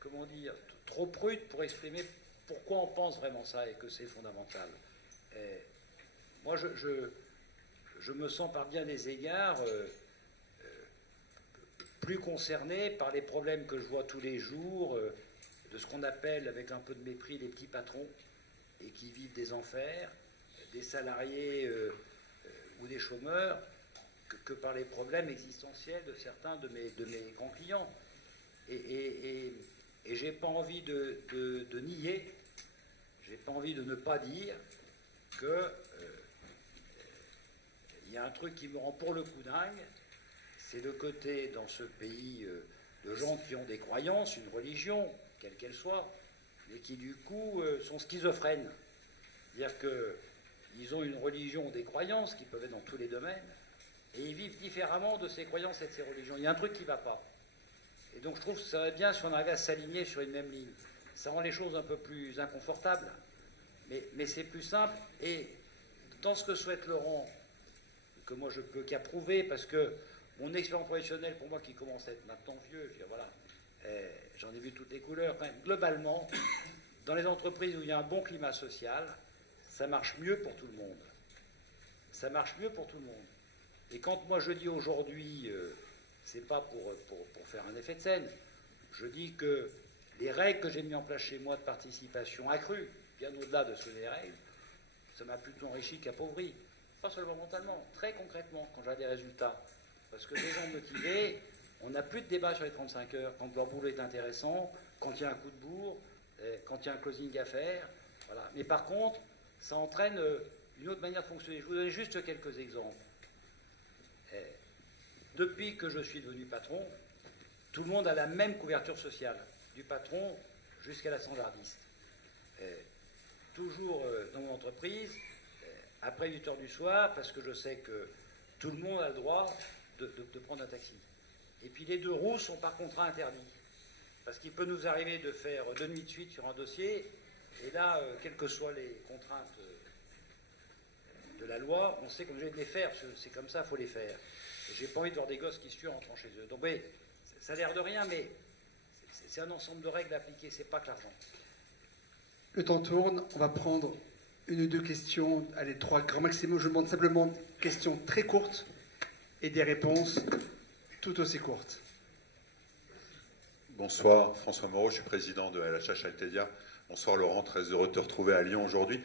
comment dire, trop prude pour exprimer pourquoi on pense vraiment ça et que c'est fondamental. Moi, je me sens par bien des égards plus concerné par les problèmes que je vois tous les jours, de ce qu'on appelle avec un peu de mépris les petits patrons, et qui vivent des enfers, des salariés ou des chômeurs, que par les problèmes existentiels de certains de mes grands clients. Et j'ai pas envie de nier, j'ai pas envie de ne pas dire que il y a un truc qui me rend pour le coup dingue, c'est le côté dans ce pays de gens qui ont des croyances, une religion, quelle qu'elle soit, mais qui du coup sont schizophrènes. C'est-à-dire qu'ils ont une religion, des croyances qui peuvent être dans tous les domaines, et ils vivent différemment de ces croyances et de ces religions. Il y a un truc qui ne va pas. Et donc je trouve que ça serait bien si on arrivait à s'aligner sur une même ligne. Ça rend les choses un peu plus inconfortables, mais c'est plus simple. Et dans ce que souhaite Laurent, que moi je peux qu'approuver, parce que mon expérience professionnelle, pour moi qui commence à être maintenant vieux, je veux dire, voilà, j'en ai vu toutes les couleurs, quand même, globalement, dans les entreprises où il y a un bon climat social, ça marche mieux pour tout le monde. Ça marche mieux pour tout le monde. Et quand moi je dis aujourd'hui, c'est pas pour faire un effet de scène, je dis que les règles que j'ai mis en place chez moi de participation accrue, bien au-delà de ce des règles, ça m'a plutôt enrichi qu'appauvri. Pas seulement mentalement, très concrètement, quand j'ai des résultats. Parce que les gens motivés, on n'a plus de débat sur les 35 heures, quand leur boulot est intéressant, quand il y a un coup de bourre, quand il y a un closing à faire. Voilà. Mais par contre, ça entraîne une autre manière de fonctionner. Je vous donne juste quelques exemples. Depuis que je suis devenu patron, tout le monde a la même couverture sociale, du patron jusqu'à la standardiste. Toujours dans mon entreprise, après 8 heures du soir, parce que je sais que tout le monde a le droit de prendre un taxi. Et puis les 2 roues sont par contrat interdits. Parce qu'il peut nous arriver de faire 2 nuits de suite sur un dossier, et là, quelles que soient les contraintes de la loi, on sait qu'on est obligé de les faire. C'est comme ça, il faut les faire. Et j'ai pas envie de voir des gosses qui se tuent en rentrant chez eux. Donc oui, ça a l'air de rien, mais c'est un ensemble de règles à appliquer, c'est pas que l'argent. Le temps tourne, on va prendre 1 ou 2 questions, allez, 3 grand maximum. Je demande simplement des questions très courtes et des réponses tout aussi courtes. Bonsoir, François Moreau, je suis président de LHH Altedia. Bonsoir Laurent, très heureux de te retrouver à Lyon aujourd'hui.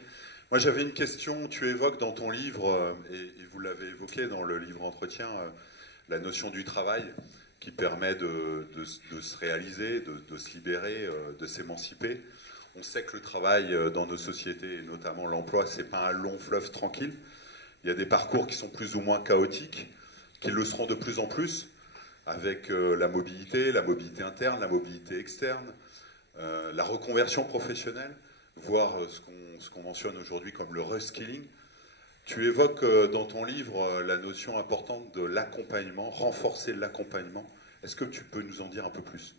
Moi j'avais une question, tu évoques dans ton livre, et vous l'avez évoqué dans le livre Entretien, la notion du travail qui permet de se réaliser, de se libérer, de s'émanciper. On sait que le travail dans nos sociétés, et notamment l'emploi, c'est pas un long fleuve tranquille. Il y a des parcours qui sont plus ou moins chaotiques, qui le seront de plus en plus, avec la mobilité interne, la mobilité externe, la reconversion professionnelle, voire ce qu'on mentionne aujourd'hui comme le reskilling. Tu évoques dans ton livre la notion importante de l'accompagnement, renforcer l'accompagnement. Est-ce que tu peux nous en dire un peu plus ?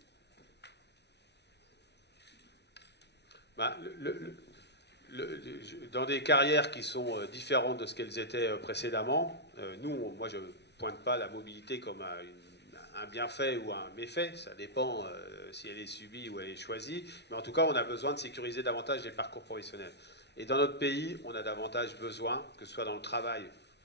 Dans des carrières qui sont différentes de ce qu'elles étaient précédemment, moi je ne pointe pas la mobilité comme un bienfait ou un méfait, ça dépend si elle est subie ou elle est choisie, mais en tout cas on a besoin de sécuriser davantage les parcours professionnels. Et dans notre pays, on a davantage besoin, que ce soit dans le travail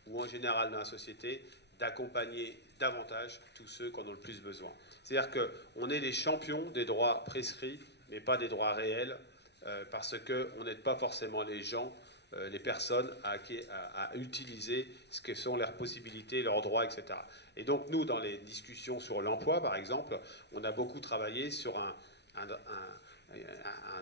ou en général dans la société, d'accompagner davantage tous ceux qui en ont le plus besoin. C'est-à-dire qu'on est les champions des droits prescrits, mais pas des droits réels, parce qu'on n'aide pas forcément les gens les personnes à utiliser ce que sont leurs possibilités, leurs droits, etc. Et donc nous, dans les discussions sur l'emploi, par exemple, on a beaucoup travaillé sur un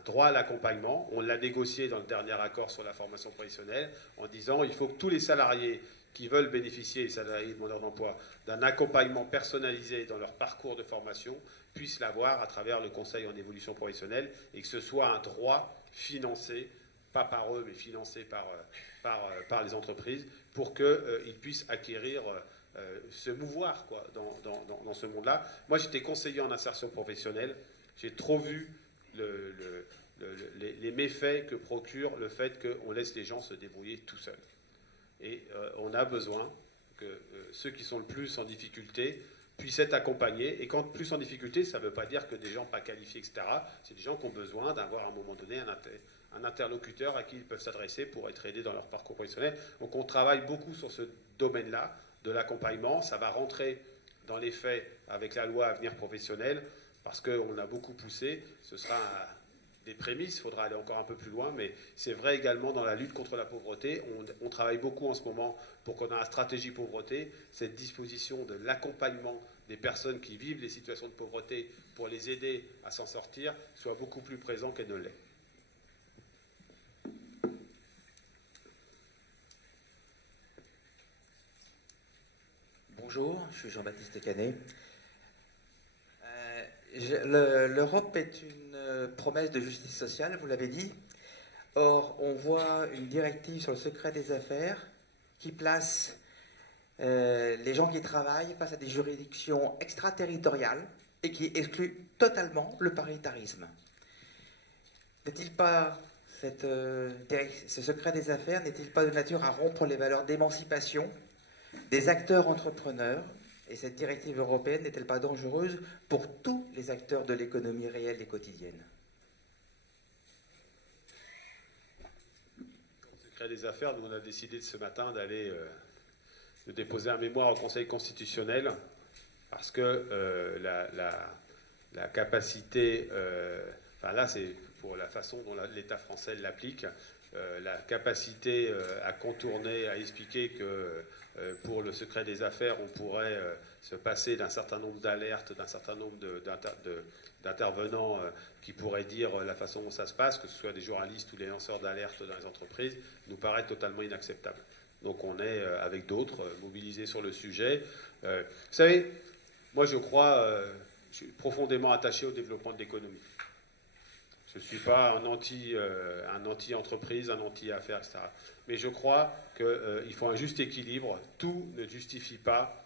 droit à l'accompagnement. On l'a négocié dans le dernier accord sur la formation professionnelle en disant il faut que tous les salariés qui veulent bénéficier, les salariés demandeurs d'emploi, d'un accompagnement personnalisé dans leur parcours de formation puissent l'avoir à travers le Conseil en évolution professionnelle et que ce soit un droit financé, pas par eux, mais financé par les entreprises pour qu'ils puissent acquérir, se mouvoir quoi, dans ce monde-là. Moi, j'étais conseiller en insertion professionnelle. J'ai trop vu les méfaits que procure le fait qu'on laisse les gens se débrouiller tout seuls. Et on a besoin que ceux qui sont le plus en difficulté puissent être accompagnés. Et quand plus en difficulté, ça ne veut pas dire que des gens pas qualifiés, etc. C'est des gens qui ont besoin d'avoir à un moment donné un interlocuteur à qui ils peuvent s'adresser pour être aidés dans leur parcours professionnel. Donc on travaille beaucoup sur ce domaine-là, de l'accompagnement. Ça va rentrer dans les faits avec la loi Avenir professionnel, parce qu'on a beaucoup poussé. Ce sera des prémices, il faudra aller encore un peu plus loin, mais c'est vrai également dans la lutte contre la pauvreté. On travaille beaucoup en ce moment pour qu'on ait une stratégie pauvreté, cette disposition de l'accompagnement des personnes qui vivent les situations de pauvreté pour les aider à s'en sortir soit beaucoup plus présent qu'elle ne l'est. Bonjour, je suis Jean-Baptiste Canet. L'Europe est une promesse de justice sociale, vous l'avez dit. Or, on voit une directive sur le secret des affaires qui place les gens qui travaillent face à des juridictions extraterritoriales et qui exclut totalement le paritarisme. N'est-il pas, ce secret des affaires, n'est-il pas de nature à rompre les valeurs d'émancipation des acteurs entrepreneurs? Et cette directive européenne n'est-elle pas dangereuse pour tous les acteurs de l'économie réelle et quotidienne? Le secret des affaires, nous on a décidé ce matin de déposer un mémoire au Conseil constitutionnel parce que la capacité, enfin là c'est pour la façon dont l'État français l'applique, la capacité à contourner, à expliquer que pour le secret des affaires, on pourrait se passer d'un certain nombre d'alertes, d'un certain nombre d'intervenants qui pourraient dire la façon dont ça se passe, que ce soit des journalistes ou des lanceurs d'alerte dans les entreprises, nous paraît totalement inacceptable. Donc on est, avec d'autres, mobilisés sur le sujet. Vous savez, moi je suis profondément attaché au développement de l'économie. Je ne suis pas un anti-entreprise, un anti-affaires, etc. Mais je crois qu'il faut un juste équilibre. Tout ne justifie pas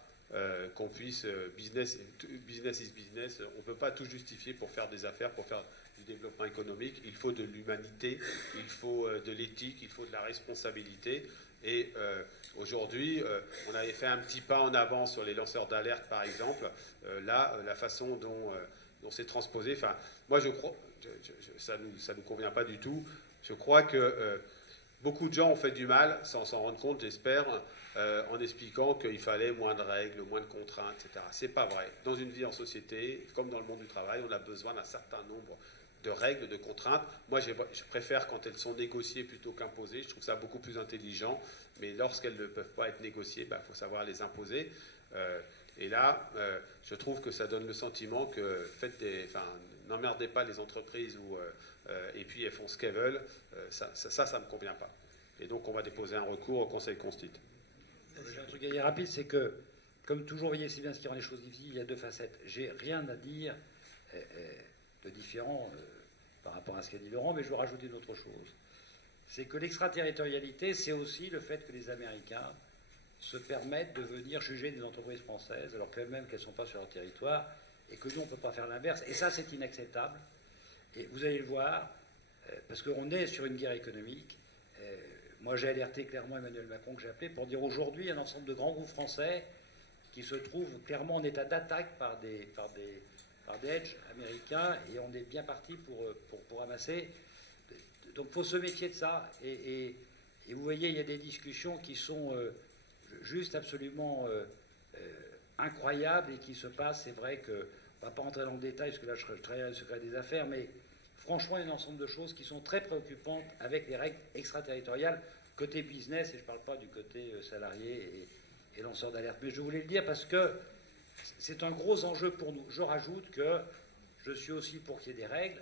qu'on puisse... business is business. On ne peut pas tout justifier pour faire des affaires, pour faire du développement économique. Il faut de l'humanité, il faut de l'éthique, il faut de la responsabilité. Et aujourd'hui, on avait fait un petit pas en avant sur les lanceurs d'alerte, par exemple. Là, la façon dont c'est transposé... Enfin, moi, je crois... ça nous convient pas du tout. Je crois que beaucoup de gens ont fait du mal, sans s'en rendre compte, j'espère, en expliquant qu'il fallait moins de règles, moins de contraintes, etc. C'est pas vrai. Dans une vie en société, comme dans le monde du travail, on a besoin d'un certain nombre de règles, de contraintes. Moi, je préfère quand elles sont négociées plutôt qu'imposées. Je trouve ça beaucoup plus intelligent. Mais lorsqu'elles ne peuvent pas être négociées, faut savoir les imposer. Et là, je trouve que ça donne le sentiment que n'emmerdez pas les entreprises et puis elles font ce qu'elles veulent. Ça me convient pas. Et donc, on va déposer un recours au Conseil constitutionnel. J'ai un truc à dire rapide, c'est que, comme toujours, vous voyez si bien ce qui rend les choses difficiles, il y a deux facettes. J'ai rien à dire de différent par rapport à ce qu'a dit Laurent, mais je veux rajouter une autre chose. C'est que l'extraterritorialité, c'est aussi le fait que les Américains se permettent de venir juger des entreprises françaises, alors qu'elles-mêmes qu'elles ne sont pas sur leur territoire, et que nous, on ne peut pas faire l'inverse. Et ça, c'est inacceptable. Et vous allez le voir, parce qu'on est sur une guerre économique. Moi, j'ai alerté clairement Emmanuel Macron, que j'ai appelé, pour dire aujourd'hui, il y a un ensemble de grands groupes français qui se trouvent clairement en état d'attaque par des hedges américains, et on est bien parti pour ramasser. Donc, il faut se méfier de ça. Et vous voyez, il y a des discussions qui sont juste absolument incroyables et qui se passent. C'est vrai qu'on ne va pas rentrer dans le détail, parce que là, je travaille dans le secret des affaires, mais franchement, il y a un ensemble de choses qui sont très préoccupantes avec les règles extraterritoriales, côté business, et je ne parle pas du côté salarié et lanceur d'alerte. Mais je voulais le dire parce que c'est un gros enjeu pour nous. Je rajoute que je suis aussi pour qu'il y ait des règles.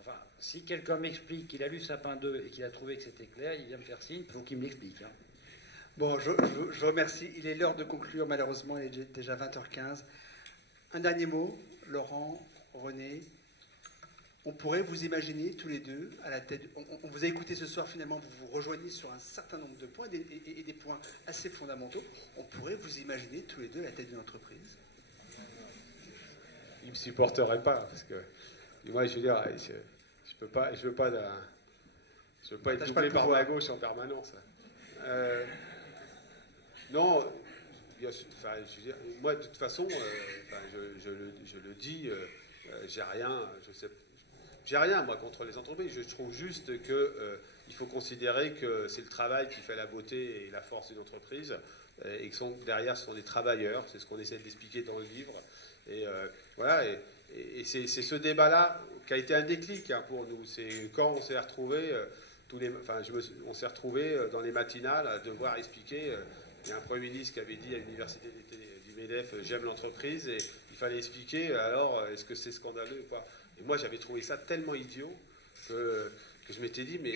Enfin, si quelqu'un m'explique qu'il a lu Sapin 2 et qu'il a trouvé que c'était clair, il vient me faire signe, il faut qu'il me l'explique. Hein. Bon, je vous remercie. Il est l'heure de conclure, malheureusement, il est déjà 20h15. Un dernier mot, Laurent, René. On pourrait vous imaginer tous les deux à la tête. On vous a écouté ce soir, finalement, vous vous rejoignez sur un certain nombre de points et des points assez fondamentaux. On pourrait vous imaginer tous les deux à la tête d'une entreprise. Il ne me supporterait pas, parce que moi, je veux dire, je veux pas être doublé par ma gauche en permanence. Non, enfin, je veux dire, moi, de toute façon, je le dis, j'ai rien, moi, contre les entreprises. Je trouve juste qu'il faut considérer que c'est le travail qui fait la beauté et la force d'une entreprise, et que derrière, ce sont des travailleurs. C'est ce qu'on essaie d'expliquer dans le livre. Et voilà, et c'est ce débat-là qui a été un déclic pour nous. C'est quand on s'est retrouvés, on s'est retrouvés dans les matinales à devoir expliquer. Il y a un Premier ministre qui avait dit à l'université du MEDEF « J'aime l'entreprise » et il fallait expliquer, alors, est-ce que c'est scandaleux ou pas? Et moi, j'avais trouvé ça tellement idiot que je m'étais dit, mais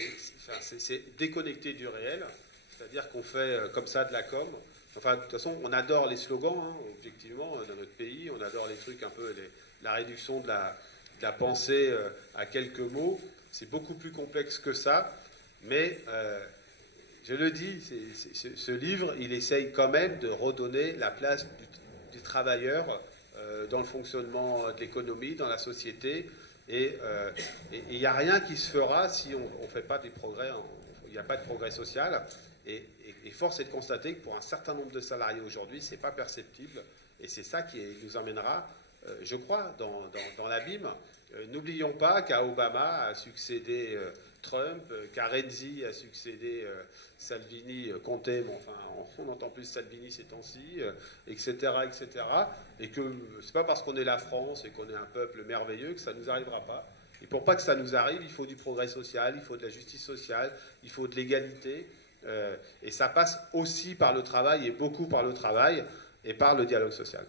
c'est déconnecté du réel, c'est-à-dire qu'on fait comme ça de la com. Enfin, de toute façon, on adore les slogans, hein, objectivement, dans notre pays, on adore les trucs un peu, la réduction de la pensée à quelques mots. C'est beaucoup plus complexe que ça, mais... je le dis, ce livre, il essaye quand même de redonner la place du travailleur dans le fonctionnement de l'économie, dans la société. Et il n'y a rien qui se fera si on ne fait pas des progrès. Il n'y a pas de progrès social. Et force est de constater que pour un certain nombre de salariés aujourd'hui, ce n'est pas perceptible. Et c'est ça qui nous emmènera, je crois, dans l'abîme. N'oublions pas qu'à Obama a succédé Trump, qu'à Renzi a succédé Salvini, Conte, bon, enfin, on n'entend plus Salvini ces temps-ci, etc., etc. Et que c'est pas parce qu'on est la France et qu'on est un peuple merveilleux que ça ne nous arrivera pas. Et pour pas que ça nous arrive, il faut du progrès social, il faut de la justice sociale, il faut de l'égalité. Et ça passe aussi par le travail, et beaucoup par le travail, et par le dialogue social.